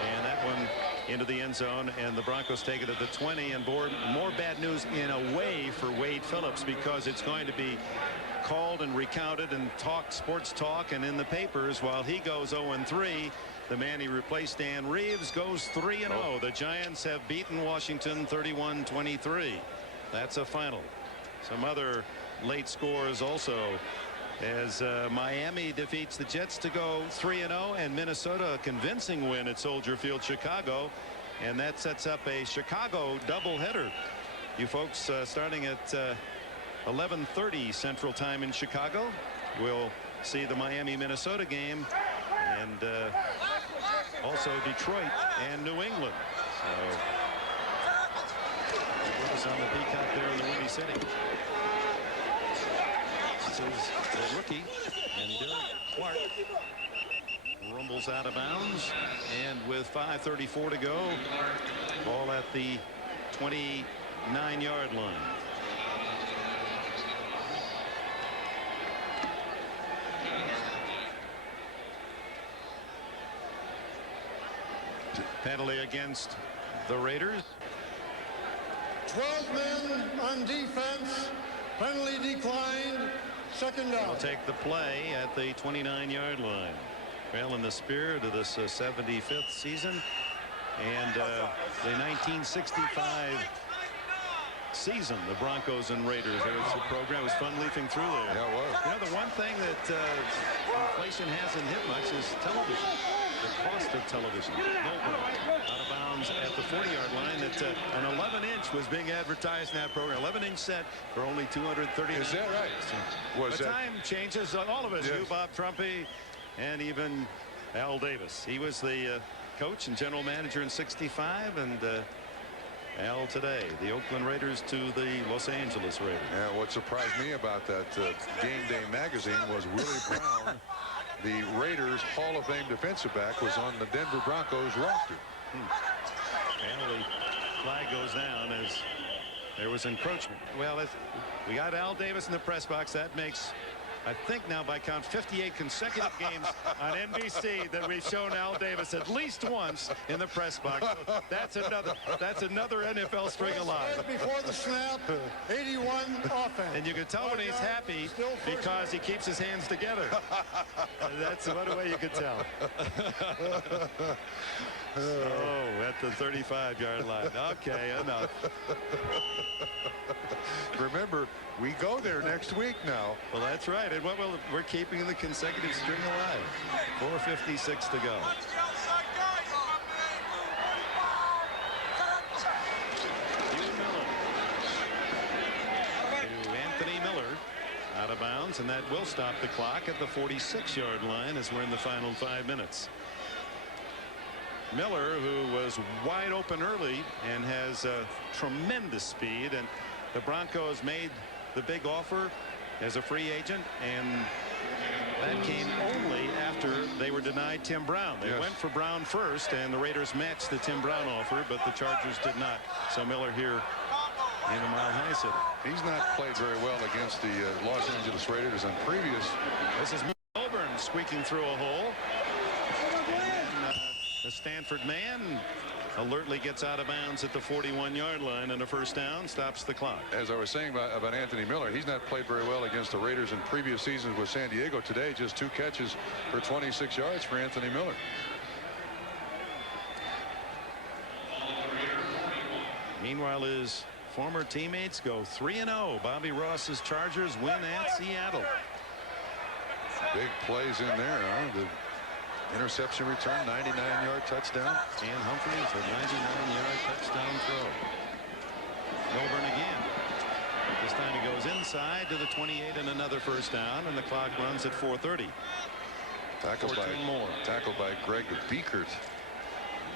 and that one into the end zone, and the Broncos take it at the 20. And more bad news in a way for Wade Phillips, because it's going to be called and recounted and sports talk and in the papers while he goes 0-3. The man he replaced, Dan Reeves, goes 3-0. The Giants have beaten Washington 31-23. That's a final. Some other late scores also, as Miami defeats the Jets to go 3-0, and Minnesota a convincing win at Soldier Field, Chicago, and that sets up a Chicago doubleheader. You folks, starting at 11:30 Central Time in Chicago, we'll see the Miami-Minnesota game, and also Detroit and New England. So focus on the Peacock there in the Windy City. This is the rookie, and Derek Clark rumbles out of bounds, and with 5:34 to go, ball at the 29-yard line. Penalty against the Raiders. 12 men on defense. Penalty declined. Second down. I'll take the play at the 29-yard line. Well, in the spirit of this 75th season and the 1965 season, the Broncos and Raiders. There's a program. It was fun leafing through there. Yeah, it was. You know, the one thing that inflation hasn't hit much is television. The cost of television. Out of bounds at the 40-yard line. That an 11-inch was being advertised in that program. 11-inch set for only $230. Is that right? Was the that... time changes. All of us, Yes. you, Bob Trumpy, and even Al Davis. He was the coach and general manager in '65, and Al today, the Oakland Raiders to the Los Angeles Raiders. Yeah, what surprised me about that Game Day magazine was Willie Brown, the Raiders Hall of Fame defensive back, was on the Denver Broncos roster. Penalty flag goes down as there was encroachment. Well, we got Al Davis in the press box. That makes, I think now by count, 58 consecutive games on NBC that we've shown Al Davis at least once in the press box. So that's another NFL string alive. Before the snap, 81 offense. And you can tell when he's happy because he keeps his hands together. That's one way you can tell. Oh, at the 35-yard line. Okay, enough. Remember, we go there next week now. Well, that's right. And we're keeping the consecutive string alive. 4:56 to go. Anthony Miller out of bounds, and that will stop the clock at the 46-yard line as we're in the final 5 minutes. Miller, who was wide open early and has tremendous speed, and the Broncos made the big offer as a free agent, and that came only after they were denied Tim Brown. They went for Brown first, and the Raiders matched the Tim Brown offer, but the Chargers did not. So Miller here in the Mile High City. He's not played very well against the Los Angeles Raiders in previous. This is Milburn squeaking through a hole. And, the Stanford man alertly gets out of bounds at the 41-yard line, and a first down stops the clock. As I was saying about Anthony Miller, he's not played very well against the Raiders in previous seasons with San Diego. Today, just 2 catches for 26 yards for Anthony Miller. Meanwhile, his former teammates go 3-0. Bobby Ross's Chargers win at Seattle. Big plays in there, huh? The interception return, 99-yard touchdown. And Humphries, a 99-yard touchdown throw. Milburn again. This time he goes inside to the 28 and another first down, and the clock runs at 4:30. Tackled by Greg Biekert,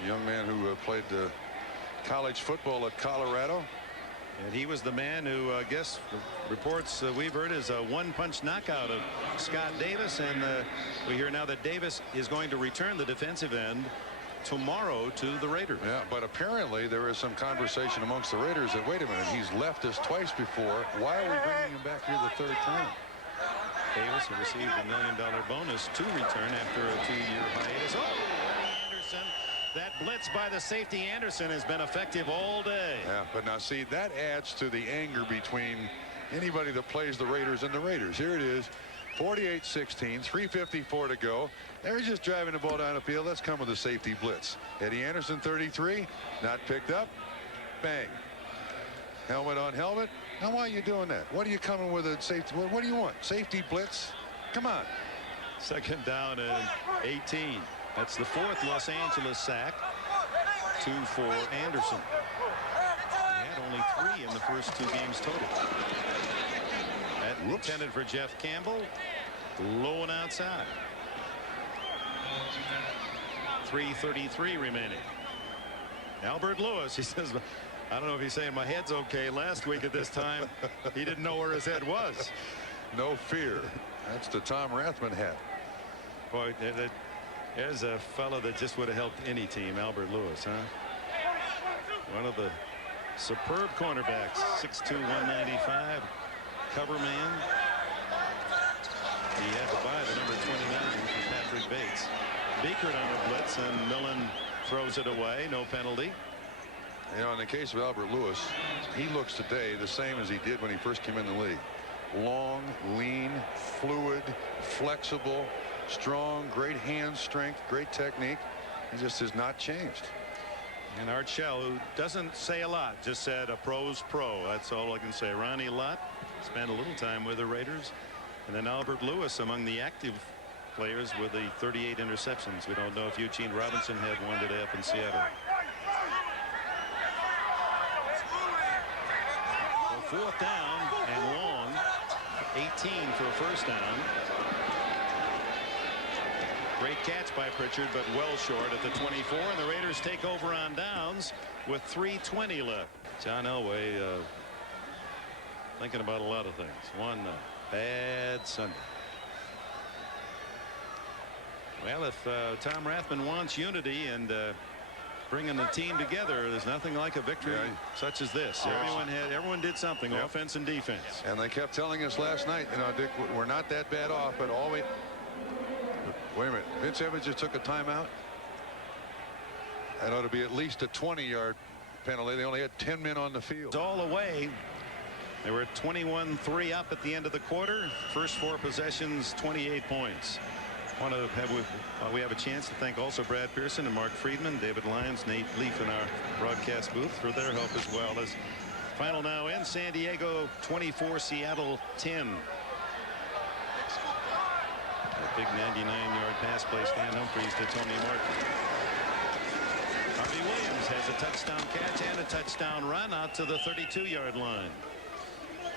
a young man who played college football at Colorado. And he was the man who, I guess, reports we've heard is a one-punch knockout of Scott Davis. And we hear now that Davis is going to return the defensive end tomorrow to the Raiders. Yeah, but apparently there is some conversation amongst the Raiders that, wait a minute, he's left us twice before. Why are we bringing him back here the 3rd time? Davis, who received $1 million bonus to return after a 2-year hiatus. Oh, Anderson That blitz by the safety Anderson has been effective all day. Yeah, but now see, that adds to the anger between anybody that plays the Raiders and the Raiders. Here it is, 48-16, 3:54 to go. They're just driving the ball down the field. Let's come with a safety blitz. Eddie Anderson, 33, not picked up. Bang. Helmet on helmet. Now why are you doing that? What are you coming with a safety? What do you want? Safety blitz? Come on. Second down and 18. That's the 4th Los Angeles sack. 2 for Anderson. He had only 3 in the first 2 games total. That intended for Jeff Campbell. Low and outside. 3:33 remaining. Albert Lewis, he says, I don't know if he's saying my head's okay. Last week at this time, he didn't know where his head was. No fear. That's the Tom Rathman hat. Boy, there's a fellow that just would have helped any team, Albert Lewis, huh? One of the superb cornerbacks, 6'2", 195, cover man. He had to buy the number 29 from Patrick Bates. Beekert on the blitz, and Millen throws it away. No penalty. You know, in the case of Albert Lewis, he looks today the same as he did when he first came in the league. Long, lean, fluid, flexible, strong, great hand strength, great technique. He just has not changed. And Art Shell, who doesn't say a lot, just said a pro's pro. That's all I can say. Ronnie Lott spent a little time with the Raiders. And then Albert Lewis among the active players with the 38 interceptions. We don't know if Eugene Robinson had one today up in Seattle. So 4th down and long. 18 for a first down. Great catch by Pritchard, but well short at the 24. And the Raiders take over on downs with 3:20 left. John Elway thinking about a lot of things. One bad Sunday. Well, if Tom Rathman wants unity and bringing the team together, there's nothing like a victory such as this. Everyone did something, offense and defense. And they kept telling us last night, you know, Dick, we're not that bad off, but wait a minute. Vince Evans just took a timeout. That ought to be at least a 20-yard penalty. They only had 10 men on the field. It's all away. They were 21-3 up at the end of the quarter. First 4 possessions, 28 points. We have a chance to thank also Brad Pearson and Mark Friedman, David Lyons, Nate Leaf in our broadcast booth for their help, as well as final now in San Diego 24, Seattle 10. A big 99-yard pass play, Stan Humphries to Tony Martin. Harvey Williams has a touchdown catch and a touchdown run out to the 32-yard line.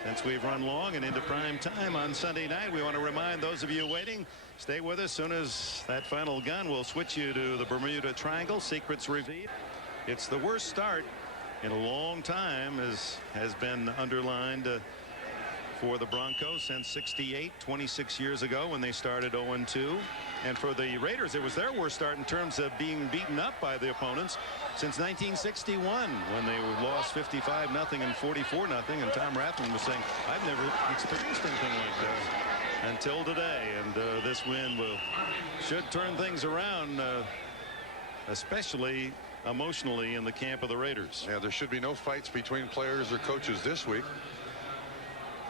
Since we've run long and into prime time on Sunday night, we want to remind those of you waiting, stay with us. As soon as that final gun, we'll switch you to the Bermuda Triangle. Secrets revealed. It's the worst start in a long time, as has been underlined for the Broncos since '68, 26 years ago when they started 0-2. And for the Raiders, it was their worst start in terms of being beaten up by the opponents since 1961, when they lost 55-0 and 44-0. And Tom Rathman was saying, I've never experienced anything like this until today. And this win should turn things around, especially emotionally in the camp of the Raiders. Yeah, there should be no fights between players or coaches this week.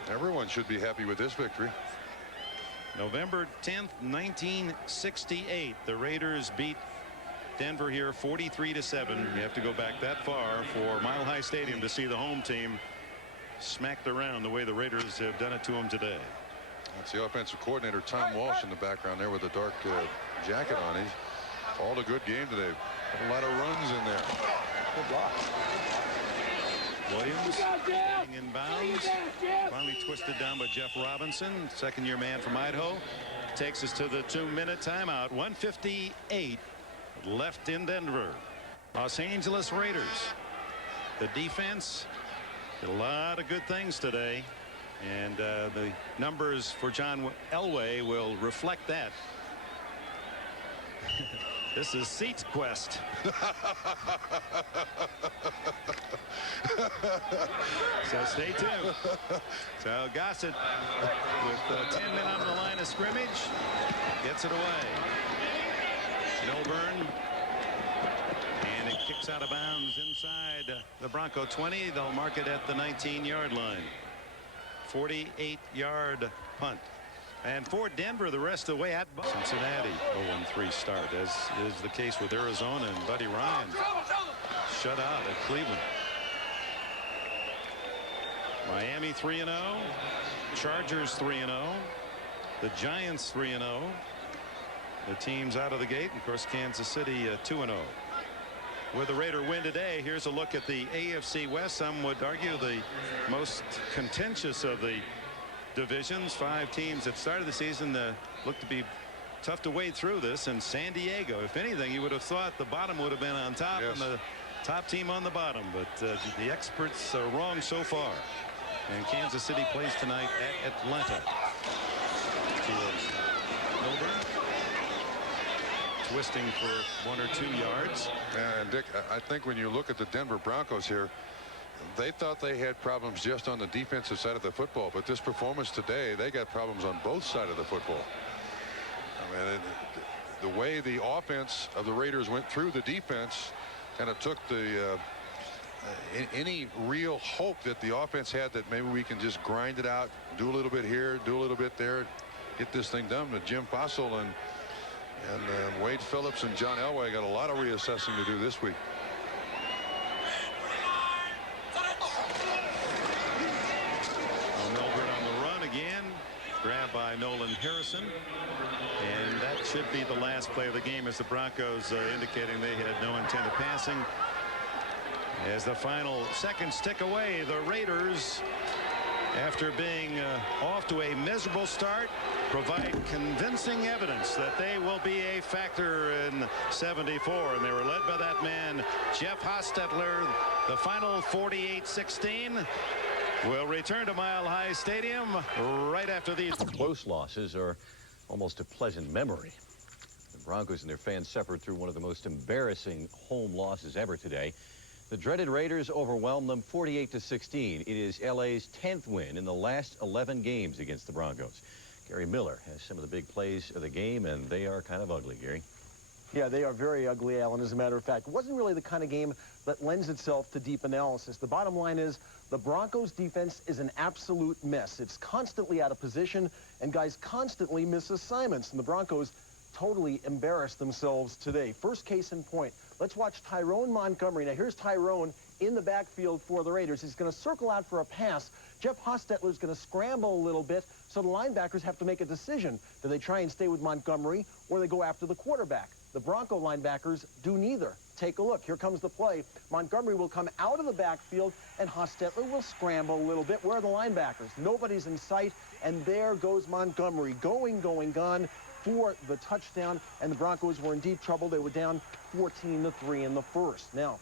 Everyone should be happy with this victory. November 10th, 1968. The Raiders beat Denver here 43-7. You have to go back that far for Mile High Stadium to see the home team smacked around the way the Raiders have done it to them today. That's the offensive coordinator, Tom Walsh, in the background there with a dark jacket on. He's called a good game today. A lot of runs in there. Good block. Williams in bounds, finally twisted down by Jeff Robinson, second-year man from Idaho. Takes us to the 2-minute timeout. 1:58 left in Denver. Los Angeles Raiders. The defense did a lot of good things today, and the numbers for John Elway will reflect that. This is Seats Quest. So stay tuned. So Gossett with 10 men on the line of scrimmage gets it away. Milburn kicks out of bounds inside the Bronco 20. They'll mark it at the 19-yard line. 48-yard punt. And for Denver, the rest of the way at Cincinnati. 0-3 start, as is the case with Arizona and Buddy Ryan. Shut out at Cleveland. Miami 3-0. Chargers 3-0. The Giants 3-0. The teams out of the gate. Of course, Kansas City 2-0. With the Raider win today, here's a look at the AFC West. Some would argue the most contentious of the divisions. 5 teams that started the season look to be tough to wade through this. And San Diego, if anything, you would have thought the bottom would have been on top. Yes. And the top team on the bottom. But the experts are wrong so far. And Kansas City plays tonight at Atlanta. Milburn twisting for 1 or 2 yards. And Dick, I think when you look at the Denver Broncos here, they thought they had problems just on the defensive side of the football, but this performance today, they got problems on both sides of the football. I mean, the way the offense of the Raiders went through the defense kind of took the any real hope that the offense had that maybe we can just grind it out, do a little bit here, do a little bit there, get this thing done. With Jim Fossil and Wade Phillips and John Elway got a lot of reassessing to do this week. Milburn on the run again, grabbed by Nolan Harrison, and that should be the last play of the game, as the Broncos indicating they had no intent of passing. As the final seconds tick away, the Raiders, after being off to a miserable start, provide convincing evidence that they will be a factor in 74. And they were led by that man, Jeff Hostetler. The final 48-16 will return to Mile High Stadium right after these. Close losses are almost a pleasant memory. The Broncos and their fans suffered through one of the most embarrassing home losses ever today. The dreaded Raiders overwhelmed them 48-16. It is LA's 10th win in the last 11 games against the Broncos. Gary Miller has some of the big plays of the game, and they are kind of ugly, Gary. Yeah, they are very ugly, Alan. As a matter of fact, it wasn't really the kind of game that lends itself to deep analysis. The bottom line is the Broncos defense is an absolute mess. It's constantly out of position, and guys constantly miss assignments. And the Broncos totally embarrassed themselves today. First case in point. Let's watch Tyrone Montgomery. Now, here's Tyrone in the backfield for the Raiders. He's going to circle out for a pass. Jeff Hostetler is going to scramble a little bit, so the linebackers have to make a decision. Do they try and stay with Montgomery, or they go after the quarterback? The Bronco linebackers do neither. Take a look. Here comes the play. Montgomery will come out of the backfield, and Hostetler will scramble a little bit. Where are the linebackers? Nobody's in sight, and there goes Montgomery, gone for the touchdown, and the Broncos were in deep trouble. They were down 14-3 in the first. Now,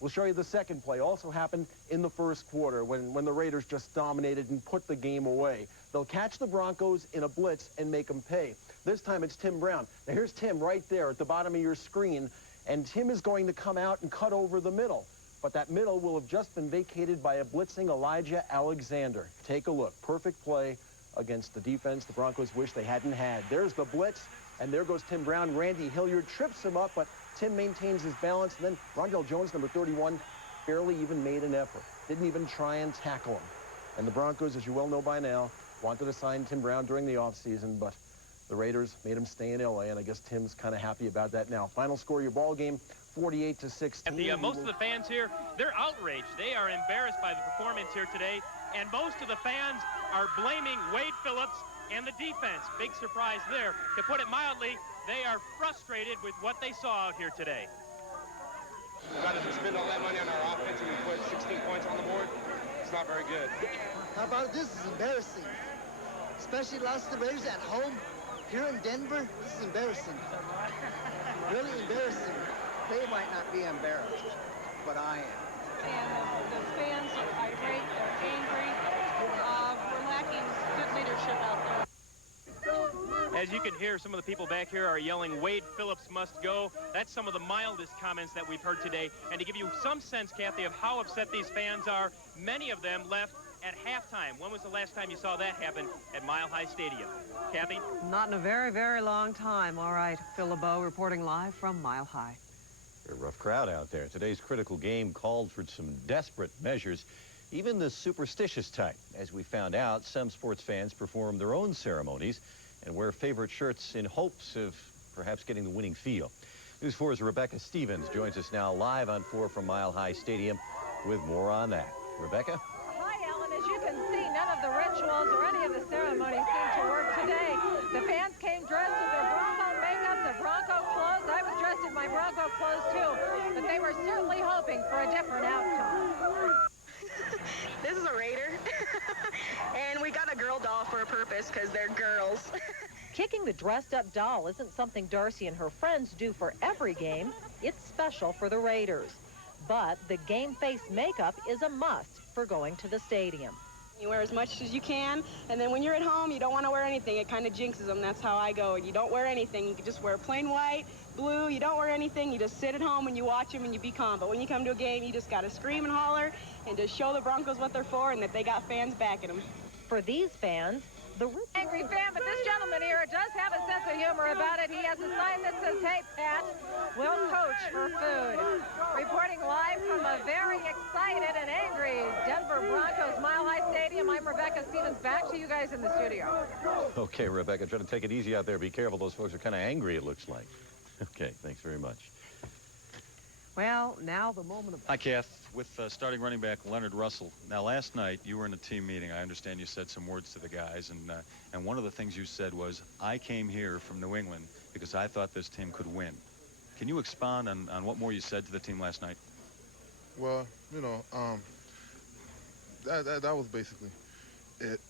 we'll show you the second play. Also happened in the first quarter when the Raiders just dominated and put the game away. They'll catch the Broncos in a blitz and make them pay. This time it's Tim Brown. Now here's Tim right there at the bottom of your screen, and Tim is going to come out and cut over the middle. But that middle will have just been vacated by a blitzing Elijah Alexander. Take a look. Perfect play against the defense the Broncos wish they hadn't had. There's the blitz, and there goes Tim Brown. Randy Hilliard trips him up, but Tim maintains his balance. And then Rondell Jones, number 31, barely even made an effort. Didn't even try and tackle him. And the Broncos, as you well know by now, wanted to sign Tim Brown during the offseason, but the Raiders made him stay in L.A., and I guess Tim's kind of happy about that now. Final score of your ball game, 48-16. And most of the fans here, they're outraged. They are embarrassed by the performance here today, and most of the fans are blaming Wade Phillips and the defense. Big surprise there. To put it mildly, they are frustrated with what they saw out here today. We got to spend all that money on our offense and we put 16 points on the board. It's not very good. How about this? Is embarrassing. Especially lost the Raiders at home here in Denver. This is embarrassing. Really embarrassing. They might not be embarrassed, but I am. And the fans are irate, they're angry. We're lacking good leadership out there. As you can hear, some of the people back here are yelling, Wade Phillips must go. That's some of the mildest comments that we've heard today. And to give you some sense, Kathy, of how upset these fans are, many of them left at halftime. When was the last time you saw that happen at Mile High Stadium? Kathy? Not in a very, very long time. All right, Phil LeBeau reporting live from Mile High. A rough crowd out there. Today's critical game called for some desperate measures, even the superstitious type. As we found out, some sports fans perform their own ceremonies and wear favorite shirts in hopes of perhaps getting the winning feel. News 4's Rebecca Stevens joins us now live on 4 from Mile High Stadium with more on that. Rebecca? Hi, Alan. As you can see, none of the rituals or any of the ceremonies seem to work today. The fans came dressed with their Bronco makeup, their Bronco clothes. I was dressed in my Bronco clothes, too. But they were certainly hoping for a different outcome. This is a Raider. And we got a girl doll for a purpose because they're girls. Kicking the dressed-up doll isn't something Darcy and her friends do for every game. It's special for the Raiders. But the game face makeup is a must for going to the stadium. You wear as much as you can, and then when you're at home, you don't want to wear anything. It kind of jinxes them. That's how I go. You don't wear anything. You can just wear plain white, blue. You don't wear anything. You just sit at home and you watch them and you be calm. But when you come to a game, you just got to scream and holler and just show the Broncos what they're for and that they got fans backing them. For these fans, the angry fan, but this gentleman here does have a sense of humor about it. He has a sign that says, "Hey, Pat, we'll coach for food." Reporting live from a very excited and angry Denver Broncos Mile High Stadium, I'm Rebecca Stevens. Back to you guys in the studio. Okay, Rebecca, try to take it easy out there. Be careful. Those folks are kind of angry, it looks like. Okay, thanks very much. Well, now the moment of... Hi, Kath. With starting running back Leonard Russell. Now, last night, you were in a team meeting. I understand you said some words to the guys, and one of the things you said was, I came here from New England because I thought this team could win. Can you expound on what more you said to the team last night? Well, you know, that was basically it.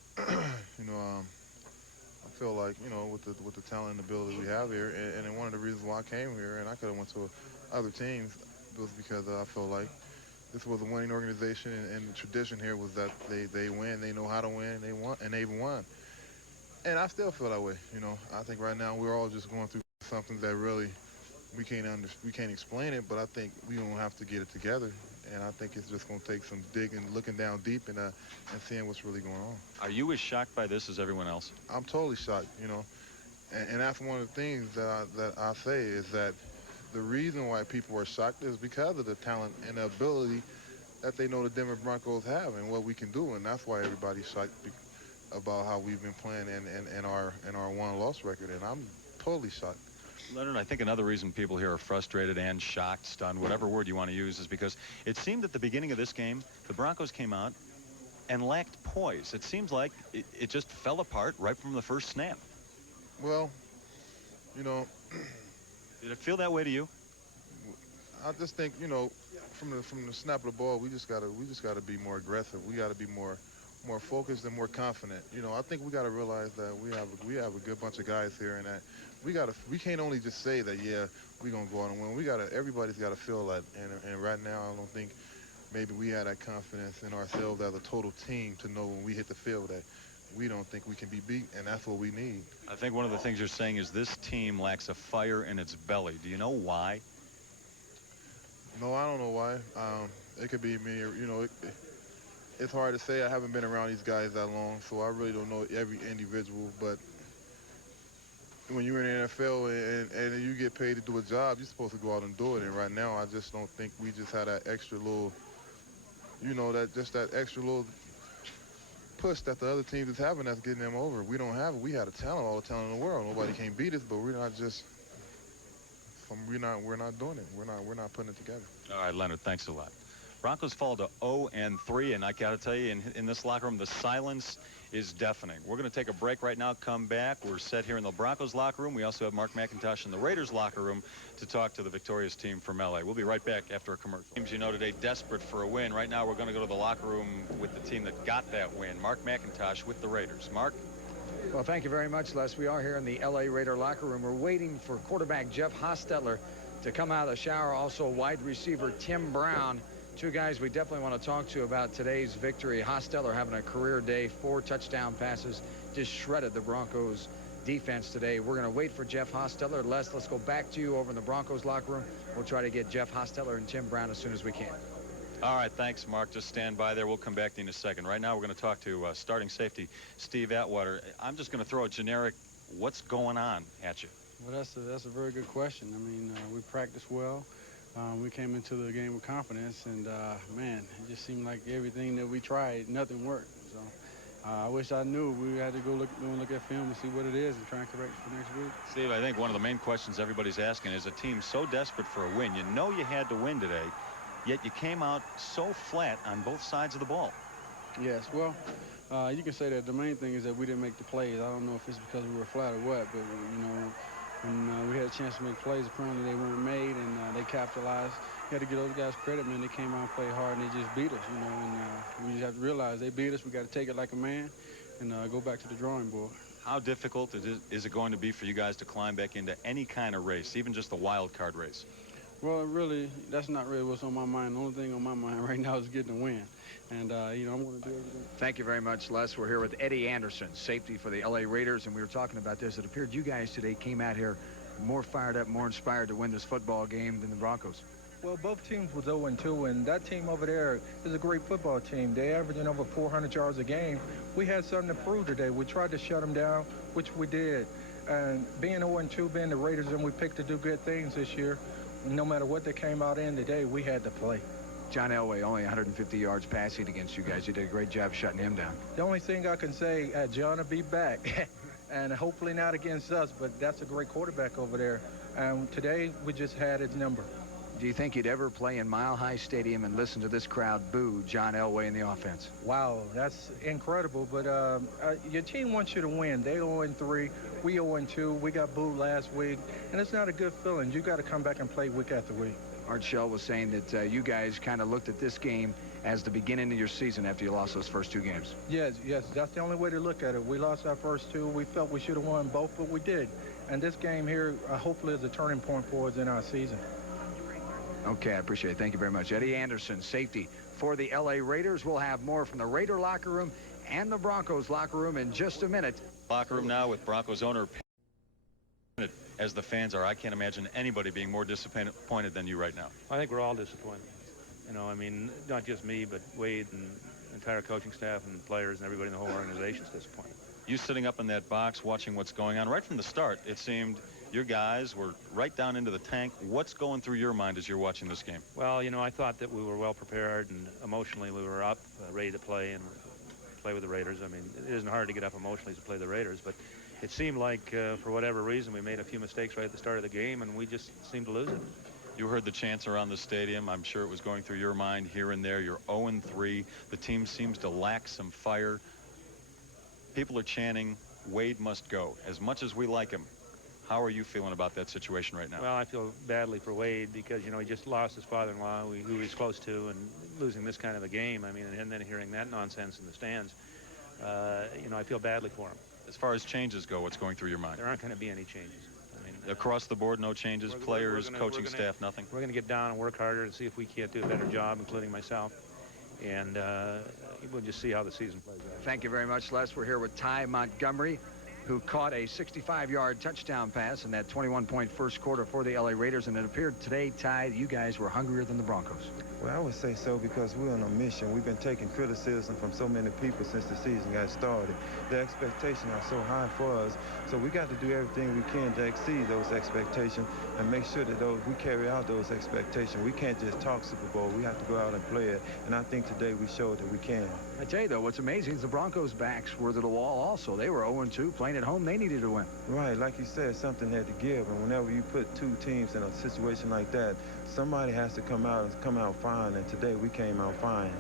You know, I feel like, you know, with the talent and ability we have here, and one of the reasons why I came here, and I could have went to other teams, was because I feel like this was a winning organization, and the tradition here was that they win, they know how to win, and they even won. And I still feel that way. You know, I think right now we're all just going through something that really we can't explain it, but I think we don't have to get it together. And I think it's just going to take some digging, looking down deep, and seeing what's really going on. Are you as shocked by this as everyone else? I'm totally shocked, you know. And that's one of the things that I say is that the reason why people are shocked is because of the talent and the ability that they know the Denver Broncos have and what we can do. And that's why everybody's shocked about how we've been playing and our won-loss record. And I'm totally shocked. Leonard, I think another reason people here are frustrated and shocked, stunned, whatever word you want to use, is because it seemed at the beginning of this game, the Broncos came out and lacked poise. It seems like it just fell apart right from the first snap. Well, you know... Did it feel that way to you? I just think, you know, from the snap of the ball, we just gotta be more aggressive. We gotta be more focused and more confident. You know, I think we gotta realize that we have a good bunch of guys here, and that we can't only just say that, yeah, we're gonna go out and win. Everybody's gotta feel that, and right now I don't think maybe we had that confidence in ourselves as a total team to know when we hit the field that we don't think we can be beat, and that's what we need. I think one of the things you're saying is this team lacks a fire in its belly. Do you know why? No, I don't know why. It could be me. You know, it's hard to say. I haven't been around these guys that long, so I really don't know every individual. But when you're in the NFL and you get paid to do a job, you're supposed to go out and do it. And right now, I just don't think we just had that extra little, you know, that extra little push that the other teams is having that's getting them over. We don't have it. We had a talent, all the talent in the world. Nobody can beat us, but we're not doing it. We're not putting it together. All right, Leonard, thanks a lot. Broncos fall to 0-3, and I got to tell you, in this locker room, the silence is deafening. We're going to take a break right now, come back. We're set here in the Broncos locker room. We also have Mark McIntosh in the Raiders locker room to talk to the victorious team from LA. We'll be right back after a commercial. Teams, you know, today desperate for a win. Right now, we're going to go to the locker room with the team that got that win. Mark McIntosh with the Raiders. Mark? Well, thank you very much, Les. We are here in the LA Raider locker room. We're waiting for quarterback Jeff Hostetler to come out of the shower. Also, wide receiver Tim Brown. Two guys we definitely want to talk to about today's victory. Hostetler having a career day, 4 touchdown passes, just shredded the Broncos defense today. We're going to wait for Jeff Hostetler. Les, let's go back to you over in the Broncos locker room. We'll try to get Jeff Hostetler and Tim Brown as soon as we can. All right, thanks, Mark. Just stand by there. We'll come back to you in a second. Right now, we're going to talk to starting safety Steve Atwater. I'm just going to throw a generic, what's going on at you? Well, that's a very good question. I mean, we practice well. We came into the game with confidence, and man, it just seemed like everything that we tried, nothing worked. So I wish I knew. We had to go look at film and see what it is and try and correct for next week. Steve, I think one of the main questions everybody's asking is a team so desperate for a win. You know you had to win today, yet you came out so flat on both sides of the ball. Yes, well, you can say that the main thing is that we didn't make the plays. I don't know if it's because we were flat or what, but, you know, when we had a chance to make plays, apparently they weren't made, and they capitalized. You had to give those guys credit, man. They came out and played hard, and they just beat us, you know, and we just have to realize they beat us. We got to take it like a man and go back to the drawing board. How difficult is it going to be for you guys to climb back into any kind of race, even just the wild card race? Well, really, that's not really what's on my mind. The only thing on my mind right now is getting a win. And, you know, I'm going to do everything. Thank you very much, Les. We're here with Eddie Anderson, safety for the LA Raiders, and we were talking about this. It appeared you guys today came out here more fired up, more inspired to win this football game than the Broncos. Well, both teams was 0-2, and that team over there is a great football team. They're averaging over 400 yards a game. We had something to prove today. We tried to shut them down, which we did. And being 0-2, being the Raiders, and we picked to do good things this year, no matter what they came out in today, we had to play. John Elway only 150 yards passing against you guys. You did a great job shutting him down. The only thing I can say, John will be back. And hopefully not against us, but that's a great quarterback over there. And today, we just had his number. Do you think you'd ever play in Mile High Stadium and listen to this crowd boo John Elway in the offense? Wow, that's incredible. But your team wants you to win. They 0-3. We 0-2. We got booed last week. And it's not a good feeling. You got to come back and play week after week. Art Shell was saying that you guys kind of looked at this game as the beginning of your season after you lost those first 2 games. Yes, that's the only way to look at it. We lost our first 2. We felt we should have won both, but we did. And this game here hopefully is a turning point for us in our season. Okay, I appreciate it. Thank you very much. Eddie Anderson, safety for the LA Raiders. We'll have more from the Raider locker room and the Broncos locker room in just a minute. Locker room now with Broncos owner as the fans are. I can't imagine anybody being more disappointed than you right now. I think we're all disappointed. You know, I mean, not just me, but Wade and the entire coaching staff and players and everybody in the whole organization is disappointed. You sitting up in that box watching what's going on right from the start, it seemed your guys were right down into the tank. What's going through your mind as you're watching this game? Well, you know, I thought that we were well prepared, and emotionally we were up, ready to play and play with the Raiders. I mean, it isn't hard to get up emotionally to play the Raiders, but it seemed like for whatever reason we made a few mistakes right at the start of the game, and we just seemed to lose it. You heard the chants around the stadium. I'm sure it was going through your mind here and there. You're 0-3. The team seems to lack some fire. People are chanting, Wade must go. As much as we like him, how are you feeling about that situation right now? Well, I feel badly for Wade because, you know, he just lost his father-in-law, who he's close to, and losing this kind of a game. I mean, and then hearing that nonsense in the stands, you know, I feel badly for him. As far as changes go, what's going through your mind? There aren't going to be any changes. Across the board, no changes, players, coaching staff, nothing? We're going to get down and work harder and see if we can't do a better job, including myself. And we'll just see how the season plays out. Thank you very much, Les. We're here with Ty Montgomery, who caught a 65-yard touchdown pass in that 21-point first quarter for the LA Raiders. And it appeared today, Ty, you guys were hungrier than the Broncos. Well, I would say so because we're on a mission. We've been taking criticism from so many people since the season got started. The expectations are so high for us, so we got to do everything we can to exceed those expectations and make sure that we carry out those expectations. We can't just talk Super Bowl. We have to go out and play it, and I think today we showed that we can. I tell you, though, what's amazing is the Broncos' backs were to the wall also. They were 0-2, playing at home. They needed to win. Right, like you said, something had to give, and whenever you put 2 teams in a situation like that, somebody has to come out fine, and today we came out fine.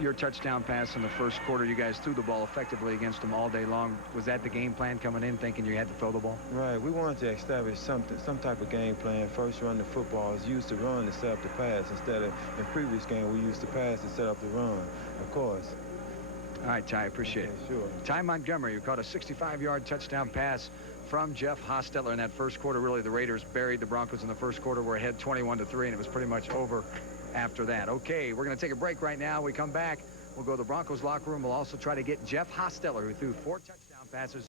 Your touchdown pass in the first quarter, you guys threw the ball effectively against them all day long. Was that the game plan coming in, thinking you had to throw the ball? Right, we wanted to establish some type of game plan. First run the football is used to run to set up the pass instead of in previous game we used to pass to set up the run, of course. All right, Ty, appreciate it. Sure. Ty Montgomery, who caught a 65-yard touchdown pass from Jeff Hostetler in that first quarter. Really, the Raiders buried the Broncos in the first quarter. We're ahead 21-3, and it was pretty much over after that. Okay, we're going to take a break right now. We come back, we'll go to the Broncos locker room. We'll also try to get Jeff Hostetler, who threw 4 touchdown passes.